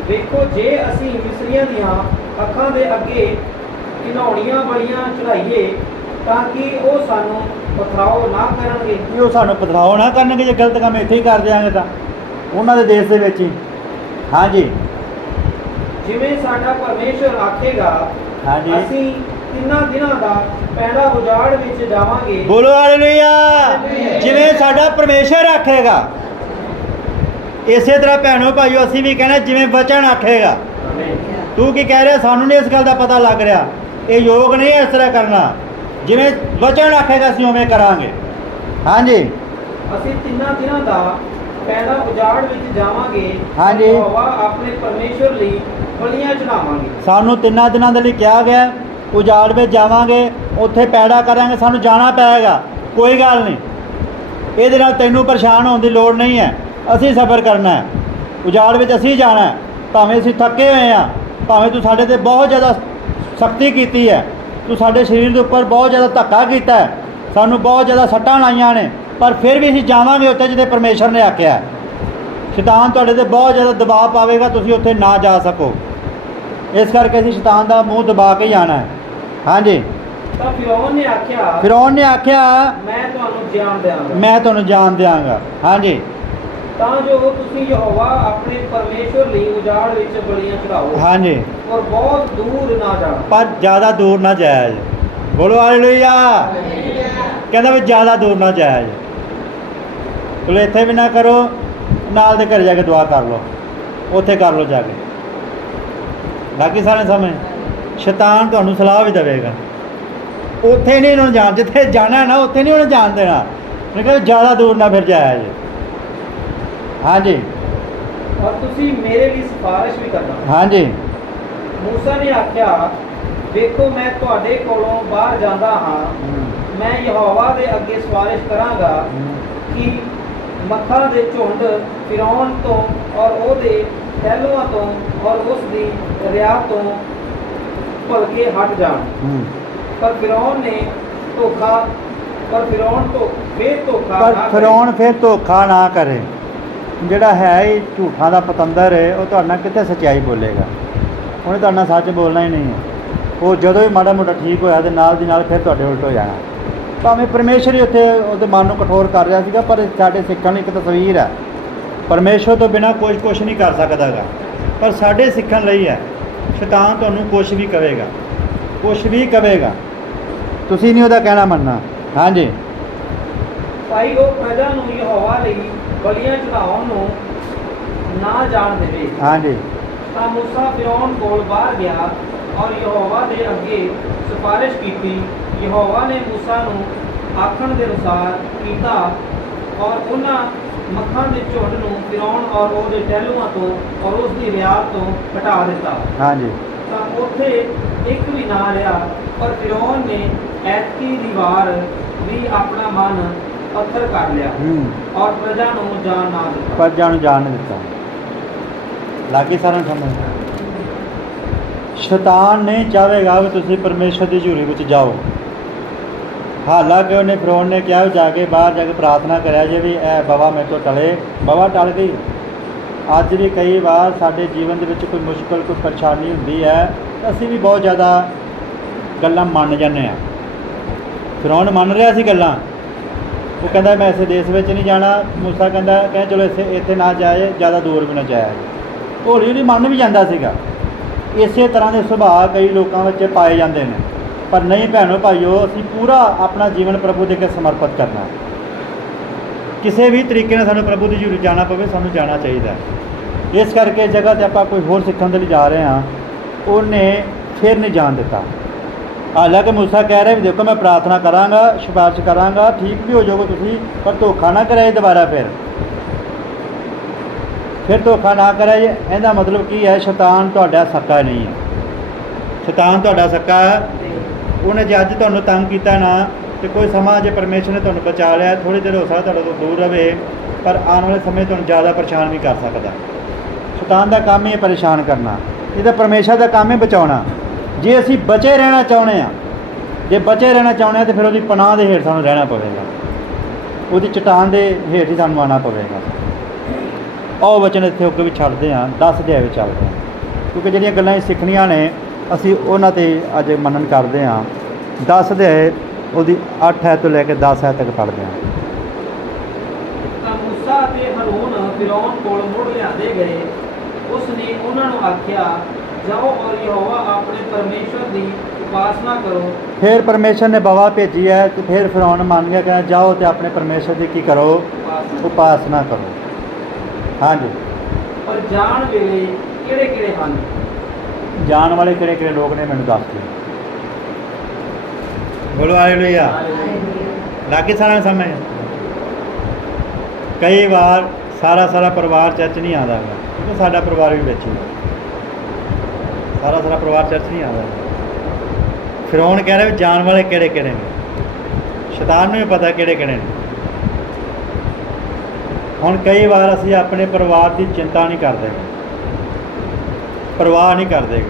देखो जे असीं मिस्रियां दियां अखां दे अगे घिनौणियां बलियां चढ़ाइए तां कि ਉਹ ਸਾਨੂੰ ਪਥਰਾਓ ਨਾ ਕਰਨਗੇ। ਉਹ ਸਾਨੂੰ ਪਥਰਾਓ ਨਾ ਕਰਨਗੇ ਜੇ ਗਲਤ ਕੰਮ ਇੱਥੇ ਹੀ ਕਰ ਦਿਆਂਗੇ ਤਾਂ ਉਹਨਾਂ ਦੇ ਦੇਸ਼ ਦੇ ਵਿੱਚ ਹੀ। ਹਾਂਜੀ। ਜਿਵੇਂ ਸਾਡਾ ਪਰਮੇਸ਼ਰ ਆਖੇਗਾ, ਹਾਂਜੀ, ਅਸੀਂ ਤਿੰਨਾਂ ਦਿਨਾਂ ਦਾ ਪੈਂਡਾ ਉਜਾੜ ਵਿੱਚ ਜਾਵਾਂਗੇ। ਬੋਲੋ ਹਾਲੇਲੂਇਆ। ਜਿਵੇਂ ਸਾਡਾ ਪਰਮੇਸ਼ਰ ਆਖੇਗਾ, ਇਸੇ ਤਰ੍ਹਾਂ ਭੈਣੋ ਭਾਈਓ ਅਸੀਂ ਵੀ ਕਹਿਣਾ ਜਿਵੇਂ ਵਚਨ ਆਖੇਗਾ। ਤੂੰ ਕੀ ਕਹਿ ਰਿਹਾ? ਸਾਨੂੰ ਨਹੀਂ ਇਸ ਗੱਲ ਦਾ ਪਤਾ ਲੱਗ ਰਿਹਾ। ਇਹ ਯੋਗ ਨਹੀਂ ਹੈ ਇਸ ਤਰ੍ਹਾਂ ਕਰਨਾ। ਜਿਵੇਂ ਵਚਨ ਆਖੇਗਾ ਅਸੀਂ ਉਵੇਂ ਕਰਾਂਗੇ। ਹਾਂਜੀ। ਅਸੀਂ ਤਿੰਨਾਂ ਦਿਨਾਂ ਦਾ ਪੈਂਡਾ ਉਜਾੜ ਵਿੱਚ ਜਾਵਾਂਗੇ। ਹਾਂਜੀ। ਯਹੋਵਾ ਆਪਣੇ ਪਰਮੇਸ਼ਰ ਲਈ ਬਲੀਆਂ ਚੜਾਵਾਂਗੇ। ਸਾਨੂੰ ਤਿੰਨਾਂ ਦਿਨਾਂ ਦੇ ਲਈ ਕਿਹਾ ਗਿਆ, ਉਜਾੜ ਵਿੱਚ ਜਾਵਾਂਗੇ, ਉੱਥੇ ਪੈੜਾ ਕਰਾਂਗੇ, ਸਾਨੂੰ ਜਾਣਾ ਪਏਗਾ, ਕੋਈ ਗੱਲ ਨਹੀਂ। ਇਹਦੇ ਨਾਲ ਤੈਨੂੰ ਪਰੇਸ਼ਾਨ ਹੋਣ ਦੀ ਲੋੜ ਨਹੀਂ ਹੈ। ਅਸੀਂ ਸਬਰ ਕਰਨਾ ਹੈ, ਉਜਾੜ ਵਿੱਚ ਅਸੀਂ ਜਾਣਾ ਹੈ। ਭਾਵੇਂ ਅਸੀਂ ਥੱਕੇ ਹੋਏ ਹਾਂ, ਭਾਵੇਂ ਤੂੰ ਸਾਡੇ ਤੇ ਬਹੁਤ ਜ਼ਿਆਦਾ ਸਖਤੀ ਕੀਤੀ ਹੈ, ਤੂੰ ਸਾਡੇ ਸਰੀਰ ਦੇ ਉੱਪਰ ਬਹੁਤ ਜ਼ਿਆਦਾ ਧੱਕਾ ਕੀਤਾ ਹੈ, ਸਾਨੂੰ ਬਹੁਤ ਜ਼ਿਆਦਾ ਸੱਟਾਂ ਲਾਈਆਂ ਨੇ, ਪਰ ਫਿਰ ਵੀ ਅਸੀਂ ਜਾਵਾਂਗੇ ਉੱਥੇ ਜਿੱਥੇ ਪਰਮੇਸ਼ਰ ਨੇ ਆਖਿਆ। ਸ਼ੈਤਾਨ ਤੁਹਾਡੇ ਤੇ ਬਹੁਤ ਜ਼ਿਆਦਾ ਦਬਾਅ ਪਾਵੇਗਾ, ਤੁਸੀਂ ਉੱਥੇ ਨਾ ਜਾ ਸਕੋ। ਇਸ ਕਰਕੇ ਅਸੀਂ ਸ਼ੈਤਾਨ ਦਾ ਮੂੰਹ ਦਬਾ ਕੇ ਹੀ ਆਉਣਾ ਹੈ। ਹਾਂਜੀ, ਤਾਂ ਫਿਰੌਨ ਨੇ ਆਖਿਆ, ਫਿਰੌਨ ਨੇ ਆਖਿਆ ਮੈਂ ਤੁਹਾਨੂੰ ਜਾਣ ਦਿਆਂਗਾ, ਮੈਂ ਤੁਹਾਨੂੰ ਜਾਣ ਦਿਆਂਗਾ। ਹਾਂਜੀ, ਤਾਂ ਜੋ ਤੁਸੀਂ ਯਹੋਵਾ ਆਪਣੇ ਪਰਮੇਸ਼ਵਰ ਲਈ ਉਜਾੜ ਵਿੱਚ ਬਲੀਆਂ ਚੜਾਓ। ਹਾਂਜੀ, ਔਰ ਬਹੁਤ ਦੂਰ ਨਾ ਜਾਣਾ। ਪਰ ਜ਼ਿਆਦਾ ਦੂਰ ਨਾ ਜਾਇਆ ਜੀ। ਬੋਲੋ ਹਾਲੇਲੂਇਆ। ਕਹਿੰਦਾ ਵੀ ਜ਼ਿਆਦਾ ਦੂਰ ਨਾ ਜਾਇਆ ਜੀ। ਚਲੋ ਇੱਥੇ ਵੀ ਨਾ ਕਰੋ, ਨਾਲ ਦੇ ਘਰ ਜਾ ਕੇ ਦੁਆ ਕਰ ਲਓ, ਉੱਥੇ ਕਰ ਲਓ ਜਾ ਕੇ। ਬਾਕੀ ਸਾਰੇ ਸਮੇਂ ਸ਼ੈਤਾਨ ਤੁਹਾਨੂੰ ਸਲਾਹ ਵੀ ਦੇਵੇਗਾ, ਉੱਥੇ ਨਹੀਂ ਉਹਨੂੰ ਜਾਣ, ਜਿੱਥੇ ਜਾਣਾ ਨਾ ਉੱਥੇ ਨਹੀਂ ਉਹਨੇ ਜਾਣ ਦੇਣਾ। ਲੇਕਿਨ ਜ਼ਿਆਦਾ ਦੂਰ ਨਾ ਫਿਰ ਜਾਇਆ ਜੀ। ਹਾਂਜੀ, ਔਰ ਤੁਸੀਂ ਮੇਰੇ ਲਈ ਸਿਫਾਰਿਸ਼ ਵੀ ਕਰਨਾ। ਹਾਂਜੀ, ਮੂਸਾ ਨੇ ਆਖਿਆ, ਵੇਖੋ ਮੈਂ ਤੁਹਾਡੇ ਕੋਲੋਂ ਬਾਹਰ ਜਾਂਦਾ ਹਾਂ, ਮੈਂ ਯਹੋਵਾ ਦੇ ਅੱਗੇ ਸਿਫਾਰਿਸ਼ ਕਰਾਂਗਾ ਕਿ ਮੱਖਾਂ ਦੇ ਝੁੰਡ ਫਿਰੌਨ ਤੋਂ ਔਰ ਉਹਦੇ ਪਹਿਲੂਆਂ ਤੋਂ ਔਰ ਉਸ ਦੀ ਰਿਆਤ ਤੋਂ ਭਲਕੇ ਹਟ ਜਾਣ। ਪਰ ਫਿਰੌਨ ਤੋਂ ਫਿਰ ਧੋਖਾ ਪਰ ਨਾ ਫਿਰੌਨ ਫਿਰ ਧੋਖਾ ਨਾ ਕਰੇ। ਜਿਹੜਾ ਹੈ ਹੀ ਝੂਠਾਂ ਦਾ ਪਤੰਦਰ ਹੈ, ਉਹ ਤੁਹਾਡੇ ਨਾਲ ਕਿੱਥੇ ਸੱਚਾਈ ਬੋਲੇਗਾ। ਉਹਨੇ ਤੁਹਾਡੇ ਨਾਲ ਸੱਚ ਬੋਲਣਾ ਹੀ ਨਹੀਂ ਹੈ। ਉਹ ਜਦੋਂ ਵੀ ਮਾੜਾ ਮੋਟਾ ਠੀਕ ਹੋਇਆ ਤੇ ਨਾਲ ਦੀ ਨਾਲ ਫਿਰ ਤੁਹਾਡੇ ਉਲਟ ਹੋ ਜਾਣਾ। ਭਾਵੇਂ ਪਰਮੇਸ਼ਰ ਹੀ ਉੱਥੇ ਉਹਦੇ ਮਨ ਨੂੰ ਕਠੋਰ ਕਰ ਰਿਹਾ ਸੀਗਾ, ਪਰ ਸਾਡੇ ਸਿੱਖਣ ਲਈ ਇੱਕ ਤਸਵੀਰ ਹੈ। ਪਰਮੇਸ਼ਰ ਤੋਂ ਬਿਨਾਂ ਕੁਛ ਨਹੀਂ ਕਰ ਸਕਦਾ ਗਾ, ਪਰ ਸਾਡੇ ਸਿੱਖਣ ਲਈ ਹੈ। ਸ਼ੈਤਾਨ ਤੁਹਾਨੂੰ ਕੁਛ ਵੀ ਕਵੇਗਾ, ਤੁਸੀਂ ਨਹੀਂ ਉਹਦਾ ਕਹਿਣਾ ਮੰਨਣਾ। ਹਾਂਜੀ, ਭਾਈ ਉਹ ਪ੍ਰਜਾ ਨੂੰ ਯਹੋਵਾ ਲਈ ਬਲੀਆਂ ਚੜਾਉਣ ਨੂੰ ਨਾ ਜਾਣ ਦੇਵੇ। ਹਾਂਜੀ, ਤਾਂ ਮੂਸਾ ਫਿਰੌਨ ਕੋਲ ਬਾਹਰ ਗਿਆ ਔਰ ਯਹੋਵਾ ਦੇ ਅੱਗੇ ਸਿਫਾਰਿਸ਼ ਕੀਤੀ। ਯਹੋਵਾ ਨੇ ਮੂਸਾ ਨੂੰ ਆਖਣ ਦੇ ਅਨੁਸਾਰ ਕੀਤਾ ਔਰ ਉਹਨਾਂ ਮੱਖਾਂ ਦੇ ਝੁੰਡ ਨੂੰ ਫਿਰੌਨ ਔਰ ਉਹਦੇ ਟਹਿਲੂਆਂ ਤੋਂ ਔਰ ਉਸ ਦੀ ਰਿਆਤ ਤੋਂ ਹਟਾ ਦਿੱਤਾ। ਹਾਂਜੀ, ਤਾਂ ਉੱਥੇ ਇੱਕ ਵੀ ਨਾ ਰਿਹਾ। ਪਰ ਫਿਰੌਨ ਨੇ ਐਤਕੀ ਦੀ ਵਾਰ ਵੀ ਆਪਣਾ ਮਨ ਪੱਥਰ ਕਰ ਲਿਆ ਔਰ ਪ੍ਰਜਾ ਨੂੰ ਜਾਣ ਨਾ ਦਿੱਤਾ। ਪ੍ਰਜਾ ਨੂੰ ਜਾਣ ਨਹੀਂ ਦਿੱਤਾ। ਲਾਗੇ ਸਾਰਿਆਂ ਨੂੰ ਸਮਝ। ਸ਼ੈਤਾਨ ਨਹੀਂ ਚਾਹੇਗਾ ਵੀ ਤੁਸੀਂ ਪਰਮੇਸ਼ਰ ਦੀ ਹਜ਼ੂਰੀ ਵਿੱਚ ਜਾਓ। ਹਾਲਾਂਕਿ ਉਹਨੇ ਫਿਰੌਨ ਨੇ ਕਿਹਾ ਜਾ ਕੇ ਬਾਹਰ ਜਾ ਕੇ ਪ੍ਰਾਰਥਨਾ ਕਰਿਆ ਜੇ ਵੀ ਇਹ ਬਾਬਾ ਮੇਰੇ ਤੋਂ ਟਲੇ। ਬਾਬਾ ਟਲ ਗਈ। ਅੱਜ ਵੀ ਕਈ ਵਾਰ ਸਾਡੇ ਜੀਵਨ ਦੇ ਵਿੱਚ ਕੋਈ ਮੁਸ਼ਕਲ, ਕੋਈ ਪਰੇਸ਼ਾਨੀ ਹੁੰਦੀ ਹੈ, ਅਸੀਂ ਵੀ ਬਹੁਤ ਜ਼ਿਆਦਾ ਗੱਲਾਂ ਮੰਨ ਜਾਂਦੇ ਹਾਂ। ਫਿਰੌਨ ਮੰਨ ਰਿਹਾ ਸੀ ਗੱਲਾਂ। ਉਹ ਕਹਿੰਦਾ ਮੈਂ ਇਸੇ ਦੇਸ਼ ਵਿੱਚ ਨਹੀਂ ਜਾਣਾ। ਮੂਸਾ ਕਹਿੰਦਾ ਚਲੋ ਇੱਥੇ ਨਾ ਜਾਏ, ਜ਼ਿਆਦਾ ਦੂਰ ਵੀ ਨਾ ਜਾਇਆ। ਹੌਲੀ ਹੌਲੀ ਮੰਨ ਵੀ ਜਾਂਦਾ ਸੀਗਾ। ਇਸੇ ਤਰ੍ਹਾਂ ਦੇ ਸੁਭਾਅ ਕਈ ਲੋਕਾਂ ਵਿੱਚ ਪਾਏ ਜਾਂਦੇ ਨੇ। ਪਰ ਨਹੀਂ ਭੈਣੋ ਭਾਈਓ, ਅਸੀਂ ਪੂਰਾ ਆਪਣਾ ਜੀਵਨ ਪ੍ਰਭੂ ਦੇ ਅੱਗੇ ਸਮਰਪਿਤ ਕਰਨਾ। ਕਿਸੇ ਵੀ ਤਰੀਕੇ ਨਾਲ ਸਾਨੂੰ ਪ੍ਰਭੂ ਦੀ ਹਜ਼ੂਰੀ ਜਾਣਾ ਪਵੇ, ਸਾਨੂੰ ਜਾਣਾ ਚਾਹੀਦਾ। ਇਸ ਕਰਕੇ ਜਗ੍ਹਾ 'ਤੇ ਆਪਾਂ ਕੋਈ ਹੋਰ ਸਿੱਖਣ ਦੇ ਲਈ ਜਾ ਰਹੇ ਹਾਂ, ਉਹਨੇ ਫਿਰ ਨਹੀਂ ਜਾਣ ਦਿੱਤਾ। ਹਾਲਾਂਕਿ ਮੂਸਾ ਕਹਿ ਰਿਹਾ ਵੀ ਦੇਖੋ ਮੈਂ ਪ੍ਰਾਰਥਨਾ ਕਰਾਂਗਾ, ਸਿਫਾਰਿਸ਼ ਕਰਾਂਗਾ, ਠੀਕ ਵੀ ਹੋ ਜਾਓਗੇ ਤੁਸੀਂ, ਪਰ ਧੋਖਾ ਨਾ ਕਰਿਆ ਦੁਬਾਰਾ। ਫਿਰ ਧੋਖਾ ਨਾ ਕਰਿਆ ਜੀ। ਇਹਦਾ ਮਤਲਬ ਕੀ ਹੈ? ਸ਼ੈਤਾਨ ਤੁਹਾਡਾ ਸਕਾ ਨਹੀਂ ਹੈ। ਸ਼ੈਤਾਨ ਤੁਹਾਡਾ ਸਕਾ ਹੈ। ਉਹਨੇ ਜੇ ਅੱਜ ਤੁਹਾਨੂੰ ਤੰਗ ਕੀਤਾ ਨਾ, ਤੇ ਕੋਈ ਸਮਾਂ ਜੇ ਪਰਮੇਸ਼ਰ ਨੇ ਤੁਹਾਨੂੰ ਬਚਾ ਲਿਆ, ਥੋੜ੍ਹੀ ਦੇਰ ਹੋ ਸਕਦਾ ਤੁਹਾਡੇ ਤੋਂ ਦੂਰ ਰਹੇ, ਪਰ ਆਉਣ ਵਾਲੇ ਸਮੇਂ ਤੁਹਾਨੂੰ ਜ਼ਿਆਦਾ ਪਰੇਸ਼ਾਨ ਵੀ ਕਰ ਸਕਦਾ। ਸ਼ੈਤਾਨ ਦਾ ਕੰਮ ਹੀ ਹੈ ਪਰੇਸ਼ਾਨ ਕਰਨਾ। ਇਹਦਾ ਪਰਮੇਸ਼ਰ ਦਾ ਕੰਮ ਹੈ ਬਚਾਉਣਾ। ਜੇ ਅਸੀਂ ਬਚੇ ਰਹਿਣਾ ਚਾਹੁੰਦੇ ਹਾਂ, ਤਾਂ ਫਿਰ ਉਹਦੀ ਪਨਾਹ ਦੇ ਹੇਠ ਸਾਨੂੰ ਰਹਿਣਾ ਪਵੇਗਾ। ਉਹਦੀ ਚਟਾਨ ਦੇ ਹੇਠ ਹੀ ਸਾਨੂੰ ਆਉਣਾ ਪਵੇਗਾ। ਉਹ ਵਚਨ ਇੱਥੇ ਅੱਗੇ ਵੀ ਛੱਡਦੇ ਹਾਂ, 10 ਅਧਿਆਏ ਵਿੱਚ ਚੱਲਦੇ ਹਾਂ, ਕਿਉਂਕਿ ਜਿਹੜੀਆਂ ਗੱਲਾਂ ਸਿੱਖਣੀਆਂ ਨੇ ਅਸੀਂ ਉਹਨਾਂ 'ਤੇ ਅੱਜ ਮੰਨਣ ਕਰਦੇ ਹਾਂ। 10 ਅਧਿਆਏ ਉਹਦੀ 8 ਤੋਂ ਲੈ ਕੇ 10 ਤੱਕ ਪੜ੍ਹਦੇ ਹਾਂ। ਤਾਂ ਮੂਸਾ ਅਤੇ ਹਾਰੂਨ ਫਿਰੌਨ ਕੋਲ ਮੁੜ ਲਿਆਂਦੇ ਗਏ। ਉਸ ਨੇ ਉਹਨਾਂ ਨੂੰ ਆਖਿਆ, ਜਾਓ ਔਰ ਯਹੋਵਾ ਆਪਣੇ ਪਰਮੇਸ਼ਰ ਦੀ ਉਪਾਸਨਾ ਕਰੋ। ਫਿਰ ਪਰਮੇਸ਼ਰ ਨੇ ਬਵਾ ਭੇਜੀ ਹੈ, ਤੇ ਫਿਰ ਫਿਰੌਨ ਮੰਨ ਗਿਆ, ਕਹਿੰਦਾ ਜਾਓ ਤੇ ਆਪਣੇ ਪਰਮੇਸ਼ਰ ਦੀ ਕੀ ਕਰੋ? ਉਪਾਸਨਾ ਕਰੋ। ਹਾਂਜੀ, ਪਰ ਜਾਣ ਵੇਲੇ ਕਿਹੜੇ ਹਨ? ਜਾਣ ਵਾਲੇ ਕਿਹੜੇ ਲੋਕ ਨੇ ਮੈਨੂੰ ਦੱਸ ਦਿਓ। ਬੋਲੋ ਹਾਲੇਲੂਇਆ। ਲਾਗੇ ਸਾਰਾ ਸਮੇਂ ਕਈ ਵਾਰ ਸਾਰਾ ਪਰਿਵਾਰ ਚਰਚ ਨਹੀਂ ਆਉਂਦਾ, ਕਿਉਂਕਿ ਸਾਡਾ ਪਰਿਵਾਰ ਵੀ ਵਿੱਚ ਹੀ ਸਾਰਾ ਪਰਿਵਾਰ ਚਰਚ ਨਹੀਂ ਆਉਂਦਾ। ਫਿਰੌਨ ਕਹਿ ਰਿਹਾ ਵੀ ਜਾਣ ਵਾਲੇ ਕਿਹੜੇ ਨੇ। ਸ਼ੈਤਾਨ ਨੂੰ ਵੀ ਪਤਾ ਕਿਹੜੇ ਨੇ। ਹੁਣ ਕਈ ਵਾਰ ਅਸੀਂ ਆਪਣੇ ਪਰਿਵਾਰ ਦੀ ਚਿੰਤਾ ਨਹੀਂ ਕਰਦੇ, ਪਰਵਾਹ ਨਹੀਂ ਕਰਦੇ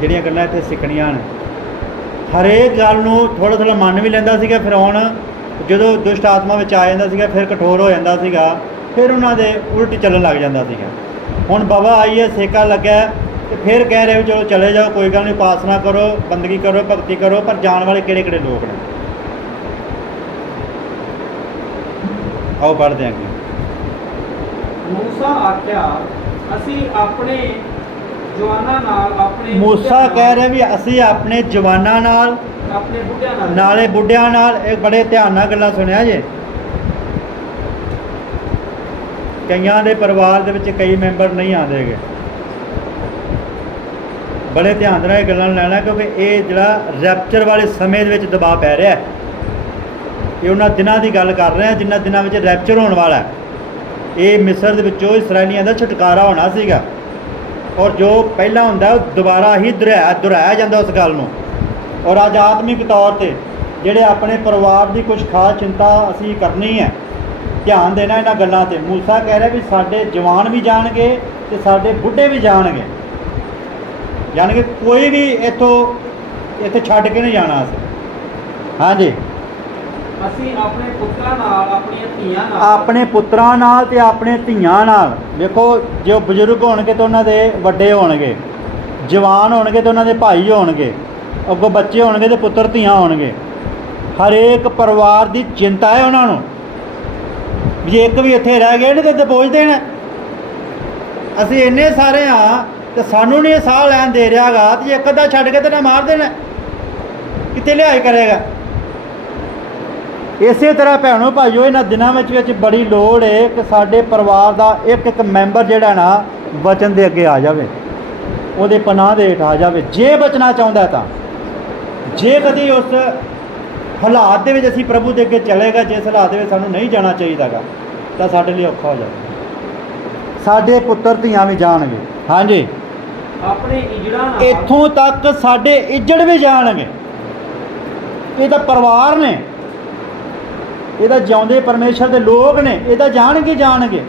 ਜਿਹੜੀਆਂ ਗੱਲਾਂ ਇੱਥੇ ਸਿੱਖਣੀਆਂ ਨੇ। ਹਰੇਕ ਗੱਲ ਨੂੰ ਥੋੜ੍ਹਾ ਥੋੜ੍ਹਾ ਮੰਨ ਵੀ ਲੈਂਦਾ ਸੀਗਾ ਫਿਰੌਣ, ਜਦੋਂ ਦੁਸ਼ਟ ਆਤਮਾ ਵਿੱਚ ਆ ਜਾਂਦਾ ਸੀਗਾ ਫਿਰ ਕਠੋਰ ਹੋ ਜਾਂਦਾ ਸੀਗਾ, ਫਿਰ ਉਹਨਾਂ ਦੇ ਉਲਟ ਚੱਲਣ ਲੱਗ ਜਾਂਦਾ ਸੀਗਾ। ਹੁਣ ਬਾਬਾ ਆਈ ਹੈ, ਸੇਕਾ ਲੱਗਾ ਤੇ ਫਿਰ ਕਹਿ ਰਹੇ ਚਲੋ ਚਲੇ ਜਾਓ, ਕੋਈ ਗੱਲ ਨਹੀਂ, ਉਪਾਸਨਾ ਕਰੋ, ਬੰਦਗੀ ਕਰੋ, ਭਗਤੀ ਕਰੋ, ਪਰ ਜਾਣ ਵਾਲੇ ਕਿਹੜੇ ਕਿਹੜੇ ਲੋਕ ਨੇ। ਆਓ ਪੜ੍ਹਦੇ ਹਾਂ ਅੱਗੇ। ਮੂਸਾ ਆਖਿਆ, ਅਸੀਂ ਆਪਣੇ ਜਵਾਨਾਂ ਨਾਲ ਆਪਣੇ ਮੂਸਾ ਕਹਿ ਰਿਹਾ ਵੀ ਅਸੀਂ ਆਪਣੇ ਜਵਾਨਾਂ ਨਾਲ, ਆਪਣੇ ਬੁੱਢਿਆਂ ਨਾਲ, ਨਾਲੇ ਬੁੱਢਿਆਂ ਨਾਲ। ਇਹ ਬੜੇ ਧਿਆਨ ਨਾਲ ਗੱਲਾਂ ਸੁਣਿਆ ਜੇ। ਕਈਆਂ ਦੇ ਪਰਿਵਾਰ ਦੇ ਵਿੱਚ ਕਈ ਮੈਂਬਰ ਨਹੀਂ ਆਉਂਦੇਗੇ, ਬੜੇ ਧਿਆਨ ਨਾਲ ਇਹ ਗੱਲਾਂ ਨੂੰ ਲੈਣਾ, ਕਿਉਂਕਿ ਇਹ ਜਿਹੜਾ ਰੈਪਚਰ ਵਾਲੇ ਸਮੇਂ ਦੇ ਵਿੱਚ ਦਬਾਅ ਪੈ ਰਿਹਾ, ਇਹ ਉਹਨਾਂ ਦਿਨਾਂ ਦੀ ਗੱਲ ਕਰ ਰਹੇ ਹਾਂ ਜਿਨ੍ਹਾਂ ਦਿਨਾਂ ਵਿੱਚ ਰੈਪਚਰ ਹੋਣ ਵਾਲਾ ਹੈ। ਇਹ ਮਿਸਰ ਦੇ ਵਿੱਚੋਂ ਇਸਰਾਏਲੀਆਂ ਦਾ ਛੁਟਕਾਰਾ ਹੋਣਾ ਸੀਗਾ, ਔਰ ਜੋ ਪਹਿਲਾਂ ਹੁੰਦਾ ਉਹ ਦੁਬਾਰਾ ਹੀ ਦੁਹਰਾਇਆ ਜਾਂਦਾ ਉਸ ਗੱਲ ਨੂੰ। ਔਰ ਅੱਜ ਆਤਮਿਕ ਤੌਰ 'ਤੇ ਜਿਹੜੇ ਆਪਣੇ ਪਰਿਵਾਰ ਦੀ ਕੁਝ ਖਾਸ ਚਿੰਤਾ ਅਸੀਂ ਕਰਨੀ ਹੈ, ਧਿਆਨ ਦੇਣਾ ਇਹਨਾਂ ਗੱਲਾਂ 'ਤੇ। ਮੂਸਾ ਕਹਿ ਰਿਹਾ ਵੀ ਸਾਡੇ ਜਵਾਨ ਵੀ ਜਾਣਗੇ ਅਤੇ ਸਾਡੇ ਬੁੱਢੇ ਵੀ ਜਾਣਗੇ, ਯਾਨੀ ਕਿ ਕੋਈ ਵੀ ਇੱਥੇ ਛੱਡ ਕੇ ਨਹੀਂ ਜਾਣਾ ਅਸੀਂ। ਹਾਂਜੀ, ਅਸੀਂ ਆਪਣੇ ਪੁੱਤਰਾਂ ਨਾਲ, ਆਪਣੀਆਂ ਧੀਆਂ ਨਾਲ, ਆਪਣੇ ਪੁੱਤਰਾਂ ਨਾਲ ਤੇ ਆਪਣੇ ਧੀਆਂ ਨਾਲ। ਵੇਖੋ, ਜੋ ਬਜ਼ੁਰਗ ਹੋਣਗੇ ਤਾਂ ਉਹਨਾਂ ਦੇ ਵੱਡੇ ਹੋਣਗੇ, ਜਵਾਨ ਹੋਣਗੇ ਤਾਂ ਉਹਨਾਂ ਦੇ ਭਾਈ ਹੋਣਗੇ, ਅੱਗੋਂ ਬੱਚੇ ਹੋਣਗੇ ਤੇ ਪੁੱਤਰ ਧੀਆਂ ਹੋਣਗੇ। ਹਰੇਕ ਪਰਿਵਾਰ ਦੀ ਚਿੰਤਾ ਹੈ ਉਹਨਾਂ ਨੂੰ ਵੀ ਇੱਕ ਵੀ ਇੱਥੇ ਰਹਿ ਗਏ ਨਹੀਂ ਤੇ ਬੋਝ ਦੇਣਾ। ਅਸੀਂ ਇੰਨੇ ਸਾਰੇ ਹਾਂ ਤੇ ਸਾਨੂੰ ਨਹੀਂ ਸਾਹ ਲੈਣ ਦੇ ਰਿਹਾ ਗਾ, ਤੇ ਇੱਕ ਅੱਧਾ ਛੱਡ ਕੇ ਤੇ ਨਾ ਮਾਰ ਦੇਣਾ, ਕਿਤੇ ਲਿਹਾਜ਼ ਕਰੇਗਾ। ਇਸੇ ਤਰ੍ਹਾਂ ਭੈਣੋ ਭਾਈਓ, ਇਹਨਾਂ ਦਿਨਾਂ ਵਿੱਚ ਬੜੀ ਲੋੜ ਹੈ ਕਿ ਸਾਡੇ ਪਰਿਵਾਰ ਦਾ ਇੱਕ ਇੱਕ ਮੈਂਬਰ ਜਿਹੜਾ ਨਾ ਵਚਨ ਦੇ ਅੱਗੇ ਆ ਜਾਵੇ, ਉਹਦੇ ਪਨਾਹ ਦੇ ਹੇਠ ਆ ਜਾਵੇ, ਜੇ ਬਚਣਾ ਚਾਹੁੰਦਾ ਤਾਂ। ਜੇ ਕਦੀ ਉਸ ਹਾਲਾਤ ਦੇ ਵਿੱਚ ਅਸੀਂ ਪ੍ਰਭੂ ਦੇ ਅੱਗੇ ਚਲੇਗਾ, ਜਿਸ ਹਾਲਾਤ ਦੇ ਵਿੱਚ ਸਾਨੂੰ ਨਹੀਂ ਜਾਣਾ ਚਾਹੀਦਾ ਗਾ, ਤਾਂ ਸਾਡੇ ਲਈ ਔਖਾ ਹੋ ਜਾਵੇ। ਸਾਡੇ ਪੁੱਤਰ ਧੀਆਂ ਵੀ ਜਾਣਗੇ। ਹਾਂਜੀ, ਆਪਣੇ ਇੱਜੜਾਂ ਨਾਲ, ਇੱਥੋਂ ਤੱਕ ਸਾਡੇ ਇੱਜੜ ਵੀ ਜਾਣਗੇ। ਇਹ ਤਾਂ ਪਰਿਵਾਰ ਨੇ, ਇਹ ਤਾਂ ਜਿਉਂਦੇ ਪਰਮੇਸ਼ਰ ਦੇ ਲੋਕ ਨੇ, ਇਹ ਤਾਂ ਜਾਣਗੇ।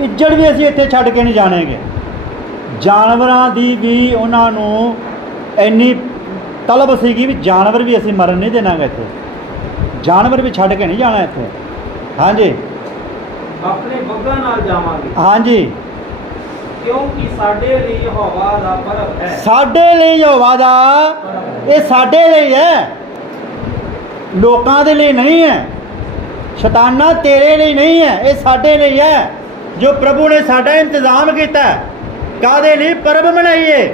ਇੱਜੜ ਵੀ ਅਸੀਂ ਇੱਥੇ ਛੱਡ ਕੇ ਨਹੀਂ ਜਾਣਗੇ। ਜਾਨਵਰਾਂ ਦੀ ਵੀ ਉਹਨਾਂ ਨੂੰ ਇੰਨੀ ਤਲਬ ਸੀਗੀ ਵੀ ਜਾਨਵਰ ਵੀ ਅਸੀਂ ਮਰਨ ਨਹੀਂ ਦੇਣਾਗਾ ਇੱਥੇ, ਜਾਨਵਰ ਵੀ ਛੱਡ ਕੇ ਨਹੀਂ ਜਾਣਾ ਇੱਥੇ। ਹਾਂਜੀ, ਆਪਣੇ ਬੱਗਾਂ ਨਾਲ ਜਾਵਾਂਗੇ। ਹਾਂਜੀ, ਕਿਉਂਕਿ ਸਾਡੇ ਲਈ ਯਹੋਵਾ ਦਾ ਪਰਬ ਹੈ। ਸਾਡੇ ਲਈ ਯਹੋਵਾ ਦਾ, ਇਹ ਸਾਡੇ ਲਈ ਹੈ, ਲੋਕਾਂ ਦੇ ਲਈ ਨਹੀਂ ਹੈ। ਸ਼ੈਤਾਨਾਂ ਤੇਰੇ ਲਈ ਨਹੀਂ ਹੈ, ਇਹ ਸਾਡੇ ਲਈ ਹੈ, ਜੋ ਪ੍ਰਭੂ ਨੇ ਸਾਡਾ ਇੰਤਜ਼ਾਮ ਕੀਤਾ। ਕਾਹਦੇ ਲਈ? ਪਰਬ ਮਨਾਈਏ।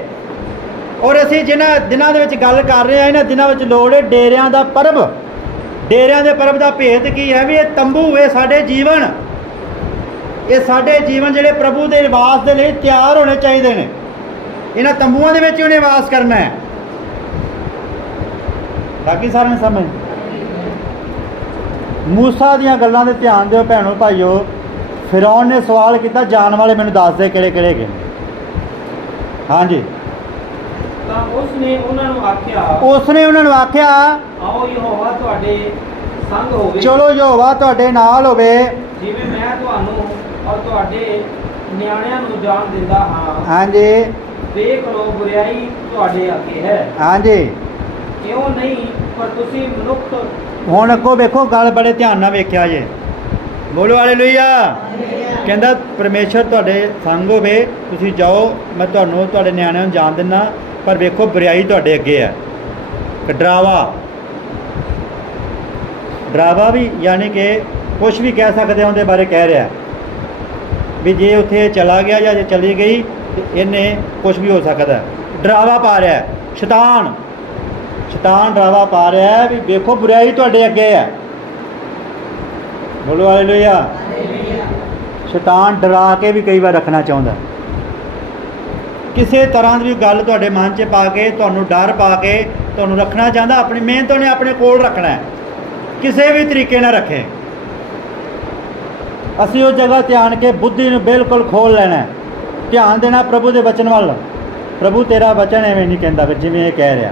ਔਰ ਅਸੀਂ ਜਿਨ੍ਹਾਂ ਦਿਨਾਂ ਦੇ ਵਿੱਚ ਗੱਲ ਕਰ ਰਹੇ ਹਾਂ, ਇਹਨਾਂ ਦਿਨਾਂ ਵਿੱਚ ਲੋੜ ਹੈ ਡੇਰਿਆਂ ਦਾ ਪਰਬ। ਡੇਰਿਆਂ ਦੇ ਪਰਬ ਦਾ ਭੇਦ ਕੀ ਹੈ? ਵੀ ਇਹ ਤੰਬੂ, ਇਹ ਸਾਡੇ ਜੀਵਨ, ਇਹ ਸਾਡੇ ਜੀਵਨ ਜਿਹੜੇ ਪ੍ਰਭੂ ਦੇ ਵਾਸ ਦੇ ਲਈ ਤਿਆਰ ਹੋਣੇ ਚਾਹੀਦੇ ਨੇ। ਇਹਨਾਂ ਤੰਬੂਆਂ ਦੇ ਵਿੱਚ ਉਹਨੇ ਵਾਸ ਕਰਨਾ ਹੈ। ਬਾਕੀ ਸਾਰਿਆਂ ਨੂੰ ਸਮਝ। ਮੂਸਾ ਦੀਆਂ ਗੱਲਾਂ 'ਤੇ ਧਿਆਨ ਦਿਓ ਭੈਣੋ ਭਾਈਓ। ਫਿਰੌਨ ਨੇ ਸਵਾਲ ਕੀਤਾ, ਜਾਣ ਵਾਲੇ ਮੈਨੂੰ ਦੱਸ ਦੇ ਕਿਹੜੇ ਕਿਹੜੇ ਹੈਗੇ। ਹਾਂਜੀ, ਤਾਂ ਉਸਨੇ ਉਹਨਾਂ ਨੂੰ ਆਖਿਆ, ਆਓ ਯਹੋਵਾ ਤੁਹਾਡੇ ਸੰਗ ਹੋਵੇ। ਚਲੋ ਯਹੋਵਾ ਤੁਹਾਡੇ ਨਾਲ ਹੋਵੇ, ਜਿਵੇਂ ਮੈਂ ਤੁਹਾਨੂੰ ਔਰ ਤੁਹਾਡੇ ਨਿਆਣਿਆਂ ਨੂੰ ਜਾਣ ਦਿੰਦਾ ਹਾਂ। ਹਾਂਜੀ, ਦੇਖ ਲਓ, ਬੁਰਾਈ ਤੁਹਾਡੇ ਅੱਗੇ ਹੈ। ਹਾਂਜੀ, ਕਿਉਂ ਨਹੀਂ, ਪਰ ਤੁਸੀਂ ਮਨੁੱਖ। ਹੁਣ ਅੱਗੋਂ ਵੇਖੋ, ਗੱਲ ਬੜੇ ਧਿਆਨ ਨਾਲ ਵੇਖਿਆ ਜੇ। ਬੋਲੋ ਹਾਲੇਲੂਇਆ। ਕਹਿੰਦਾ ਪਰਮੇਸ਼ਰ ਤੁਹਾਡੇ ਸੰਗ ਹੋਵੇ, ਤੁਸੀਂ ਜਾਓ, ਮੈਂ ਤੁਹਾਨੂੰ ਤੁਹਾਡੇ ਨਿਆਣਿਆਂ ਨੂੰ ਜਾਣ ਦਿੰਦਾ, ਪਰ ਵੇਖੋ ਬੁਰਾਈ ਤੁਹਾਡੇ ਅੱਗੇ ਹੈ। ਡਰਾਵਾ ਵੀ, ਯਾਨੀ ਕਿ ਕੁਛ ਵੀ ਕਹਿ ਸਕਦੇ ਹਾਂ ਉਹਦੇ ਬਾਰੇ ਕਹਿ ਰਿਹਾ ਵੀ ਜੇ ਉੱਥੇ ਚਲਾ ਗਿਆ ਜਾਂ ਜੇ ਚਲੀ ਗਈ ਤੇ ਇਹਨੇ ਕੁਛ ਵੀ ਹੋ ਸਕਦਾ। ਡਰਾਵਾ ਪਾ ਰਿਹਾ ਸ਼ੈਤਾਨ ਡਰਾਵਾ ਪਾ ਰਿਹਾ ਵੀ ਵੇਖੋ ਬੁਰਾਈ ਤੁਹਾਡੇ ਅੱਗੇ ਹੈ। ਬੋਲੋ ਹਾਲੇਲੂਇਆ। ਸ਼ੈਤਾਨ ਡਰਾ ਕੇ ਵੀ ਕਈ ਵਾਰ ਰੱਖਣਾ ਚਾਹੁੰਦਾ, ਕਿਸੇ ਤਰ੍ਹਾਂ ਦੀ ਵੀ ਗੱਲ ਤੁਹਾਡੇ ਮਨ 'ਚ ਪਾ ਕੇ, ਤੁਹਾਨੂੰ ਡਰ ਪਾ ਕੇ ਤੁਹਾਨੂੰ ਰੱਖਣਾ ਚਾਹੁੰਦਾ। ਆਪਣੀ ਮਿਹਨਤ ਉਹਨੇ ਆਪਣੇ ਕੋਲ ਰੱਖਣਾ ਹੈ, ਕਿਸੇ ਵੀ ਤਰੀਕੇ ਨਾਲ ਰੱਖੇ। ਅਸੀਂ ਉਹ ਜਗ੍ਹਾ ਧਿਆਨ ਕੇ ਬੁੱਧੀ ਨੂੰ ਬਿਲਕੁਲ ਖੋਲ੍ਹ ਲੈਣਾ, ਧਿਆਨ ਦੇਣਾ ਪ੍ਰਭੂ ਦੇ ਵਚਨ ਵੱਲ। ਪ੍ਰਭੂ ਤੇਰਾ ਵਚਨ ਐਵੇਂ ਨਹੀਂ ਕਹਿੰਦਾ ਵੀ ਜਿਵੇਂ ਇਹ ਕਹਿ ਰਿਹਾ,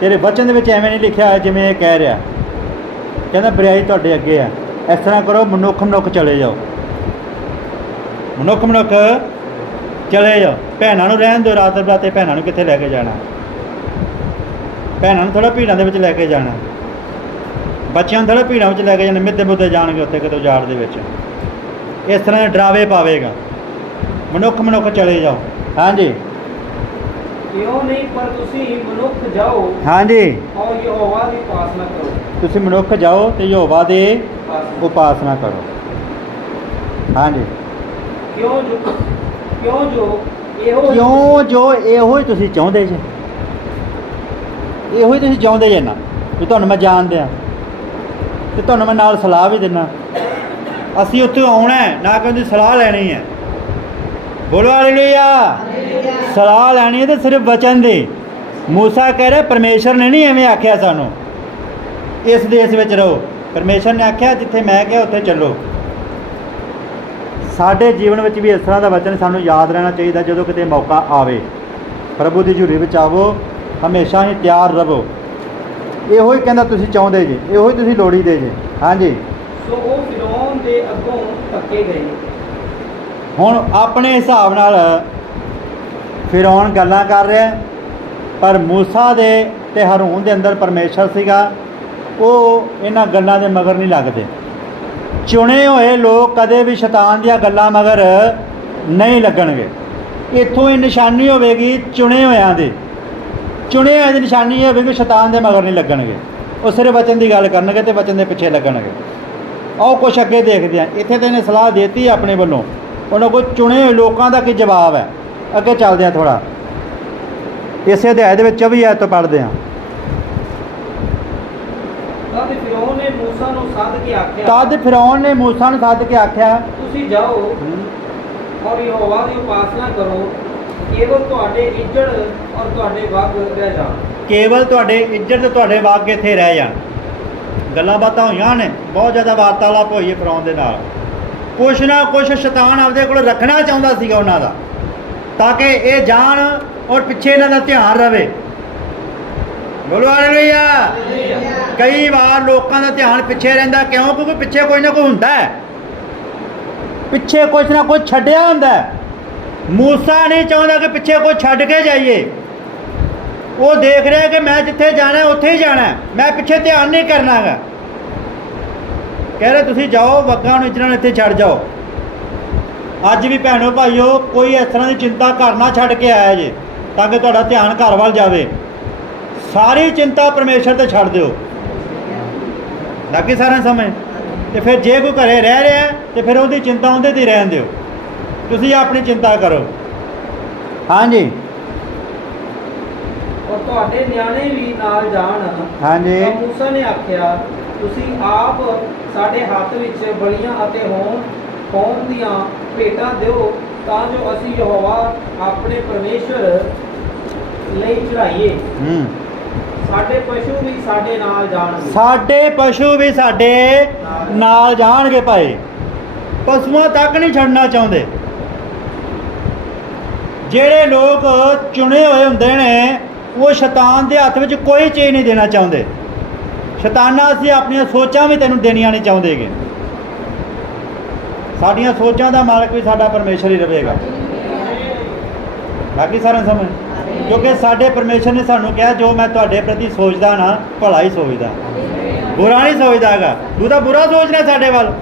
ਤੇਰੇ ਵਚਨ ਦੇ ਵਿੱਚ ਐਵੇਂ ਨਹੀਂ ਲਿਖਿਆ ਹੋਇਆ ਜਿਵੇਂ ਇਹ ਕਹਿ ਰਿਹਾ। ਕਹਿੰਦਾ ਬੁਰਾਈ ਤੁਹਾਡੇ ਅੱਗੇ ਆ, ਇਸ ਤਰ੍ਹਾਂ ਕਰੋ, ਮਨੁੱਖ ਚਲੇ ਜਾਓ। ਮਨੁੱਖ ਚਲੇ ਜਾਓ, ਭੈਣਾਂ ਨੂੰ ਰਹਿਣ ਦਿਓ, ਰਾਤ ਬਰਾਤੇ ਭੈਣਾਂ ਨੂੰ ਕਿੱਥੇ ਲੈ ਕੇ ਜਾਣਾ? ਭੈਣਾਂ ਨੂੰ ਥੋੜ੍ਹਾ ਭੀੜਾਂ ਦੇ ਵਿੱਚ ਲੈ ਕੇ ਜਾਣਾ, ਬੱਚਿਆਂ ਨੂੰ ਥੋੜ੍ਹਾ ਭੀੜਾਂ ਵਿੱਚ ਲੈ ਕੇ ਜਾਣਾ, ਮਿੱਧੇ ਮੁੱਦੇ ਜਾਣਗੇ ਉੱਥੇ ਕਿਤੇ ਉਜਾੜ ਦੇ ਵਿੱਚ। ਇਸ ਤਰ੍ਹਾਂ ਦੇ ਡਰਾਵੇ ਪਾਵੇਗਾ। ਮਨੁੱਖ ਚਲੇ ਜਾਓ। ਹਾਂਜੀ ਕਿਉਂ ਨਹੀਂ, ਪਰ ਤੁਸੀਂ ਮਨੁੱਖ ਜਾਓ ਹਾਂਜੀ, ਔਰ ਯਹੋਵਾ ਦੀ ਉਪਾਸਨਾ ਕਰੋ। ਤੁਸੀਂ ਮਨੁੱਖ ਜਾਓ ਤੇ ਯਹੋਵਾ ਦੀ ਉਪਾਸਨਾ ਕਰੋ। ਹਾਂਜੀ, ਕਿਉਂ ਜੋ ਇਹੋ ਹੀ ਤੁਸੀਂ ਚਾਹੁੰਦੇ ਜੇ, ਇਹੋ ਹੀ ਤੁਸੀਂ ਚਾਹੁੰਦੇ ਜੇ ਨਾ ਵੀ ਤੁਹਾਨੂੰ ਮੈਂ ਜਾਣਦੇ ਆ ਤੇ ਤੁਹਾਨੂੰ ਮੈਂ ਨਾਲ ਸਲਾਹ ਵੀ ਦਿੰਦਾ। ਅਸੀਂ ਉੱਥੇ ਆਉਣਾ ਹੈ, ਨਾ ਕਿ ਉਹਦੀ ਸਲਾਹ ਲੈਣੀ ਹੈ। ਬੋਲੋ ਹਾਲੇਲੂਇਆ। ਸਲਾਹ ਲੈਣੀ ਹੈ ਤੇ ਸਿਰਫ ਵਚਨ ਦੀ। ਮੂਸਾ ਕਹਿ ਰਿਹਾ ਪਰਮੇਸ਼ਰ ਨੇ ਨਹੀਂ ਐਵੇਂ ਆਖਿਆ ਸਾਨੂੰ ਇਸ ਦੇਸ਼ ਵਿੱਚ ਰਹੋ। ਪਰਮੇਸ਼ਰ ਨੇ ਆਖਿਆ ਜਿੱਥੇ ਮੈਂ ਕਿਹਾ ਉੱਥੇ ਚੱਲੋ। ਸਾਡੇ ਜੀਵਨ ਵਿੱਚ ਵੀ ਇਸ ਤਰ੍ਹਾਂ ਦਾ ਵਚਨ ਸਾਨੂੰ ਯਾਦ ਰਹਿਣਾ ਚਾਹੀਦਾ। ਜਦੋਂ ਕਿਤੇ ਮੌਕਾ ਆਵੇ, ਪ੍ਰਭੂ ਦੀ ਹਜ਼ੂਰੀ ਵਿੱਚ ਆਵੋ, ਹਮੇਸ਼ਾ ਹੀ ਤਿਆਰ ਰਹੋ। ਇਹੋ ਹੀ ਕਹਿੰਦਾ ਤੁਸੀਂ ਚਾਹੁੰਦੇ ਜੇ, ਇਹੋ ਹੀ ਤੁਸੀਂ ਲੋੜੀਦੇ ਜੇ। ਹਾਂਜੀ, ਸੋ ਉਹ ਫਿਰੌਨ ਦੇ ਅੱਗੋਂ ਧੱਕੇ ਗਏ। ਹੁਣ ਆਪਣੇ ਹਿਸਾਬ ਨਾਲ ਫਿਰੌਨ ਗੱਲਾਂ ਕਰ ਰਿਹਾ, ਪਰ ਮੂਸਾ ਦੇ ਤੇ ਹਾਰੂਨ ਦੇ ਅੰਦਰ ਪਰਮੇਸ਼ਰ ਸੀਗਾ। ਉਹ ਇਹਨਾਂ ਗੱਲਾਂ ਦੇ ਮਗਰ ਨਹੀਂ ਲੱਗਦੇ। ਚੁਣੇ ਹੋਏ ਲੋਕ ਕਦੇ ਵੀ ਸ਼ੈਤਾਨ ਦੀਆਂ ਗੱਲਾਂ ਮਗਰ ਨਹੀਂ ਲੱਗਣਗੇ। ਇੱਥੋਂ ਹੀ ਨਿਸ਼ਾਨੀ ਹੋਵੇਗੀ ਚੁਣੇ ਹੋਇਆਂ ਦੀ। ਚੁਣੇ ਹੋਏ ਦੀ ਨਿਸ਼ਾਨੀ ਇਹ ਹੋਵੇਗੀ ਸ਼ੈਤਾਨ ਦੇ ਮਗਰ ਨਹੀਂ ਲੱਗਣਗੇ। ਉਹ ਸਿਰਫ ਵਚਨ ਦੀ ਗੱਲ ਕਰਨਗੇ ਤੇ ਵਚਨ ਦੇ ਪਿੱਛੇ ਲੱਗਣਗੇ। ਆਓ ਕੁਛ ਅੱਗੇ ਦੇਖਦੇ ਹਾਂ। ਇੱਥੇ ਤਾਂ ਇਹਨੇ ਸਲਾਹ ਦੇਤੀ ਆਪਣੇ ਵੱਲੋਂ, ਉਹਨਾਂ ਕੋਲ ਚੁਣੇ ਹੋਏ ਲੋਕਾਂ ਦਾ ਕੀ ਜਵਾਬ ਹੈ। ਅੱਗੇ ਚੱਲਦੇ ਹਾਂ ਥੋੜ੍ਹਾ, ਇਸੇ ਅਧਿਆਇ ਦੇ ਵਿੱਚ 24 ਆਇਤ ਤੋਂ ਪੜ੍ਹਦੇ ਹਾਂ। ਤਦ ਫਿਰੌਨ ਨੇ ਮੂਸਾ ਨੂੰ ਸੱਦ ਕੇ ਆਖਿਆ, ਤੁਸੀਂ ਜਾਓ ਔਰ ਯਹੋਵਾ ਦੀ ਉਪਾਸਨਾ ਕਰੋ। ਕੇਵਲ ਤੁਹਾਡੇ ਇੱਜੜ ਔਰ ਤੁਹਾਡੇ ਵਗ ਰਹਿ ਜਾਣ। ਕੇਵਲ ਤੁਹਾਡੇ ਇੱਜੜ ਤੇ ਤੁਹਾਡੇ ਵਗ ਇੱਥੇ ਰਹਿ ਜਾਣ। ਗੱਲਾਂ ਬਾਤਾਂ ਹੋਈਆਂ ਨੇ, ਬਹੁਤ ਜ਼ਿਆਦਾ ਵਾਰਤਾਲਾਪ ਹੋਈ ਹੈ ਫਿਰੌਨ ਦੇ ਨਾਲ। ਕੁਛ ਨਾ ਕੁਛ ਸ਼ੈਤਾਨ ਆਪਦੇ ਕੋਲ ਰੱਖਣਾ ਚਾਹੁੰਦਾ ਸੀਗਾ ਉਹਨਾਂ ਦਾ, ਤਾਂ ਕਿ ਇਹ ਜਾਣ ਔਰ ਪਿੱਛੇ ਇਹਨਾਂ ਦਾ ਧਿਆਨ ਰਵੇ। ਬੋਲੋ ਹਾਲੇਲੂਇਆ। ਕਈ ਵਾਰ ਲੋਕਾਂ ਦਾ ਧਿਆਨ ਪਿੱਛੇ ਰਹਿੰਦਾ। ਕਿਉਂ? ਕਿਉਂਕਿ ਪਿੱਛੇ ਕੋਈ ਨਾ ਕੋਈ ਹੁੰਦਾ ਹੈ, ਪਿੱਛੇ ਕੁਛ ਨਾ ਕੁਛ ਛੱਡਿਆ ਹੁੰਦਾ ਹੈ। ਮੂਸਾ ਨਹੀਂ ਚਾਹੁੰਦਾ ਕਿ ਪਿੱਛੇ ਕੋਈ ਛੱਡ ਕੇ ਜਾਈਏ। ਉਹ ਦੇਖ ਰਿਹਾ ਕਿ ਮੈਂ ਜਿੱਥੇ ਜਾਣਾ ਉੱਥੇ ਹੀ ਜਾਣਾ, ਮੈਂ ਪਿੱਛੇ ਧਿਆਨ ਨਹੀਂ ਕਰਨਾ ਗਾ। ਕਹਿ ਰਹੇ ਤੁਸੀਂ ਜਾਓ, ਵਗਾਂ ਨੂੰ ਇੱਜੜਾਂ ਨੂੰ ਇੱਥੇ ਛੱਡ ਜਾਓ। ਅੱਜ ਵੀ ਭੈਣੋ ਭਾਈਓ, ਕੋਈ ਇਸ ਤਰ੍ਹਾਂ ਦੀ ਚਿੰਤਾ ਘਰ ਨਾ ਛੱਡ ਕੇ ਆਇਆ ਜੇ, ਤਾਂ ਕਿ ਤੁਹਾਡਾ ਧਿਆਨ ਘਰ ਵੱਲ ਜਾਵੇ। ਸਾਰੀ ਚਿੰਤਾ ਪਰਮੇਸ਼ਰ ਤੇ ਛੱਡ ਦਿਓ, ਤਾਂ ਕਿ ਸਾਰਾ ਸਮੇਂ। ਤੇ ਫਿਰ ਜੇ ਕੋਈ ਘਰੇ ਰਹਿ ਰਿਹਾ ਤੇ ਫਿਰ ਉਹਦੀ ਚਿੰਤਾ ਉਹਦੇ 'ਤੇ ਰਹਿਣ ਦਿਓ, ਤੁਸੀਂ ਆਪਣੀ ਚਿੰਤਾ ਕਰੋ। ਹਾਂਜੀ, ਔਰ ਤੁਹਾਡੇ ਨਿਆਣੇ ਵੀ ਨਾਲ ਜਾਣ। ਹਾਂਜੀ। ਤਾਂ ਮੂਸਾ ਨੇ ਆਖਿਆ, ਤੁਸੀਂ ਆਪ ਸਾਡੇ ਹੱਥ ਵਿੱਚ ਬਲੀਆਂ ਅਤੇ ਹੋਮ ਦੀਆਂ ਭੇਟਾਂ ਦਿਓ, ਤਾਂ ਜੋ ਅਸੀਂ ਯਹੋਵਾ ਆਪਣੇ ਪਰਮੇਸ਼ਰ ਲਈ ਚੜਾਈਏ। ਸਾਡੇ ਪਸ਼ੂ ਵੀ ਸਾਡੇ ਨਾਲ ਜਾਣਗੇ। ਸਾਡੇ ਪਸ਼ੂ ਵੀ ਸਾਡੇ ਨਾਲ ਜਾਣਗੇ। ਭਾਈ ਪਸ਼ੂਆਂ ਤੱਕ ਨਹੀਂ ਛੱਡਣਾ ਚਾਹੁੰਦੇ। ਜਿਹੜੇ ਲੋਕ ਚੁਣੇ ਹੋਏ ਹੁੰਦੇ ਨੇ, ਉਹ ਸ਼ੈਤਾਨ ਦੇ ਹੱਥ ਵਿੱਚ ਕੋਈ ਚੀਜ਼ ਨਹੀਂ ਦੇਣਾ ਚਾਹੁੰਦੇ। ਸ਼ੈਤਾਨਾਂ ਅਸੀਂ ਆਪਣੀਆਂ ਸੋਚਾਂ ਵੀ ਤੈਨੂੰ ਦੇਣੀਆਂ ਨਹੀਂ ਚਾਹੁੰਦੇਗੇ। ਸਾਡੀਆਂ ਸੋਚਾਂ ਦਾ ਮਾਲਕ ਵੀ ਸਾਡਾ ਪਰਮੇਸ਼ਰ ਹੀ ਰਹੇਗਾ। ਬਾਕੀ ਸਾਰਾ ਸਮਝ, ਕਿਉਂਕਿ ਸਾਡੇ ਪਰਮੇਸ਼ਰ ਨੇ ਸਾਨੂੰ ਕਿਹਾ ਜੋ ਮੈਂ ਤੁਹਾਡੇ ਪ੍ਰਤੀ ਸੋਚਦਾ ਨਾ, ਭਲਾ ਹੀ ਸੋਚਦਾ, ਬੁਰਾ ਨਹੀਂ ਸੋਚਦਾ ਹੈਗਾ। ਤੂੰ ਤਾਂ ਬੁਰਾ ਸੋਚਣਾ ਸਾਡੇ ਵੱਲ,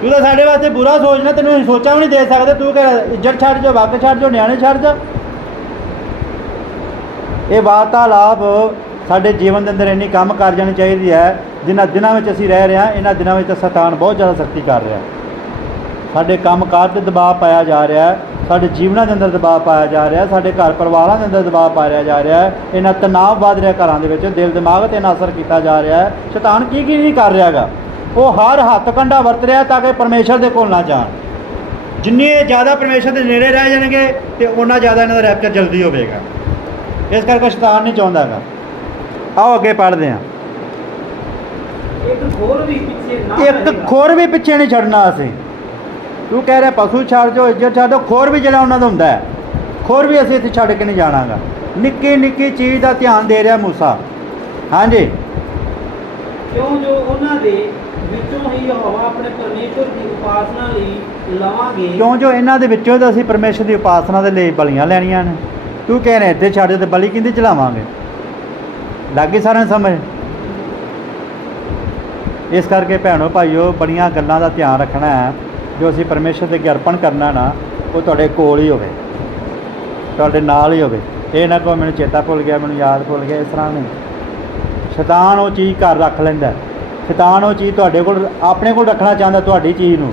ਤੂੰ ਤਾਂ ਸਾਡੇ ਵਾਸਤੇ ਬੁਰਾ ਸੋਚਣਾ। ਤੈਨੂੰ ਅਸੀਂ ਸੋਚਾਂ ਵੀ ਨਹੀਂ ਦੇ ਸਕਦੇ। ਤੂੰ ਕਹਿ ਇੱਜ਼ਤ ਛੱਡ ਜਾਓ, ਵਗ ਛੱਡ ਜਾਓ, ਨਿਆਣੇ ਛੱਡ ਜਾ। ਇਹ ਵਾਰਤਾਲਾਪ ਸਾਡੇ ਜੀਵਨ ਦੇ ਅੰਦਰ ਇੰਨੀ ਕੰਮ ਕਰ ਜਾਣੀ ਚਾਹੀਦੀ ਹੈ। ਜਿਨ੍ਹਾਂ ਦਿਨਾਂ ਵਿੱਚ ਅਸੀਂ ਰਹਿ ਰਹੇ ਹਾਂ, ਇਹਨਾਂ ਦਿਨਾਂ ਵਿੱਚ ਤਾਂ ਸ਼ੈਤਾਨ ਬਹੁਤ ਜ਼ਿਆਦਾ ਸਖਤੀ ਕਰ ਰਿਹਾ। ਸਾਡੇ ਕੰਮਕਾਰ 'ਤੇ ਦਬਾਅ ਪਾਇਆ ਜਾ ਰਿਹਾ, ਸਾਡੇ ਜੀਵਨਾਂ ਦੇ ਅੰਦਰ ਦਬਾਅ ਪਾਇਆ ਜਾ ਰਿਹਾ, ਸਾਡੇ ਘਰ ਪਰਿਵਾਰਾਂ ਦੇ ਅੰਦਰ ਦਬਾਅ ਪਾਇਆ ਜਾ ਰਿਹਾ। ਇਹਨਾਂ ਤਣਾਅ ਵੱਧ ਰਿਹਾ ਘਰਾਂ ਦੇ ਵਿੱਚ, ਦਿਲ ਦਿਮਾਗ 'ਤੇ ਇਹਨਾਂ ਅਸਰ ਕੀਤਾ ਜਾ ਰਿਹਾ ਹੈ। ਸ਼ੈਤਾਨ ਕੀ ਨਹੀਂ ਕਰ ਰਿਹਾ ਗਾ। ਉਹ ਹਰ ਹੱਥ ਕੰਡਾ ਵਰਤ ਰਿਹਾ ਤਾਂ ਕਿ ਪਰਮੇਸ਼ਰ ਦੇ ਕੋਲ ਨਾ ਜਾਣ। ਜਿੰਨੇ ਜ਼ਿਆਦਾ ਪਰਮੇਸ਼ਰ ਦੇ ਨੇੜੇ ਰਹਿ ਜਾਣਗੇ ਤੇ ਉਹਨਾਂ ਜ਼ਿਆਦਾ ਇਹਨਾਂ ਦਾ ਰੈਪਚਰ ਜਲਦੀ ਹੋਵੇਗਾ। ਇਸ ਕਰਕੇ ਸ਼ੈਤਾਨ ਨਹੀਂ ਚਾਹੁੰਦਾ ਗਾ। ਆਓ ਅੱਗੇ ਪੜ੍ਹਦੇ ਹਾਂ। ਇੱਕ ਖੋਰ ਵੀ ਪਿੱਛੇ ਨਹੀਂ ਛੱਡਣਾ ਅਸੀਂ। ਤੂੰ ਕਹਿ ਰਿਹਾ ਪਸ਼ੂ ਛੱਡ ਜਾਓ, ਇੱਜ਼ਤ ਛੱਡ ਦਿਓ, ਖੋਰ ਵੀ ਜਿਹੜਾ ਉਹਨਾਂ ਦਾ ਹੁੰਦਾ ਹੈ, ਖੋਰ ਵੀ ਅਸੀਂ ਇੱਥੇ ਛੱਡ ਕੇ ਨਹੀਂ ਜਾਣਾਗਾ। ਨਿੱਕੀ ਨਿੱਕੀ ਚੀਜ਼ ਦਾ ਧਿਆਨ ਦੇ ਰਿਹਾ ਮੂਸਾ। ਹਾਂਜੀ, ਕਿਉਂ ਜੋ ਉਹਨਾਂ ਦੇ ਵਿੱਚੋਂ ਹੀ ਯਹੋਵਾ ਆਪਣੇ ਪਰਮੇਸ਼ਰ ਦੀ ਉਪਾਸਨਾ ਲਈ ਲਵਾਂਗੇ। ਕਿਉਂ ਜੋ ਇਹਨਾਂ ਦੇ ਵਿੱਚੋਂ ਤਾਂ ਅਸੀਂ ਪਰਮੇਸ਼ਰ ਦੀ ਉਪਾਸਨਾ ਦੇ ਲਈ ਬਲੀਆਂ ਲੈਣੀਆਂ ਨੇ। ਤੂੰ ਕਹਿ ਰਿਹਾ ਇੱਥੇ ਛੱਡ ਤੇ ਬਲੀ ਕਿਹਦੀ ਚਲਾਵਾਂਗੇ? ਲੱਗੇ ਸਾਰਿਆਂ ਨੂੰ ਸਮਝ। ਇਸ ਕਰਕੇ ਭੈਣੋ ਭਾਈਓ ਬੜੀਆਂ ਗੱਲਾਂ ਦਾ ਧਿਆਨ ਰੱਖਣਾ ਹੈ। ਜੋ ਅਸੀਂ ਪਰਮੇਸ਼ਰ ਦੇ ਅੱਗੇ ਅਰਪਣ ਕਰਨਾ ਨਾ, ਉਹ ਤੁਹਾਡੇ ਕੋਲ ਹੀ ਹੋਵੇ, ਤੁਹਾਡੇ ਨਾਲ ਹੀ ਹੋਵੇ। ਇਹ ਨਾ ਕਹੋ ਮੈਨੂੰ ਚੇਤਾ ਭੁੱਲ ਗਿਆ, ਮੈਨੂੰ ਯਾਦ ਭੁੱਲ ਗਿਆ। ਇਸ ਤਰ੍ਹਾਂ ਨਹੀਂ। ਸ਼ੈਤਾਨ ਉਹ ਚੀਜ਼ ਘਰ ਰੱਖ ਲੈਂਦਾ। ਸ਼ੈਤਾਨ ਉਹ ਚੀਜ਼ ਤੁਹਾਡੇ ਕੋਲ ਆਪਣੇ ਕੋਲ ਰੱਖਣਾ ਚਾਹੁੰਦਾ, ਤੁਹਾਡੀ ਚੀਜ਼ ਨੂੰ,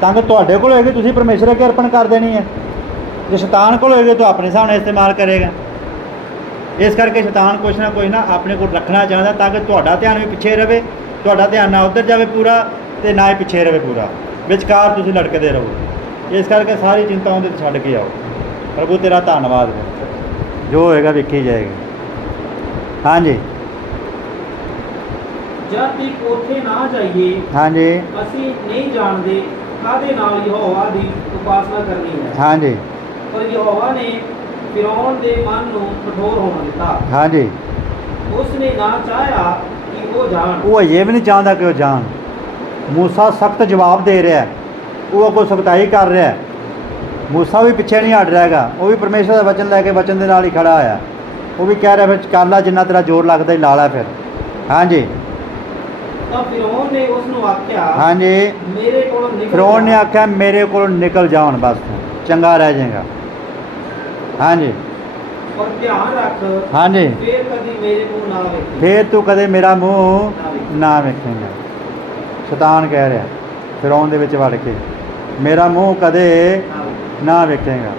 ਤਾਂ ਕਿ ਤੁਹਾਡੇ ਕੋਲ ਹੋਏਗੀ ਤੁਸੀਂ ਪਰਮੇਸ਼ਰ ਅੱਗੇ ਅਰਪਣ ਕਰ ਦੇਣੀ ਹੈ। ਜੇ ਸ਼ੈਤਾਨ ਕੋਲ ਹੋਏਗੀ ਤਾਂ ਆਪਣੇ ਹਿਸਾਬ ਨਾਲ ਇਸਤੇਮਾਲ ਕਰੇਗਾ। ਇਸ ਕਰਕੇ ਸ਼ੈਤਾਨ ਕੁਛ ਨਾ ਆਪਣੇ ਕੋਲ ਰੱਖਣਾ ਚਾਹੁੰਦਾ, ਤਾਂ ਕਿ ਤੁਹਾਡਾ ਧਿਆਨ ਵੀ ਪਿੱਛੇ ਰਹੇ, ਤੁਹਾਡਾ ਧਿਆਨ ਨਾ ਉੱਧਰ ਜਾਵੇ ਪੂਰਾ ਤੇ ਨਾ ਹੀ ਪਿੱਛੇ ਰਹੇ ਪੂਰਾ, ਵਿਚਕਾਰ ਤੁਸੀਂ ਲਟਕਦੇ ਰਹੋ। ਇਸ ਕਰਕੇ ਸਾਰੀ ਚਿੰਤਾ ਉਹਦੇ ਛੱਡ ਕੇ ਆਓ। ਪ੍ਰਭੂ ਤੇਰਾ ਧੰਨਵਾਦ ਹੈ। ਜੋ ਹੋਏਗਾ ਵੇਖੀ ਜਾਏਗੀ। ਹਾਂਜੀ ਜਦ ਤੱਕ ਉੱਥੇ ਨਾ ਜਾਈਏ, ਹਾਂਜੀ ਅਸੀਂ ਨਹੀਂ ਜਾਣਦੇ ਕਾਹਦੇ ਨਾਲ ਯਹੋਵਾ ਦੀ ਉਪਾਸਨਾ ਕਰਨੀ ਹੈ। ਹਾਂਜੀ ਪਰ ਯਹੋਵਾ ਨੇ ਫਿਰੌਨ ਦੇ ਮਨ ਨੂੰ ਕਠੋਰ ਹੋਣ ਦਿੱਤਾ। ਹਾਂਜੀ ਉਸ ਨੇ ਨਾ ਚਾਹਿਆ ਕਿ ਉਹ ਜਾਣ। ਉਹ ਇਹ ਵੀ ਨਹੀਂ ਚਾਹੁੰਦਾ ਕਿ ਉਹ ਜਾਣ। ਮੂਸਾ ਸਖਤ ਜਵਾਬ ਦੇ ਰਿਹਾ, ਉਹ ਅੱਗੋਂ ਸਖਤਾਈ ਕਰ ਰਿਹਾ। ਮੂਸਾ ਵੀ ਪਿੱਛੇ ਨਹੀਂ ਹਟ ਰਿਹਾ ਹੈਗਾ। ਉਹ ਵੀ ਪਰਮੇਸ਼ਰ ਦਾ ਵਚਨ ਲੈ ਕੇ ਵਚਨ ਦੇ ਨਾਲ ਹੀ ਖੜਾ ਹੋਇਆ। ਉਹ ਵੀ ਕਹਿ ਰਿਹਾ ਫਿਰ ਕਰ ਲਾ, ਜਿੰਨਾ ਤੇਰਾ ਜ਼ੋਰ ਲੱਗਦਾ ਹੀ ਲਾ ਲੈ ਫਿਰ। ਹਾਂਜੀ ਤਾਂ ਫਿਰੌਨ ਨੇ ਉਸ ਨੂੰ ਆਖਿਆ, ਹਾਂਜੀ ਮੇਰੇ ਕੋਲੋਂ ਨਿਕਲ ਫਿਰੌਨ ਨੇ ਜਾ। ਆਖਿਆ ਮੇਰੇ ਕੋਲ ਨਿਕਲ ਜਾਣ, ਬਸ ਚੰਗਾ ਰਹਿ ਜਾਏਗਾ। ਹਾਂਜੀ ਪਰ ਧਿਆਨ ਰੱਖ, ਹਾਂਜੀ ਫੇਰ ਕਦੀ ਮੇਰੇ ਮੂੰਹ ਨਾ ਵੇਖੀ। ਫੇਰ ਤੂੰ ਕਦੇ ਮੇਰਾ ਮੂੰਹ ਨਾ ਵੇਖੇਂਗਾ। ਸ਼ੈਤਾਨ ਕਹਿ ਰਿਹਾ ਫਿਰੌਨ ਦੇ ਵਿੱਚ ਵੜ ਕੇ, ਮੇਰਾ ਮੂੰਹ ਕਦੇ ਨਾ ਵੇਖੇਂਗਾ।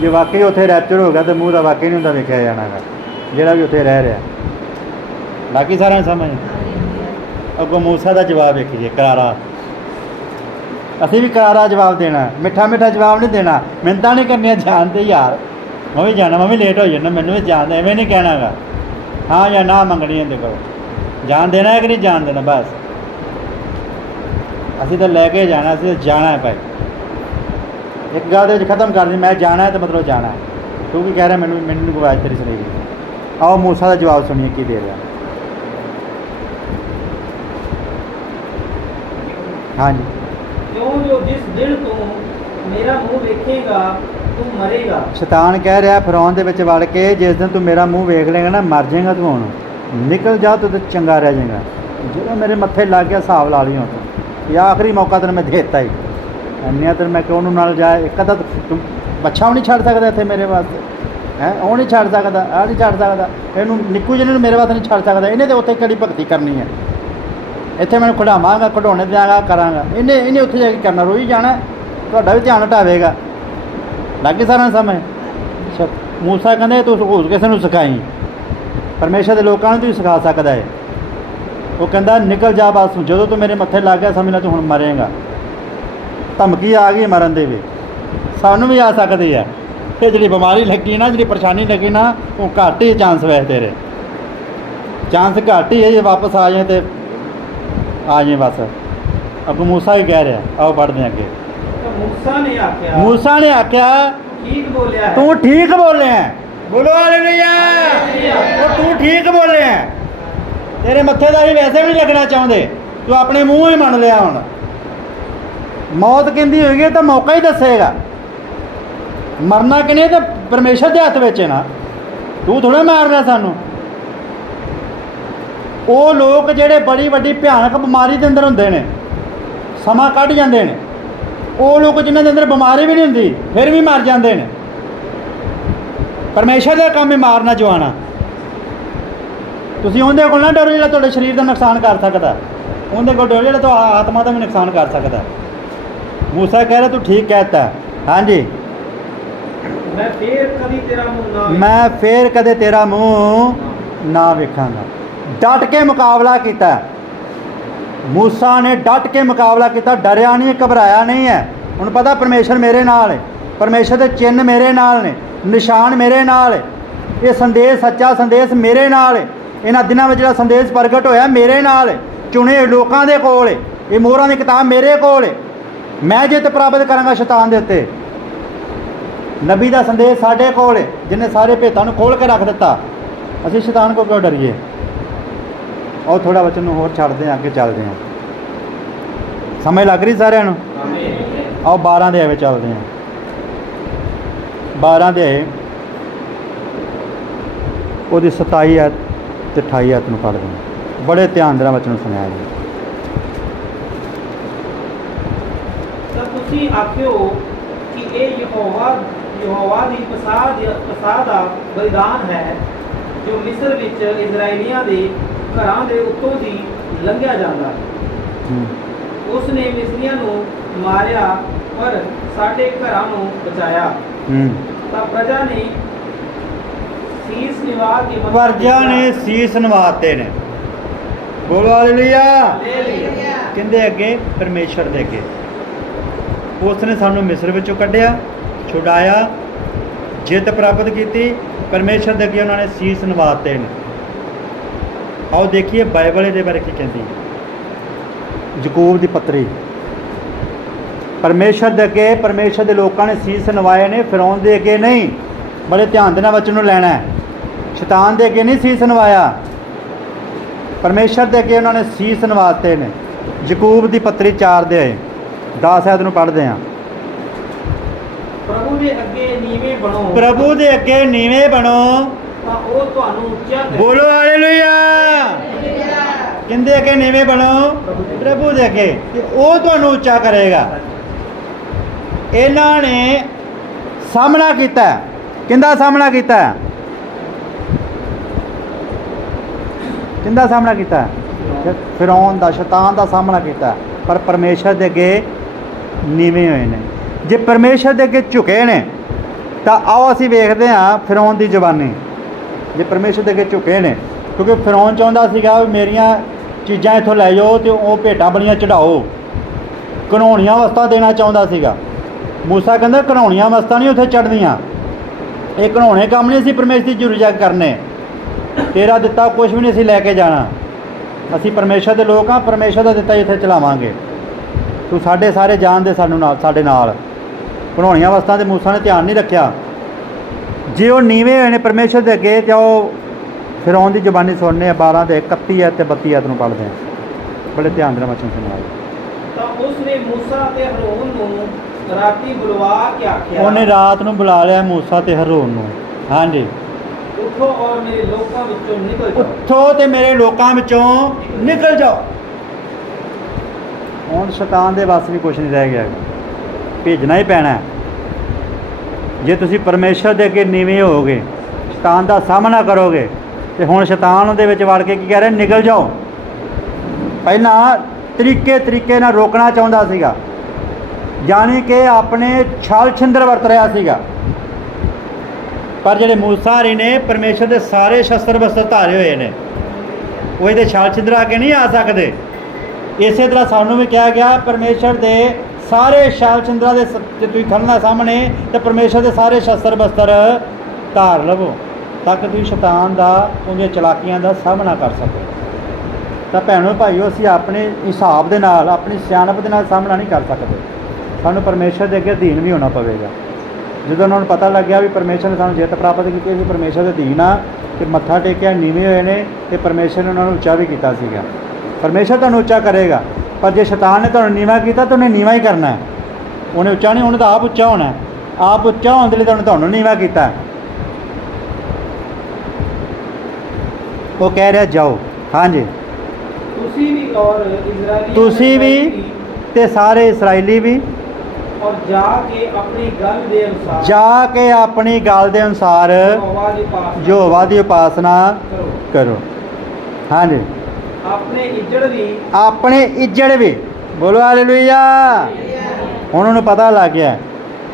ਜੇ ਵਾਕਈ ਉੱਥੇ ਰੈਪਚਰ ਹੋ ਗਿਆ ਤਾਂ ਮੂੰਹ ਦਾ ਵਾਕਈ ਨਹੀਂ ਹੁੰਦਾ ਵੇਖਿਆ ਜਾਣਾਗਾ, ਜਿਹੜਾ ਵੀ ਉੱਥੇ ਰਹਿ ਰਿਹਾ। ਬਾਕੀ ਸਾਰਿਆਂ ਨੂੰ ਸਮਝ। ਅੱਗੋਂ ਮੂਸਾ ਦਾ ਜਵਾਬ ਵੇਖੀਏ, ਕਰਾਰਾ। ਅਸੀਂ ਵੀ ਕਰਾਰਾ ਜਵਾਬ ਦੇਣਾ, ਮਿੱਠਾ ਮਿੱਠਾ ਜਵਾਬ ਨਹੀਂ ਦੇਣਾ। ਮਿੰਨਤਾਂ ਨਹੀਂ ਕਰਨੀਆਂ, ਜਾਣਦੇ ਯਾਰ ਮੈਂ ਵੀ ਜਾਣਾ, ਮੈਂ ਵੀ ਲੇਟ ਹੋ ਜਾਣਾ, ਮੈਨੂੰ ਵੀ ਜਾਣ। ਐਵੇਂ ਨਹੀਂ ਕਹਿਣਾਗਾ ਹਾਂ ਜਾਂ ਨਾ ਮੰਗਣੀ ਇਹਦੇ ਕੋਲ। ਜਾਣ ਦੇਣਾ ਹੈ ਕਿ ਨਹੀਂ ਜਾਣ ਦੇਣਾ, ਬਸ ਅਸੀਂ ਤਾਂ ਲੈ ਕੇ ਜਾਣਾ, ਅਸੀਂ ਤਾਂ ਜਾਣਾ ਹੈ ਭਾਈ। ਇੱਕ ਗੱਲ ਦੇ ਵਿੱਚ ਖਤਮ ਕਰ ਲਈ, ਮੈਂ ਜਾਣਾ ਹੈ ਤਾਂ ਮਤਲਬ ਜਾਣਾ ਹੈ। ਤੂੰ ਕੀ ਕਹਿ ਰਿਹਾ? ਮੈਨੂੰ ਆਵਾਜ਼ ਤੇਰੀ ਸੁਣੀ ਗਈ। ਆਓ ਮੂਸਾ ਦਾ ਜਵਾਬ ਸੁਣੀਏ ਕੀ ਦੇ ਰਿਹਾ। ਹਾਂਜੀ ਕਿਉਂ ਜੋ ਜਿਸ ਦਿਨ ਤੂੰ ਮੇਰਾ ਮੂੰਹ ਵੇਖੇਗਾ ਤੂੰ ਮਰੇਗਾ। ਸ਼ੈਤਾਨ ਕਹਿ ਰਿਹਾ ਫਿਰੌਨ ਦੇ ਵਿੱਚ ਵੜ ਕੇ, ਜਿਸ ਦਿਨ ਤੂੰ ਮੇਰਾ ਮੂੰਹ ਵੇਖ ਲੇਗਾ ਨਾ ਮਰ ਜਾਏਗਾ ਤੂੰ। ਹੁਣ ਨਿਕਲ ਜਾ ਤੂੰ ਤਾਂ ਚੰਗਾ ਰਹਿ ਜਾਏਗਾ। ਜਿਹੜਾ ਮੇਰੇ ਮੱਥੇ ਲੱਗ ਗਿਆ ਹਿਸਾਬ ਲਾ ਲਈ ਹੁਣ ਤੂੰ। ਇਹ ਆਖਰੀ ਮੌਕਾ ਤੈਨੂੰ ਮੈਂ ਦੇ ਦਿੱਤਾ ਹੀ। ਇੰਨੀਆਂ ਤੈਨੂੰ ਮੈਂ ਕਿਉਂ ਨੂੰ ਨਾਲ ਜਾਏ। ਇੱਕ ਤਾਂ ਤੂੰ ਬੱਚਾ ਵੀ ਨਹੀਂ ਛੱਡ ਸਕਦਾ ਇੱਥੇ ਮੇਰੇ ਵਾਸਤੇ, ਹੈ ਉਹ ਨਹੀਂ ਛੱਡ ਸਕਦਾ, ਆਹ ਨਹੀਂ ਛੱਡ ਸਕਦਾ, ਇਹਨੂੰ ਨਿੱਕੂ ਜਿਹੇ ਨੂੰ ਮੇਰੇ ਵਾਸਤੇ ਨਹੀਂ ਛੱਡ ਸਕਦਾ। ਇਹਨੇ ਤਾਂ ਉੱਥੇ ਕਿਹੜੀ ਭਗਤੀ ਕਰਨੀ ਹੈ? ਇੱਥੇ ਮੈਨੂੰ ਖਿਡਾਵਾਂਗਾ, ਖਿਡੌਣੇ ਦਿਆਂਗਾ, ਕਰਾਂਗਾ। ਇਹਨੇ ਉੱਥੇ ਜਾ ਕੇ ਕਰਨਾ, ਰੋਈ ਜਾਣਾ। ਤੁਹਾਡਾ ਵੀ ਧਿਆਨ ਹਟਾਵੇਗਾ। ਲੱਗੇ ਸਾਰਿਆਂ ਨੂੰ ਸਮਝ। ਮੂਸਾ ਕਹਿੰਦੇ ਤੂੰ ਹੋਰ ਕਿਸੇ ਨੂੰ ਸਿਖਾਈ, ਪਰਮੇਸ਼ਰ ਦੇ ਲੋਕਾਂ ਨੂੰ ਤੂੰ ਸਿਖਾ ਸਕਦਾ ਹੈ। ਉਹ ਕਹਿੰਦਾ ਨਿਕਲ ਜਾ ਬਸ, ਜਦੋਂ ਤੂੰ ਮੇਰੇ ਮੱਥੇ ਲੱਗ ਗਿਆ ਸਮਝ ਲੈ ਤੂੰ ਹੁਣ ਮਰੇਗਾ। ਧਮਕੀ ਆ ਗਈ ਮਰਨ ਦੇ ਵੀ, ਸਾਨੂੰ ਵੀ ਆ ਸਕਦੀ ਹੈ। ਇਹ ਜਿਹੜੀ ਬਿਮਾਰੀ ਲੱਗੀ ਨਾ, ਜਿਹੜੀ ਪਰੇਸ਼ਾਨੀ ਲੱਗੀ ਨਾ, ਉਹ ਘੱਟ ਹੀ ਚਾਂਸ ਵੈਸੇ ਤੇਰੇ, ਚਾਂਸ ਘੱਟ ਹੀ ਹੈ। ਜੇ ਵਾਪਸ ਆ ਜਾਏ ਤੇ ਆ ਜਾਏ ਬਸ। ਅੱਗੋਂ ਮੂਸਾ ਹੀ ਕਹਿ ਰਿਹਾ, ਆਓ ਪੜ੍ਹਦੇ ਹਾਂ ਅੱਗੇ। ਮੂਸਾ ਨੇ ਆਖਿਆ, ਮੂਸਾ ਨੇ ਆਖਿਆ ਠੀਕ ਬੋਲਿਆ ਹੈ। ਤੂੰ ਠੀਕ ਬੋਲਿਆ। ਬੋਲੋ ਹਾਲੇਲੂਇਆ। ਉਹ ਤੂੰ ਠੀਕ ਬੋਲਿਆ। ਤੇਰੇ ਮੱਥੇ ਦਾ ਹੀ ਵੈਸੇ ਵੀ ਨਹੀਂ ਲੱਗਣਾ ਚਾਹੁੰਦੇ, ਤੂੰ ਆਪਣੇ ਮੂੰਹ ਹੀ ਮੰਨ ਲਿਆ। ਹੁਣ ਮੌਤ ਕਹਿੰਦੀ ਹੋਏਗੀ ਤਾਂ ਮੌਕਾ ਹੀ ਦੱਸੇਗਾ। ਮਰਨਾ ਕਿਨੇ ਤਾਂ ਪਰਮੇਸ਼ਰ ਦੇ ਹੱਥ ਵਿੱਚ ਹੈ ਨਾ, ਤੂੰ ਥੋੜ੍ਹਾ ਮਾਰਨਾ ਸਾਨੂੰ। ਉਹ ਲੋਕ ਜਿਹੜੇ ਬੜੀ ਵੱਡੀ ਭਿਆਨਕ ਬਿਮਾਰੀ ਦੇ ਅੰਦਰ ਹੁੰਦੇ ਨੇ, ਸਮਾਂ ਕੱਢ ਜਾਂਦੇ ਨੇ। ਉਹ ਲੋਕ ਜਿਨ੍ਹਾਂ ਦੇ ਅੰਦਰ ਬਿਮਾਰੀ ਵੀ ਨਹੀਂ ਹੁੰਦੀ ਫਿਰ ਵੀ ਮਰ ਜਾਂਦੇ ਨੇ। ਪਰਮੇਸ਼ਰ ਦਾ ਕੰਮ ਹੀ ਮਾਰਨਾ ਜਵਾਨਾ। ਤੁਸੀਂ ਉਹਦੇ ਕੋਲ ਨਾ ਡਰੋ ਜਿਹੜਾ ਤੁਹਾਡੇ ਸਰੀਰ ਦਾ ਨੁਕਸਾਨ ਕਰ ਸਕਦਾ। ਉਹਦੇ ਕੋਲ ਡਰੋ ਜਿਹੜਾ ਤੁਹਾਡੀ ਆਤਮਾ ਦਾ ਵੀ ਨੁਕਸਾਨ ਕਰ ਸਕਦਾ। ਮੂਸਾ ਕਹਿ ਰਿਹਾ ਤੂੰ ਠੀਕ ਕਹਿਤਾ। ਹਾਂਜੀ ਮੈਂ ਫੇਰ ਕਦੀ ਤੇਰਾ ਮੂੰਹ ਨਾ ਮੈਂ ਫੇਰ ਕਦੇ ਤੇਰਾ ਮੂੰਹ ਨਾ ਵੇਖਾਂਗਾ। ਡਟ ਕੇ ਮੁਕਾਬਲਾ ਕੀਤਾ। ਮੂਸਾ ਨੇ ਡਟ ਕੇ ਮੁਕਾਬਲਾ ਕੀਤਾ, ਡਰਿਆ ਨਹੀਂ, ਘਬਰਾਇਆ ਨਹੀਂ ਹੈ। ਹੁਣ ਪਤਾ ਪਰਮੇਸ਼ਰ ਮੇਰੇ ਨਾਲ ਹੈ, ਪਰਮੇਸ਼ਰ ਦੇ ਚਿੰਨ੍ਹ ਮੇਰੇ ਨਾਲ ਨੇ, ਨਿਸ਼ਾਨ ਮੇਰੇ ਨਾਲ ਹੈ। ਇਹ ਸੰਦੇਸ਼ ਸੱਚਾ ਸੰਦੇਸ਼ ਮੇਰੇ ਨਾਲ ਹੈ। ਇਹਨਾਂ ਦਿਨਾਂ ਵਿੱਚ ਜਿਹੜਾ ਸੰਦੇਸ਼ ਪ੍ਰਗਟ ਹੋਇਆ ਮੇਰੇ ਨਾਲ ਹੈ, ਚੁਣੇ ਲੋਕਾਂ ਦੇ ਕੋਲ ਹੈ। ਇਹ ਮੋਹਰਾਂ ਦੀ ਕਿਤਾਬ ਮੇਰੇ ਕੋਲ ਹੈ। ਮੈਂ ਜਿੱਤ ਪ੍ਰਾਪਤ ਕਰਾਂਗਾ ਸ਼ੈਤਾਨ ਦੇ ਉੱਤੇ। ਨਬੀ ਦਾ ਸੰਦੇਸ਼ ਸਾਡੇ ਕੋਲ ਹੈ, ਜਿਹਨੇ ਸਾਰੇ ਭੇਤਾਂ ਨੂੰ ਖੋਲ੍ਹ ਕੇ ਰੱਖ ਦਿੱਤਾ। ਅਸੀਂ ਸ਼ੈਤਾਨ ਕੋਲ ਕਿਉਂ ਡਰੀਏ? ਆਓ ਥੋੜਾ ਵਚਨ ਨੂੰ ਹੋਰ ਛੱਡਦੇ ਹਾਂ, ਅੱਗੇ ਚੱਲਦੇ ਹਾਂ। ਸਮਝ ਲੱਗ ਰਹੀ ਸਾਰਿਆਂ ਨੂੰ? ਆਓ 12 ਦੇ ਐਵੇਂ ਚੱਲਦੇ ਹਾਂ। 12 ਦੇ ਉਹਦੀ 27 ਐਤ ਤੇ 28 ਐਤ ਨੂੰ ਪੜ੍ਹਦੇ ਹਾਂ। ਬੜੇ ਧਿਆਨ ਦੇ ਨਾਲ ਵਚਨ ਨੂੰ ਸੁਣਿਆ ਜੀ। ਤਾਂ ਤੁਸੀਂ ਆਖਿਓ ਕਿ ਇਹ ਯਹੋਵਾ ਦੀ ਪਸਾਹ ਦਾ ਬਲਿਦਾਨ ਹੈ, ਜੋ ਮਿਸਰ ਵਿੱਚ ਇਜ਼ਰਾਈਲੀਆਂ ਦੇ ਘਰਾਂ ਦੇ ਉੱਤੋਂ ਦੀ ਲੰਘਿਆ ਜਾਂਦਾ ਹੈ। ਉਸ ਨੇ ਮਿਸਰੀਆਂ ਨੂੰ ਮਾਰਿਆ, ਪਰ ਸਾਡੇ ਘਰਾਂ ਨੂੰ ਬਚਾਇਆ। ਤਾਂ ਪ੍ਰਜਾ ਨੇ ਸੀਸ ਨਿਵਾ ਕੇ ਸੀਸ ਨਵਾਤੇ ਨੇ। ਬੋਲੋ ਹਾਲੇਲੂਇਆ। ਕਹਿੰਦੇ ਅੱਗੇ ਪਰਮੇਸ਼ਰ ਦੇ ਅੱਗੇ ਉਸ ਨੇ ਸਾਨੂੰ ਮਿਸਰ ਵਿੱਚੋਂ ਕੱਢਿਆ, ਛੁਡਾਇਆ, ਜਿੱਤ ਪ੍ਰਾਪਤ ਕੀਤੀ। ਪਰਮੇਸ਼ਰ ਦੇ ਅੱਗੇ ਉਹਨਾਂ ਨੇ ਸੀਸ ਨਵਾਤੇ ਨੇ। ਆਓ ਦੇਖੀਏ ਬਾਈਬਲ ਇਹਦੇ ਬਾਰੇ ਕੀ ਕਹਿੰਦੀ। ਯਕੂਬ ਦੀ ਪੱਤਰੀ। ਪਰਮੇਸ਼ਰ ਦੇ ਅੱਗੇ ਪਰਮੇਸ਼ਰ ਦੇ ਲੋਕਾਂ ਨੇ ਸੀਸ ਨਵਾਏ ਨੇ, ਫਿਰੌਨ ਦੇ ਅੱਗੇ ਨਹੀਂ। ਬੜੇ ਧਿਆਨ ਦੇ ਨਾਲ ਵਚਨ ਨੂੰ ਲੈਣਾ ਹੈ। ਸ਼ੈਤਾਨ ਦੇ ਅੱਗੇ ਨਹੀਂ ਸੀਸ ਨਵਾਇਆ, ਪਰਮੇਸ਼ਰ ਦੇ ਅੱਗੇ ਉਹਨਾਂ ਨੇ ਸੀਸ ਨਵਾਤੇ ਨੇ। ਯਕੂਬ ਦੀ ਪੱਤਰੀ 4 ਦੇ 10 ਐਤ ਨੂੰ ਪੜ੍ਹਦੇ ਹਾਂ। ਪ੍ਰਭੂ ਦੇ ਅੱਗੇ ਨੀਵੇਂ ਬਣੋ, ਪ੍ਰਭੂ ਦੇ ਅੱਗੇ ਨੀਵੇਂ ਬਣੋ, ਤਾਂ ਉਹ ਤੁਹਾਨੂੰ ਉੱਚਾ ਕਰੇ। ਬੋਲੋ ਹਾਲੇਲੂਇਆ। ਕਿੰਦੇ ਅੱਗੇ ਨੀਵੇਂ ਬਣੋ? ਪ੍ਰਭੂ ਦੇ ਅੱਗੇ, ਤੇ ਉਹ ਤੁਹਾਨੂੰ ਉੱਚਾ ਕਰੇਗਾ। ਇਹਨਾਂ ਨੇ ਸਾਹਮਣਾ ਕੀਤਾ। ਕਿੰਦਾ ਸਾਹਮਣਾ ਕੀਤਾ? ਕਿੰਦਾ ਸਾਹਮਣਾ ਕੀਤਾ? ਫਿਰੌਨ ਦਾ, ਸ਼ੈਤਾਨ ਦਾ ਸਾਹਮਣਾ ਕੀਤਾ। ਪਰ ਪਰਮੇਸ਼ਰ ਦੇ ਅੱਗੇ ਨੀਵੇਂ ਹੋਏ ਨੇ। ਜੇ ਪਰਮੇਸ਼ਰ ਦੇ ਅੱਗੇ ਝੁਕੇ ਨੇ ਤਾਂ ਆਓ ਅਸੀਂ ਵੇਖਦੇ ਹਾਂ ਫਿਰੌਨ ਦੀ ਜ਼ੁਬਾਨੀ। ਜੇ ਪਰਮੇਸ਼ਰ ਦੇ ਅੱਗੇ ਝੁਕੇ ਨੇ, ਕਿਉਂਕਿ ਫਿਰੌਨ ਚਾਹੁੰਦਾ ਸੀਗਾ ਵੀ ਮੇਰੀਆਂ ਚੀਜ਼ਾਂ ਇੱਥੋਂ ਲੈ ਜਾਓ ਅਤੇ ਉਹ ਭੇਟਾਂ ਬੜੀਆਂ ਚੜਾਓ, ਘਿਨਾਉਣੀਆਂ ਵਸਤਾਂ ਦੇਣਾ ਚਾਹੁੰਦਾ ਸੀਗਾ। ਮੂਸਾ ਕਹਿੰਦਾ ਘਿਨਾਉਣੀਆਂ ਵਸਤਾਂ ਨਹੀਂ ਉੱਥੇ ਚੜ੍ਹਦੀਆਂ, ਇਹ ਘਿਨਾਉਣੇ ਕੰਮ ਨਹੀਂ ਅਸੀਂ ਪਰਮੇਸ਼ਰ ਦੀ ਜੁਰਜਾ ਕਰਨੇ। ਤੇਰਾ ਦਿੱਤਾ ਕੁਛ ਵੀ ਨਹੀਂ ਅਸੀਂ ਲੈ ਕੇ ਜਾਣਾ। ਅਸੀਂ ਪਰਮੇਸ਼ਰ ਦੇ ਲੋਕ ਹਾਂ, ਪਰਮੇਸ਼ਰ ਦਾ ਦਿੱਤਾ ਇੱਥੇ ਚਲਾਵਾਂਗੇ। ਤੂੰ ਸਾਡੇ ਸਾਰੇ ਜਾਣਦੇ ਸਾਨੂੰ ਨਾਲ, ਸਾਡੇ ਨਾਲ। ਘਿਨਾਉਣੀਆਂ ਵਸਤਾਂ ਦੇ ਮੂਸਾ ਨੇ ਧਿਆਨ ਨਹੀਂ ਰੱਖਿਆ। ਜੇ ਉਹ ਨੀਵੇਂ ਹੋਏ ਨੇ ਪਰਮੇਸ਼ਰ ਦੇ ਅੱਗੇ, ਤੇ ਉਹ ਫਿਰੌਨ ਦੀ ਜ਼ੁਬਾਨੀ ਸੁਣਨੇ ਆ। 12 ਦੇ 31 ਐਤ ਤੇ 32 ਐਤ ਨੂੰ ਪੜ੍ਹਦੇ ਹਾਂ। ਬੜੇ ਧਿਆਨ ਦੇ ਨਾਲ ਵਚਨ ਸੁਣਾਓ। ਤਾਂ ਉਸ ਨੇ ਮੂਸਾ ਤੇ ਹਰੋਨ ਨੂੰ ਰਾਤੀ ਬੁਲਵਾ ਕੇ ਆਖਿਆ। ਉਹਨੇ ਰਾਤ ਨੂੰ ਬੁਲਾ ਲਿਆ ਮੂਸਾ ਤੇ ਹਰੋਨ ਨੂੰ। ਹਾਂਜੀ। ਉੱਠੋ ਔਰ ਮੇਰੇ ਲੋਕਾਂ ਵਿੱਚੋਂ ਨਿਕਲ ਜਾਓ। ਉੱਠੋ ਤੇ ਮੇਰੇ ਲੋਕਾਂ ਵਿੱਚੋਂ ਨਿਕਲ ਜਾਓ। ਹੁਣ ਸ਼ੈਤਾਨ ਦੇ ਵੱਸ ਵੀ ਕੁਛ ਨਹੀਂ ਰਹਿ ਗਿਆ, ਭੇਜਣਾ ਹੀ ਪੈਣਾ। ਜੇ ਤੁਸੀਂ ਪਰਮੇਸ਼ਰ ਦੇ ਅੱਗੇ ਨੀਵੇਂ ਹੋਵੋਗੇ, ਸ਼ੈਤਾਨ ਦਾ ਸਾਹਮਣਾ ਕਰੋਗੇ, ਤੇ ਹੁਣ ਸ਼ੈਤਾਨ ਉਹਦੇ ਵਿੱਚ ਵੜ ਕੇ ਕੀ ਕਹਿ ਰਿਹਾ? ਨਿਕਲ ਜਾਓ। ਪਹਿਲਾਂ ਤਰੀਕੇ ਨਾਲ ਰੋਕਣਾ ਚਾਹੁੰਦਾ ਸੀਗਾ, ਜਾਣੀ ਕਿ ਆਪਣੇ ਛਲ ਛਿੰਦਰ ਵਰਤ ਰਿਹਾ ਸੀਗਾ। ਪਰ ਜਿਹੜੇ ਮੂਸਾ ਹਰੀ ਨੇ ਪਰਮੇਸ਼ਰ ਦੇ ਸਾਰੇ ਸ਼ਸਤਰ ਬਸਤਰ ਧਾਰੇ ਹੋਏ ਨੇ, ਉਹ ਇਹਦੇ ਛਲ ਛਿੰਦਰ ਆ ਕੇ ਨਹੀਂ ਆ ਸਕਦੇ। ਇਸੇ ਤਰ੍ਹਾਂ ਸਾਨੂੰ ਵੀ ਕਿਹਾ ਗਿਆ ਪਰਮੇਸ਼ਰ ਦੇ ਸਾਰੇ ਛਲ ਛਿੰਦਰਾਂ ਦੇ ਜੇ ਤੁਸੀਂ ਖੜਨਾ ਸਾਹਮਣੇ, ਤੇ ਪਰਮੇਸ਼ਰ ਦੇ ਸਾਰੇ ਸ਼ਸਤਰ ਬਸਤਰ ਧਾਰ ਲਵੋ, ਤਾਂ ਕਿ ਤੁਸੀਂ ਸ਼ੈਤਾਨ ਦਾ, ਉਹਦੀਆਂ ਚਲਾਕੀਆਂ ਦਾ ਸਾਹਮਣਾ ਕਰ ਸਕੋ। ਤਾਂ ਭੈਣੋ ਭਾਈਓ, ਅਸੀਂ ਆਪਣੇ ਹਿਸਾਬ ਦੇ ਨਾਲ, ਆਪਣੀ ਸਿਆਣਪ ਦੇ ਨਾਲ ਸਾਹਮਣਾ ਨਹੀਂ ਕਰ ਸਕਦੇ। ਸਾਨੂੰ ਪਰਮੇਸ਼ਰ ਦੇ ਅੱਗੇ ਅਧੀਨ ਵੀ ਹੋਣਾ ਪਵੇਗਾ। ਜਦੋਂ ਉਹਨਾਂ ਨੂੰ ਪਤਾ ਲੱਗਿਆ ਵੀ ਪਰਮੇਸ਼ਰ ਨੇ ਸਾਨੂੰ ਜਿੱਤ ਪ੍ਰਾਪਤ ਕੀਤੀ, ਅਸੀਂ ਪਰਮੇਸ਼ਰ ਦੇ ਅਧੀਨ ਆ, ਤੇ ਮੱਥਾ ਟੇਕਿਆ, ਨੀਵੇਂ ਹੋਏ ਨੇ, ਤੇ ਪਰਮੇਸ਼ਰ ਨੇ ਉਹਨਾਂ ਨੂੰ ਉੱਚਾ ਵੀ ਕੀਤਾ ਸੀਗਾ। ਪਰਮੇਸ਼ਰ ਤੁਹਾਨੂੰ ਉੱਚਾ ਕਰੇਗਾ, ਪਰ ਜੇ ਸ਼ੈਤਾਨ ਨੇ ਤੁਹਾਨੂੰ ਨੀਵਾਂ ਕੀਤਾ ਤਾਂ ਉਹਨੇ ਨੀਵਾਂ ਹੀ ਕਰਨਾ ਹੈ। ਉਹਨੇ ਉੱਚਾ ਨਹੀਂ, ਉਹਨੇ ਤਾਂ ਆਪ ਉੱਚਾ ਹੋਣਾ। ਆਪ ਉੱਚਾ ਹੋਣ ਦੇ ਲਈ ਤੁਹਾਨੂੰ ਨੀਵਾਂ ਕੀਤਾ। ਉਹ ਕਹਿ ਰਿਹਾ ਜਾਓ। ਹਾਂਜੀ। ਤੁਸੀਂ ਵੀ ਤੇ ਸਾਰੇ ਇਸਰਾਏਲੀ ਵੀ ਔਰ ਜਾ ਕੇ ਆਪਣੀ ਗੱਲ ਦੇ ਅਨੁਸਾਰ ਯਹੋਵਾ ਦੀ ਉਪਾਸਨਾ ਕਰੋ। ਹਾਂਜੀ। ਆਪਣੇ ਇੱਜੜ ਵੀ ਬੋਲੋ ਹਾਲੇਲੂਇਆ। ਹੁਣ ਉਹਨੂੰ ਪਤਾ ਲੱਗ ਗਿਆ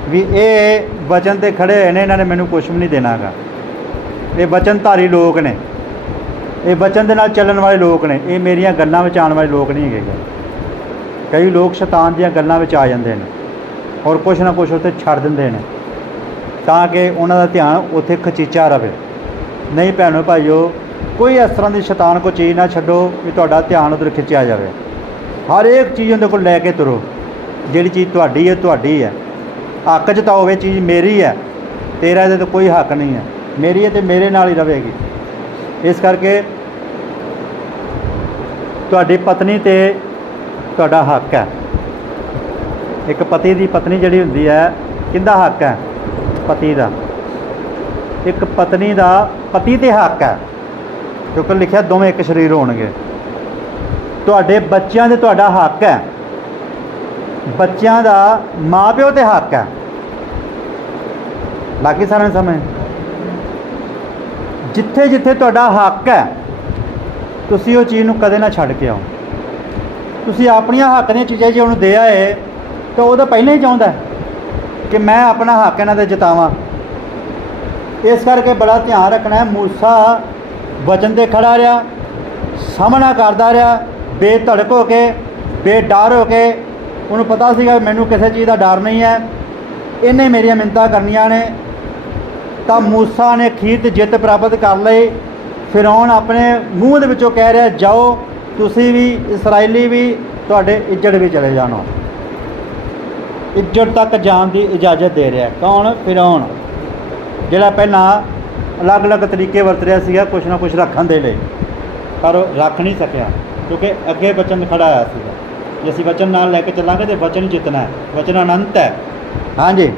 ਵੀ ਇਹ ਵਚਨ ਤੇ ਖੜੇ ਹੋਏ ਨੇ, ਇਹਨਾਂ ਨੇ ਮੈਨੂੰ ਕੁਛ ਵੀ ਨਹੀਂ ਦੇਣਾ ਗਾ। ਇਹ ਵਚਨਧਾਰੀ ਲੋਕ ਨੇ, ਇਹ ਵਚਨ ਦੇ ਨਾਲ ਚੱਲਣ ਵਾਲੇ ਲੋਕ ਨੇ। ਇਹ ਮੇਰੀਆਂ ਗੱਲਾਂ ਵਿੱਚ ਆਉਣ ਵਾਲੇ ਲੋਕ ਨਹੀਂ ਹੈਗੇ। ਕਈ ਲੋਕ ਸ਼ੈਤਾਨ ਦੀਆਂ ਗੱਲਾਂ ਵਿੱਚ ਆ ਜਾਂਦੇ ਨੇ ਔਰ ਕੁਛ ਨਾ ਕੁਛ ਉੱਥੇ ਛੱਡ ਦਿੰਦੇ ਨੇ, ਤਾਂ ਕਿ ਉਹਨਾਂ ਦਾ ਧਿਆਨ ਉੱਥੇ ਖਚੀਚਾ ਰਹੇ। ਨਹੀਂ ਭੈਣੋ ਭਾਈਓ, ਕੋਈ ਇਸ ਤਰ੍ਹਾਂ ਦੀ ਸ਼ੈਤਾਨ ਕੋਈ ਚੀਜ਼ ਨਾ ਛੱਡੋ ਵੀ ਤੁਹਾਡਾ ਧਿਆਨ ਉੱਧਰ ਖਿੱਚਿਆ ਜਾਵੇ। ਹਰ ਇੱਕ ਚੀਜ਼ ਉਹਦੇ ਕੋਲ ਲੈ ਕੇ ਤੁਰੋ। ਜਿਹੜੀ ਚੀਜ਼ ਤੁਹਾਡੀ ਹੈ, ਤੁਹਾਡੀ ਹੈ। ਹੱਕ 'ਚ ਤਾਂ ਹੋਵੇ ਚੀਜ਼ ਮੇਰੀ ਹੈ, ਤੇਰਾ ਇਹਦੇ 'ਤੇ ਕੋਈ ਹੱਕ ਨਹੀਂ ਹੈ। ਮੇਰੀ ਹੈ ਤੇ ਮੇਰੇ ਨਾਲ ਹੀ ਰਹੇਗੀ। ਇਸ ਕਰਕੇ ਤੁਹਾਡੀ ਪਤਨੀ ਤੇ ਤੁਹਾਡਾ ਹੱਕ ਹੈ। ਇੱਕ ਪਤੀ ਦੀ ਪਤਨੀ ਜਿਹੜੀ ਹੁੰਦੀ ਹੈ, ਕਿਹਦਾ ਹੱਕ ਹੈ? ਪਤੀ ਦਾ। ਇੱਕ ਪਤਨੀ ਦਾ ਪਤੀ ਤੇ ਹੱਕ ਹੈ, ਕਿਉਂਕਿ ਲਿਖਿਆ ਦੋਵੇਂ ਇੱਕ ਸਰੀਰ ਹੋਣਗੇ। ਤੁਹਾਡੇ ਬੱਚਿਆਂ ਦੇ ਤੁਹਾਡਾ ਹੱਕ ਹੈ, ਬੱਚਿਆਂ ਦਾ ਮਾਂ ਪਿਓ ਤੇ ਹੱਕ ਹੈ। ਬਾਕੀ ਸਾਰਿਆਂ ਨੂੰ ਸਮਝ, ਜਿੱਥੇ ਜਿੱਥੇ ਤੁਹਾਡਾ ਹੱਕ ਹੈ ਤੁਸੀਂ ਉਹ ਚੀਜ਼ ਨੂੰ ਕਦੇ ਨਾ ਛੱਡ ਕੇ ਆਓ। ਤੁਸੀਂ ਆਪਣੀਆਂ ਹੱਕ ਦੀਆਂ ਚੀਜ਼ਾਂ ਜੇ ਉਹਨੂੰ ਦੇ ਆਏ ਤਾਂ ਉਹ ਤਾਂ ਪਹਿਲਾਂ ਹੀ ਚਾਹੁੰਦਾ ਕਿ ਮੈਂ ਆਪਣਾ ਹੱਕ ਇਹਨਾਂ 'ਤੇ ਜਤਾਵਾਂ। ਇਸ ਕਰਕੇ ਬੜਾ ਧਿਆਨ ਰੱਖਣਾ ਹੈ। ਮੂਸਾ ਵਚਨ 'ਤੇ ਖੜਾ ਰਿਹਾ, ਸਾਹਮਣਾ ਕਰਦਾ ਰਿਹਾ, ਬੇਧੜਕ ਹੋ ਕੇ, ਬੇਡਰ ਹੋ ਕੇ। ਉਹਨੂੰ ਪਤਾ ਸੀਗਾ ਮੈਨੂੰ ਕਿਸੇ ਚੀਜ਼ ਦਾ ਡਰ ਨਹੀਂ ਹੈ, ਇਹਨੇ ਮੇਰੀਆਂ ਮਿੰਨਤਾਂ ਕਰਨੀਆਂ ਨੇ। ਤਾਂ ਮੂਸਾ ਨੇ ਅਖੀਰ 'ਤੇ ਜਿੱਤ ਪ੍ਰਾਪਤ ਕਰ ਲਈ। ਫਿਰੌਨ ਆਪਣੇ ਮੂੰਹ ਦੇ ਵਿੱਚੋਂ ਕਹਿ ਰਿਹਾ, ਜਾਓ ਤੁਸੀਂ ਵੀ, ਇਸਰਾਈਲੀ ਵੀ, ਤੁਹਾਡੇ ਇੱਜੜ ਵੀ ਚਲੇ ਜਾਣਾ। ਇੱਜੜ ਤੱਕ ਜਾਣ ਦੀ ਇਜਾਜ਼ਤ ਦੇ ਰਿਹਾ। ਕੌਣ? ਫਿਰੌਨ, ਜਿਹੜਾ ਪਹਿਲਾਂ ਅਲੱਗ-ਅਲੱਗ ਤਰੀਕੇ ਵਰਤ ਰਿਹਾ ਸੀਗਾ ਕੁਛ ਨਾ ਕੁਛ ਰੱਖਣ ਦੇ ਲਈ, ਪਰ ਉਹ ਰੱਖ ਨਹੀਂ ਸਕਿਆ ਕਿਉਂਕਿ ਅੱਗੇ ਵਚਨ ਖੜਾ ਆਇਆ ਸੀਗਾ। ਜੇ ਅਸੀਂ ਵਚਨ ਨਾਲ ਲੈ ਕੇ ਚੱਲਾਂਗੇ ਤਾਂ ਵਚਨ ਜਿੱਤਣਾ ਹੈ, ਵਚਨ ਅਨੰਤ ਹੈ। ਹਾਂਜੀ,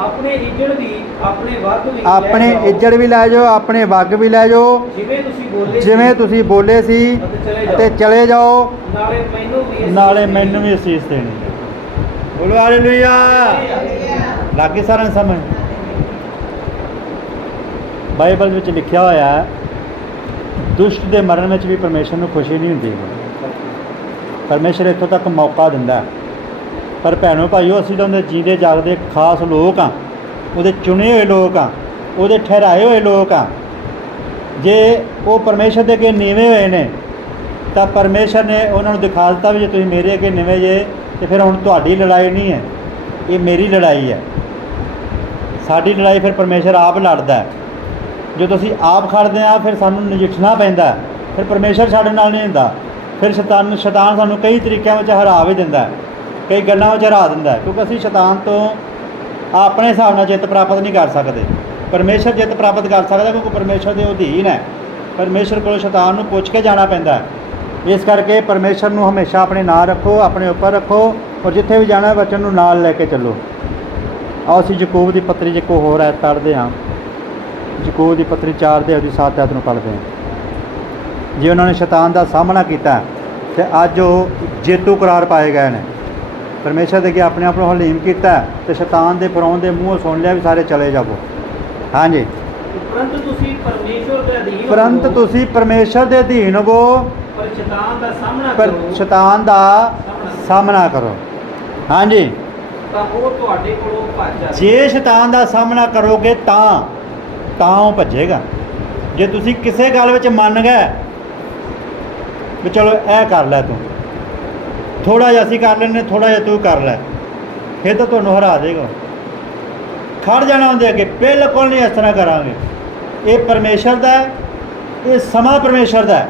ਆਪਣੇ ਇੱਜੜ ਵੀ, ਆਪਣੇ ਵੱਗ ਵੀ, ਆਪਣੇ ਇੱਜੜ ਵੀ ਲੈ ਜਾਓ, ਆਪਣੇ ਵੱਗ ਵੀ ਲੈ ਜਾਓ, ਜਿਵੇਂ ਤੁਸੀਂ ਬੋਲੇ ਸੀ ਅਤੇ ਚਲੇ ਜਾਓ, ਨਾਲੇ ਮੈਨੂੰ ਵੀ ਅਸੀਸ ਦੇਣੀ। ਬੋਲੋ ਹਾਲੇਲੂਇਆ। ਲਾਗੇ ਸਾਰਿਆਂ ਨੂੰ ਸਮਝ। ਬਾਈਬਲ ਵਿੱਚ ਲਿਖਿਆ ਹੋਇਆ ਹੈ, ਦੁਸ਼ਟ ਦੇ ਮਰਨ ਵਿੱਚ ਵੀ ਪਰਮੇਸ਼ਰ ਨੂੰ ਖੁਸ਼ੀ ਨਹੀਂ ਹੁੰਦੀ। ਪਰਮੇਸ਼ਰ ਇੱਥੋਂ ਤੱਕ ਮੌਕਾ ਦਿੰਦਾ, ਪਰ ਭੈਣੋ ਭਾਈਓ ਅਸੀਂ ਤਾਂ ਉਹਦੇ ਜੀਂਦੇ ਜਾਗਦੇ ਖਾਸ ਲੋਕ ਹਾਂ, ਉਹਦੇ ਚੁਣੇ ਹੋਏ ਲੋਕ ਹਾਂ, ਉਹਦੇ ਠਹਿਰਾਏ ਹੋਏ ਲੋਕ ਹਾਂ। ਜੇ ਉਹ ਪਰਮੇਸ਼ਰ ਦੇ ਅੱਗੇ ਨੀਵੇਂ ਹੋਏ ਨੇ ਤਾਂ ਪਰਮੇਸ਼ਰ ਨੇ ਉਹਨਾਂ ਨੂੰ ਦਿਖਾ ਦਿੱਤਾ ਵੀ ਜੇ ਤੁਸੀਂ ਮੇਰੇ ਅੱਗੇ ਨੀਵੇਂ ਜੇ ਤੇ ਫਿਰ ਹੁਣ ਤੁਹਾਡੀ ਲੜਾਈ ਨਹੀਂ ਹੈ, ਇਹ ਮੇਰੀ ਲੜਾਈ ਹੈ। ਸਾਡੀ ਲੜਾਈ ਫਿਰ ਪਰਮੇਸ਼ਰ ਆਪ ਲੜਦਾ ਹੈ। ਜਦੋਂ ਅਸੀਂ ਆਪ ਖੜਦੇ ਹਾਂ ਫਿਰ ਸਾਨੂੰ ਨਜਿੱਠਣਾ ਪੈਂਦਾ, ਫਿਰ ਪਰਮੇਸ਼ਰ ਸਾਡੇ ਨਾਲ ਨਹੀਂ ਹੁੰਦਾ। ਫਿਰ ਸ਼ੈਤਾਨ ਸਾਨੂੰ ਕਈ ਤਰੀਕਿਆਂ ਵਿੱਚ ਹਰਾ ਵੀ ਦਿੰਦਾ, ਕਈ ਗੱਲਾਂ ਵਿੱਚ ਹਰਾ ਦਿੰਦਾ, ਕਿਉਂਕਿ ਅਸੀਂ ਸ਼ੈਤਾਨ ਤੋਂ ਆਪਣੇ ਹਿਸਾਬ ਨਾਲ ਜਿੱਤ ਪ੍ਰਾਪਤ ਨਹੀਂ ਕਰ ਸਕਦੇ। ਪਰਮੇਸ਼ਰ ਜਿੱਤ ਪ੍ਰਾਪਤ ਕਰ ਸਕਦਾ ਕਿਉਂਕਿ ਪਰਮੇਸ਼ਰ ਦੇ ਅਧੀਨ ਹੈ। ਪਰਮੇਸ਼ਰ ਕੋਲ ਸ਼ੈਤਾਨ ਨੂੰ ਪੁੱਛ ਕੇ ਜਾਣਾ ਪੈਂਦਾ। ਇਸ ਕਰਕੇ ਪਰਮੇਸ਼ਰ ਨੂੰ ਹਮੇਸ਼ਾ ਆਪਣੇ ਨਾਲ ਰੱਖੋ, ਆਪਣੇ ਉੱਪਰ ਰੱਖੋ, ਔਰ ਜਿੱਥੇ ਵੀ ਜਾਣਾ ਵਚਨ ਨੂੰ ਨਾਲ ਲੈ ਕੇ ਚੱਲੋ। ਆਓ ਅਸੀਂ ਯਾਕੂਬ ਦੀ ਪੱਤਰੀ 'ਚ ਇੱਕ ਹੋਰ ਐਤ ਪੜ੍ਹਦੇ ਹਾਂ। ਯਾਕੂਬ ਦੀ ਪੱਤਰੀ 4 ਦੇ ਉਹਦੀ 7 ਐਤ ਨੂੰ ਪੜ੍ਹਦੇ ਹਾਂ। ਜੇ ਉਹਨਾਂ ਨੇ ਸ਼ੈਤਾਨ ਦਾ ਸਾਹਮਣਾ ਕੀਤਾ ਤੇ ਅੱਜ ਉਹ ਜੇਤੂ ਕਰਾਰ ਪਾਏ ਗਏ ਨੇ। ਪਰਮੇਸ਼ਰ ਦੇ ਅੱਗੇ ਆਪਣੇ ਆਪ ਨੂੰ ਹਲੀਮ ਕੀਤਾ ਤੇ ਸ਼ੈਤਾਨ ਦੇ ਫਰੌਨ ਦੇ ਮੂੰਹੋਂ ਸੁਣ ਲਿਆ ਵੀ ਸਾਰੇ ਚਲੇ ਜਾਵੋ। ਹਾਂਜੀ, ਪਰੰਤੂ ਤੁਸੀਂ ਪਰਮੇਸ਼ਰ ਦੇ ਅਧੀਨ, ਪਰੰਤੂ ਤੁਸੀਂ ਪਰਮੇਸ਼ਰ ਦੇ ਅਧੀਨ ਹੋਵੋ, ਪਰ ਸ਼ੈਤਾਨ ਦਾ ਸਾਹਮਣਾ ਪਰ ਕਰੋ, ਸ਼ੈਤਾਨ ਦਾ ਸਾਹਮਣਾ ਕਰੋ। ਹਾਂਜੀ, ਤਾਂ ਉਹ ਤੁਹਾਡੇ ਕੋਲੋਂ ਭੱਜ ਜਾਵੇ। ਜੇ ਸ਼ੈਤਾਨ ਦਾ ਸਾਹਮਣਾ ਕਰੋਗੇ ਤਾਂ ਉਹ ਭੱਜੇਗਾ। ਜੇ ਤੁਸੀਂ ਕਿਸੇ ਗੱਲ ਵਿੱਚ ਮੰਨ ਗਏ ਵੀ ਚਲੋ ਇਹ ਕਰ ਲੈ, ਤੂੰ ਥੋੜ੍ਹਾ ਜਿਹਾ ਅਸੀਂ ਕਰ ਲੈਂਦੇ, ਥੋੜ੍ਹਾ ਜਿਹਾ ਤੂੰ ਕਰ ਲੈ, ਫਿਰ ਤਾਂ ਤੁਹਾਨੂੰ ਹਰਾ ਦੇਗਾ। ਖੜ ਜਾਣਾ ਉਹਦੇ ਅੱਗੇ, ਬਿਲਕੁਲ ਨਹੀਂ ਇਸ ਤਰ੍ਹਾਂ ਕਰਾਂਗੇ। ਇਹ ਪਰਮੇਸ਼ਰ ਦਾ ਹੈ, ਇਹ ਸਮਾਂ ਪਰਮੇਸ਼ਰ ਦਾ ਹੈ,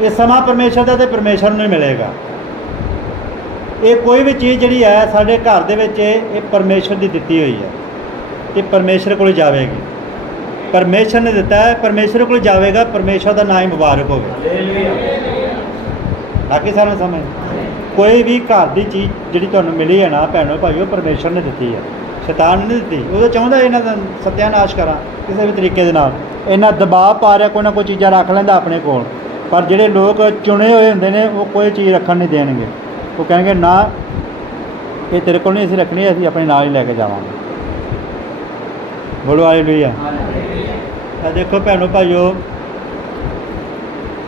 ਇਹ ਸਮਾਂ ਪਰਮੇਸ਼ਰ ਦਾ ਤੇ ਪਰਮੇਸ਼ਰ ਨੂੰ ਹੀ ਮਿਲੇਗਾ। ਇਹ ਕੋਈ ਵੀ ਚੀਜ਼ ਜਿਹੜੀ ਹੈ ਸਾਡੇ ਘਰ ਦੇ ਵਿੱਚ ਇਹ ਪਰਮੇਸ਼ਰ ਦੀ ਦਿੱਤੀ ਹੋਈ ਹੈ ਤੇ ਪਰਮੇਸ਼ਰ ਕੋਲ ਜਾਵੇਗੀ। ਪਰਮੇਸ਼ਰ ਨੇ ਦਿੱਤਾ ਹੈ, ਪਰਮੇਸ਼ਰ ਕੋਲ ਜਾਵੇਗਾ। ਪਰਮੇਸ਼ਰ ਦਾ ਨਾਮ ਮੁਬਾਰਕ ਹੋਵੇ। ਬਾਕੀ ਸਾਰਿਆਂ ਨੂੰ ਸਮਝ। ਕੋਈ ਵੀ ਘਰ ਦੀ ਚੀਜ਼ ਜਿਹੜੀ ਤੁਹਾਨੂੰ ਮਿਲੀ ਹੈ ਨਾ ਭੈਣੋ ਭਾਈਓ, ਪਰਮੇਸ਼ਰ ਨੇ ਦਿੱਤੀ ਹੈ, ਸ਼ੈਤਾਨ ਨੇ ਨਹੀਂ ਦਿੱਤੀ। ਉਹ ਚਾਹੁੰਦਾ ਇਹਨਾਂ ਦਾ ਸਤਿਆਨਾਸ਼ ਕਰਾਂ ਕਿਸੇ ਵੀ ਤਰੀਕੇ ਦੇ ਨਾਲ। ਇਹਨਾਂ ਦਬਾਅ ਪਾ ਰਿਹਾ, ਕੋਈ ਨਾ ਕੋਈ ਚੀਜ਼ਾਂ ਰੱਖ ਲੈਂਦਾ ਆਪਣੇ ਕੋਲ। ਪਰ ਜਿਹੜੇ ਲੋਕ ਚੁਣੇ ਹੋਏ ਹੁੰਦੇ ਨੇ ਉਹ ਕੋਈ ਚੀਜ਼ ਰੱਖਣ ਨਹੀਂ ਦੇਣਗੇ। ਉਹ ਕਹਿਣਗੇ ਨਾ, ਇਹ ਤੇਰੇ ਕੋਲ ਨਹੀਂ ਅਸੀਂ ਰੱਖਣੀ, ਅਸੀਂ ਆਪਣੇ ਨਾਲ ਹੀ ਲੈ ਕੇ ਜਾਵਾਂਗੇ। ਬੋਲੋ ਹਾਲੇਲੂਇਆ। ਆ ਦੇਖੋ ਭੈਣੋ ਭਾਈਓ,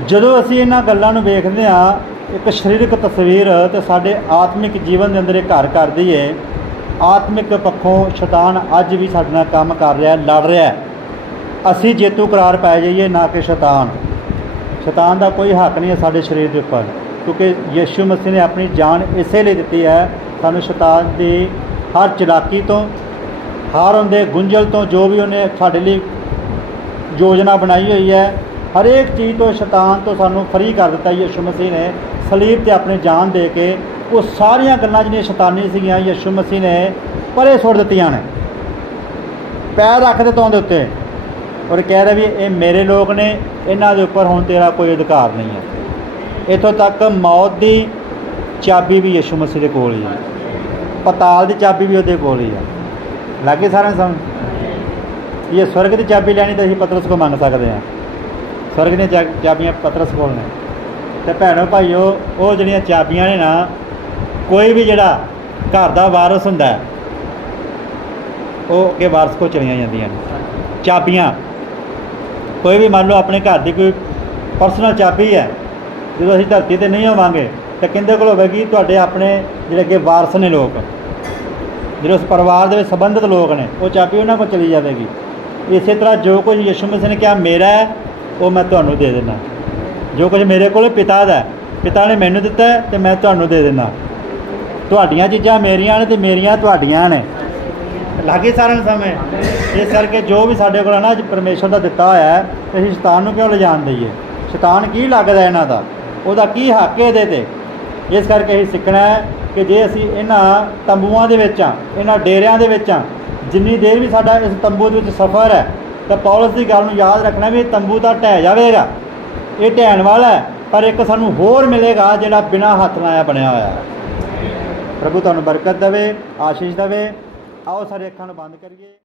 ਜਦੋਂ ਅਸੀਂ ਇਹਨਾਂ ਗੱਲਾਂ ਨੂੰ ਵੇਖਦੇ ਹਾਂ, ਇੱਕ ਸਰੀਰਕ ਤਸਵੀਰ ਤੇ ਸਾਡੇ ਆਤਮਿਕ ਜੀਵਨ ਦੇ ਅੰਦਰ ਇਹ ਘਰ ਕਰਦੀ ਹੈ। ਆਤਮਿਕ ਪੱਖੋਂ ਸ਼ੈਤਾਨ ਅੱਜ ਵੀ ਸਾਡੇ ਨਾਲ ਕੰਮ ਕਰ ਰਿਹਾ, ਲੜ ਰਿਹਾ। ਅਸੀਂ ਜੇਤੂ ਕਰਾਰ ਪੈ ਜਾਈਏ, ਨਾ ਕਿ ਸ਼ੈਤਾਨ। ਸ਼ੈਤਾਨ ਦਾ ਕੋਈ ਹੱਕ ਨਹੀਂ ਹੈ ਸਾਡੇ ਸਰੀਰ ਦੇ ਉੱਪਰ, ਕਿਉਂਕਿ ਯਿਸੂ ਮਸੀਹ ਨੇ ਆਪਣੀ ਜਾਨ ਇਸੇ ਲਈ ਦਿੱਤੀ ਹੈ ਸਾਨੂੰ ਸ਼ੈਤਾਨ ਦੀ ਹਰ ਚਲਾਕੀ ਤੋਂ, ਹਰ ਉਹਦੇ ਗੁੰਝਲ ਤੋਂ, ਜੋ ਵੀ ਉਹਨੇ ਸਾਡੇ ਲਈ ਯੋਜਨਾ ਬਣਾਈ ਹੋਈ ਹੈ, ਹਰੇਕ ਚੀਜ਼ ਤੋਂ ਸ਼ੈਤਾਨ ਤੋਂ ਸਾਨੂੰ ਫਰੀ ਕਰ ਦਿੱਤਾ। ਯਿਸੂ ਮਸੀਹ ਨੇ ਸਲੀਬ 'ਤੇ ਆਪਣੀ ਜਾਨ ਦੇ ਕੇ ਉਹ ਸਾਰੀਆਂ ਗੱਲਾਂ ਜਿਹੜੀਆਂ ਸ਼ੈਤਾਨੀ ਸੀਗੀਆਂ ਯਿਸੂ ਮਸੀਹ ਨੇ ਪਰੇ ਸੁੱਟ ਦਿੱਤੀਆਂ ਨੇ। ਪੈਰ ਰੱਖ ਦਿੱਤਾ ਉਹਦੇ ਉੱਤੇ, ਔਰ ਕਹਿ ਰਿਹਾ ਵੀ ਇਹ ਮੇਰੇ ਲੋਕ ਨੇ, ਇਹਨਾਂ ਦੇ ਉੱਪਰ ਹੁਣ ਤੇਰਾ ਕੋਈ ਅਧਿਕਾਰ ਨਹੀਂ ਹੈ। ਇੱਥੋਂ ਤੱਕ ਮੌਤ ਦੀ ਚਾਬੀ ਵੀ ਯਿਸੂ ਮਸੀਹ ਦੇ ਕੋਲ ਹੀ ਹੈ, ਪਤਾਲ ਦੀ ਚਾਬੀ ਵੀ ਉਹਦੇ ਕੋਲ ਹੀ ਹੈ। ਲੱਗੇ ਸਾਰਿਆਂ ਨੂੰ ਸਮਝ? ਇਹ ਸਵਰਗ ਦੀ ਚਾਬੀ ਲੈਣੀ ਤਾਂ ਅਸੀਂ ਪਤਰਸ ਕੋਲ ਮੰਗ ਸਕਦੇ ਹਾਂ। ਸਵਰਗ ਦੀਆਂ ਚਾਬੀਆਂ ਪਤਰਸ ਕੋਲ ਨੇ। ਅਤੇ ਭੈਣੋ ਭਾਈਓ, ਉਹ ਜਿਹੜੀਆਂ ਚਾਬੀਆਂ ਨੇ ਨਾ, ਕੋਈ ਵੀ ਜਿਹੜਾ ਘਰ ਦਾ ਵਾਰਸ ਹੁੰਦਾ ਹੈ, ਉਹ ਅੱਗੇ ਵਾਰਸ ਕੋਲ ਚਲੀਆਂ ਜਾਂਦੀਆਂ ਨੇ ਚਾਬੀਆਂ। ਕੋਈ ਵੀ ਮੰਨ ਲਓ ਆਪਣੇ ਘਰ ਦੀ ਕੋਈ ਪਰਸਨਲ ਚਾਬੀ ਹੈ, ਜਦੋਂ ਅਸੀਂ ਧਰਤੀ 'ਤੇ ਨਹੀਂ ਹੋਵਾਂਗੇ ਤਾਂ ਕਿਹਦੇ ਕੋਲ ਹੋਵੇਗੀ? ਤੁਹਾਡੇ ਆਪਣੇ ਜਿਹੜੇ ਅੱਗੇ ਵਾਰਸ ਨੇ ਲੋਕ, ਜਿਹੜੇ ਉਸ ਪਰਿਵਾਰ ਦੇ ਵਿੱਚ ਸੰਬੰਧਿਤ ਲੋਕ ਨੇ, ਉਹ ਚਾਬੀ ਉਹਨਾਂ ਕੋਲ ਚਲੀ ਜਾਵੇਗੀ। ਇਸੇ ਤਰ੍ਹਾਂ ਜੋ ਕੁਝ ਯਿਸੂ ਮਸੀਹ ਨੇ ਕਿਹਾ ਮੇਰਾ ਹੈ, ਉਹ ਮੈਂ ਤੁਹਾਨੂੰ ਦੇ ਦੇਣਾ। ਜੋ ਕੁਝ ਮੇਰੇ ਕੋਲ ਪਿਤਾ ਦਾ, ਪਿਤਾ ਨੇ ਮੈਨੂੰ ਦਿੱਤਾ ਅਤੇ ਮੈਂ ਤੁਹਾਨੂੰ ਦੇ ਦੇਣਾ। ਤੁਹਾਡੀਆਂ ਚੀਜ਼ਾਂ ਮੇਰੀਆਂ ਨੇ ਅਤੇ ਮੇਰੀਆਂ ਤੁਹਾਡੀਆਂ ਨੇ। ਲਾਗੇ ਸਾਰਿਆਂ ਨੂੰ ਸਮਝ? ਇਸ ਕਰਕੇ ਜੋ ਵੀ ਸਾਡੇ ਕੋਲ ਹੈ ਨਾ ਅੱਜ ਪਰਮੇਸ਼ਰ ਦਾ ਦਿੱਤਾ ਹੋਇਆ ਹੈ, ਅਸੀਂ ਸ਼ੈਤਾਨ ਨੂੰ ਕਿਉਂ ਲਿਜਾਣ ਦਈਏ? ਸ਼ੈਤਾਨ ਕੀ ਲੱਗਦਾ ਇਹਨਾਂ ਦਾ? ਉਹਦਾ ਕੀ ਹੱਕ ਇਹਦੇ 'ਤੇ? ਇਸ ਕਰਕੇ ਅਸੀਂ ਸਿੱਖਣਾ ਹੈ ਕਿ ਜੇ ਅਸੀਂ ਇਹਨਾਂ ਤੰਬੂਆਂ ਦੇ ਵਿੱਚ ਹਾਂ, ਇਹਨਾਂ ਡੇਰਿਆਂ ਦੇ ਵਿੱਚ ਹਾਂ, ਜਿੰਨੀ ਦੇਰ ਵੀ ਸਾਡਾ ਇਸ ਤੰਬੂ ਦੇ ਵਿੱਚ ਸਫ਼ਰ ਹੈ, ਤਾਂ ਪੌਲਸ ਦੀ ਗੱਲ ਨੂੰ ਯਾਦ ਰੱਖਣਾ ਵੀ ਇਹ ਤੰਬੂ ਤਾਂ ਢਹਿ ਜਾਵੇਗਾ, ਇਹ ਢਹਿਣ ਵਾਲਾ ਹੈ, ਪਰ ਇੱਕ ਸਾਨੂੰ ਹੋਰ ਮਿਲੇਗਾ ਜਿਹੜਾ ਬਿਨਾਂ ਹੱਥ ਲਾਇਆ ਬਣਿਆ ਹੋਇਆ ਹੈ। ਪ੍ਰਭੂ ਤੁਹਾਨੂੰ ਬਰਕਤ ਦੇਵੇ, ਆਸ਼ੀਸ਼ ਦੇਵੇ। ਆਓ ਸਾਰੇ ਅੱਖਾਂ ਨੂੰ ਬੰਦ ਕਰੀਏ।